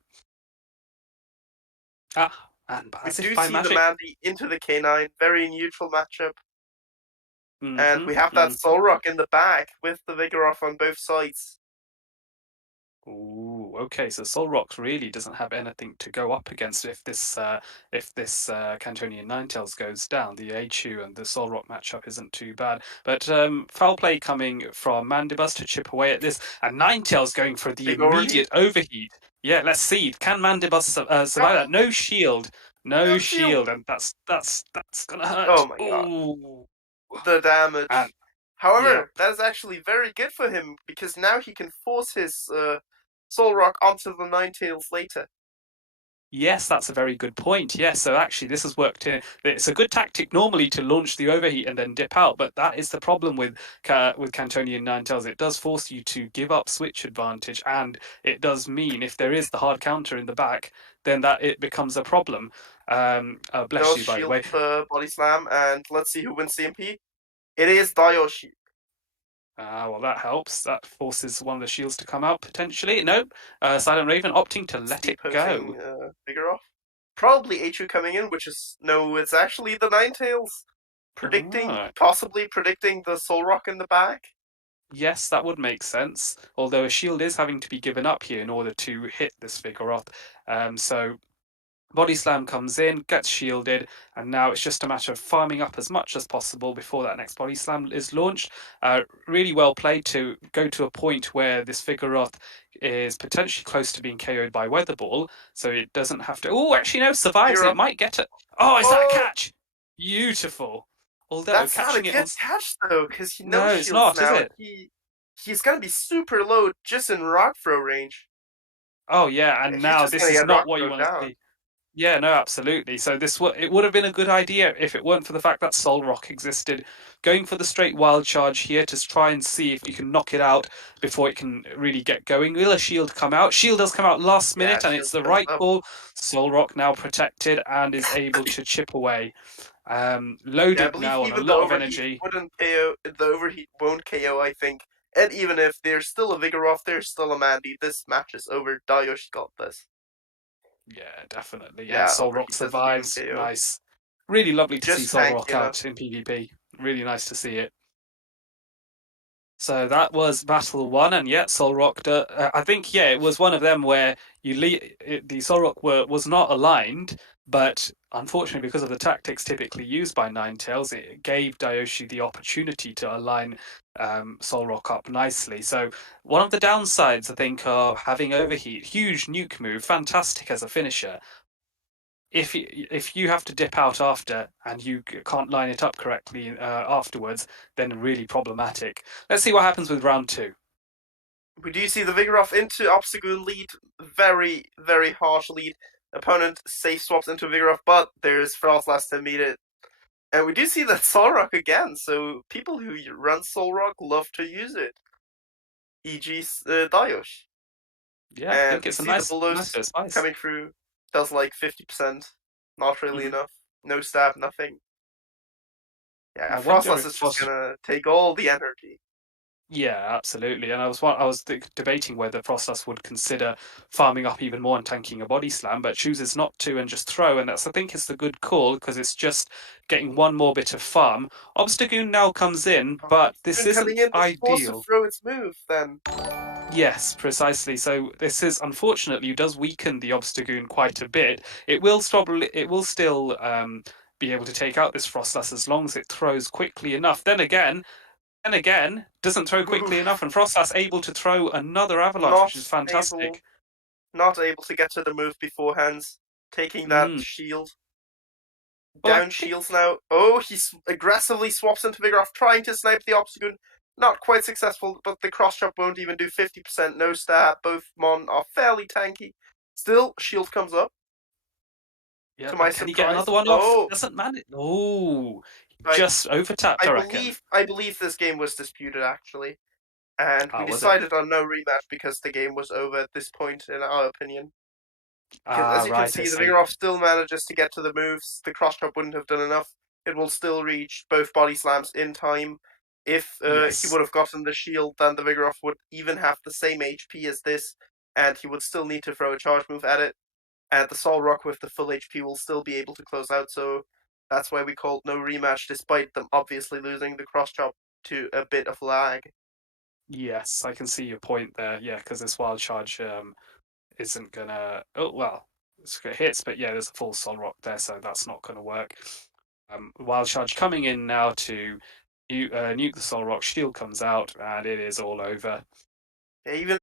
And We as if do by see magic. the Mandy into the K9, very neutral matchup. And we have Mhm. that Soul Rock in the back with the Vigoroth on both sides. Ooh, okay. So Solrox really doesn't have anything to go up against if this Cantonian Ninetales goes down. The Achu and the Solrock matchup isn't too bad. But foul play coming from Mandibus to chip away at this, and Ninetales going for the Big immediate overheat. Yeah, let's see. Can Mandibus survive that? No shield, no shield, and that's gonna hurt. Oh my god. Ooh. The damage. And However, yeah. that is actually very good for him, because now he can force his Soul Rock onto the Ninetales later. Yes, that's a very good point. Yes, so actually this has worked in. It's a good tactic normally to launch the overheat and then dip out, but that is the problem with Cantonian Ninetales. It does force you to give up switch advantage, and it does mean if there is the hard counter in the back, then that it becomes a problem. Bless Does you, by the shield way. the Body Slam, and let's see who wins CMP. It is Daiyoshi. Well, that helps. That forces one of the shields to come out potentially. Nope. Silent Raven opting to let it go. Vigoroth. Probably Achu coming in, which is no, it's actually the Ninetales. Ah. Possibly predicting the Soul Rock in the back. Yes, that would make sense. Although a shield is having to be given up here in order to hit this Vigoroth. So Body Slam comes in, gets shielded, and now it's just a matter of farming up as much as possible before that next Body Slam is launched. Really well played to go to a point where this Vigoroth is potentially close to being KO'd by Weather Ball, so it doesn't have to. Oh, actually, no, survives. Vigoroth. It might get it. Oh, is that a Oh! catch? Beautiful. Although That's not a catching it on. good catch though, because he No, knows it's shields not, is now. it? He's gonna be super low just in rock throw range. Oh yeah, and He's now just this gonna is get not rock what you thrown want to down. see. Yeah, no, absolutely. So it would have been a good idea if it weren't for the fact that Soul Rock existed. Going for the straight wild charge here to try and see if you can knock it out before it can really get going. Will a shield come out? Shield does come out last Yeah, minute, and shield it's the comes right up. call. Soul Rock now protected and is able to chip away. Yeah, I Loaded believe now on a even the lot of overheat energy. wouldn't KO. The overheat won't KO, I think. And even if there's still a Vigoroth, there's still a Mandy. This match is over. Daiyoshi got this. Yeah, definitely. And Yeah, Soul Rock overheat doesn't even survives. KO. Nice. Really lovely to see Just Soul tanky Rock enough. out in PvP. Really nice to see it. So that was Battle 1, and yet Solrock, I think, yeah, it was one of them where the Solrock was not aligned, but unfortunately, because of the tactics typically used by Ninetales, it gave Daiyoshi the opportunity to align Solrock up nicely. So one of the downsides, I think, of having Overheat, huge nuke move, fantastic as a finisher, if you have to dip out after and you can't line it up correctly afterwards, then really problematic. Let's see what happens with round 2. We do see the Vigoroth into Obstagoon lead. Very, very harsh lead. Opponent safe swaps into Vigoroth, but there's Frostlass to meet it. And we do see that Solrock again, so people who run Solrock love to use it. E.g. Daiyoshi. Yeah, I And think we it's a see the nice bulldoze bit of spice. coming through. Does like 50%. Not really Mhm. enough. No stab, nothing. Yeah, I wonder Frostlass if is just gonna take all the energy. Yeah, absolutely. And I was debating whether Frostas would consider farming up even more and tanking a body slam, but chooses not to and just throw. And that's, I think, is the good call because it's just getting one more bit of farm. Obstagoon now comes in, but this Obstagoon coming isn't in is forced to ideal. throw its move then. Yes, precisely. So this is unfortunately does weaken the Obstagoon quite a bit. It will still be able to take out this Frostlass as long as it throws quickly enough. Then again, doesn't throw quickly enough, and Frostlass able to throw another Avalanche, which is fantastic. Not able to get to the move beforehand, taking that shield. Well, Down shields now. Oh, he aggressively swaps into Vigoroth, trying to snipe the Obstagoon. Not quite successful, but the cross chop won't even do 50%. No stat. Both Mon are fairly tanky. Still, shield comes up. Yeah, To my can he surprise. get another one off? Oh, Doesn't manage. Oh, I- just overtapped, I reckon. I believe this game was disputed actually, and we Was it? decided on no rematch because the game was over at this point, in our opinion. Because as you can Right, see, I the see. Vigoroth still manages to get to the moves. The cross chop wouldn't have done enough. It will still reach both body slams in time. If he Yes. would have gotten the shield, then the Vigoroth would even have the same HP as this, and he would still need to throw a charge move at it. And the Sol Rock with the full HP will still be able to close out, so that's why we called no rematch, despite them obviously losing the cross chop to a bit of lag. Yes, I can see your point there. Yeah, because this wild charge isn't gonna. Oh well, it's gonna hits, but yeah, there's a full Sol Rock there, so that's not gonna work. Wild charge coming in now to nuke the Sol Rock. Shield comes out, and it is all over. Even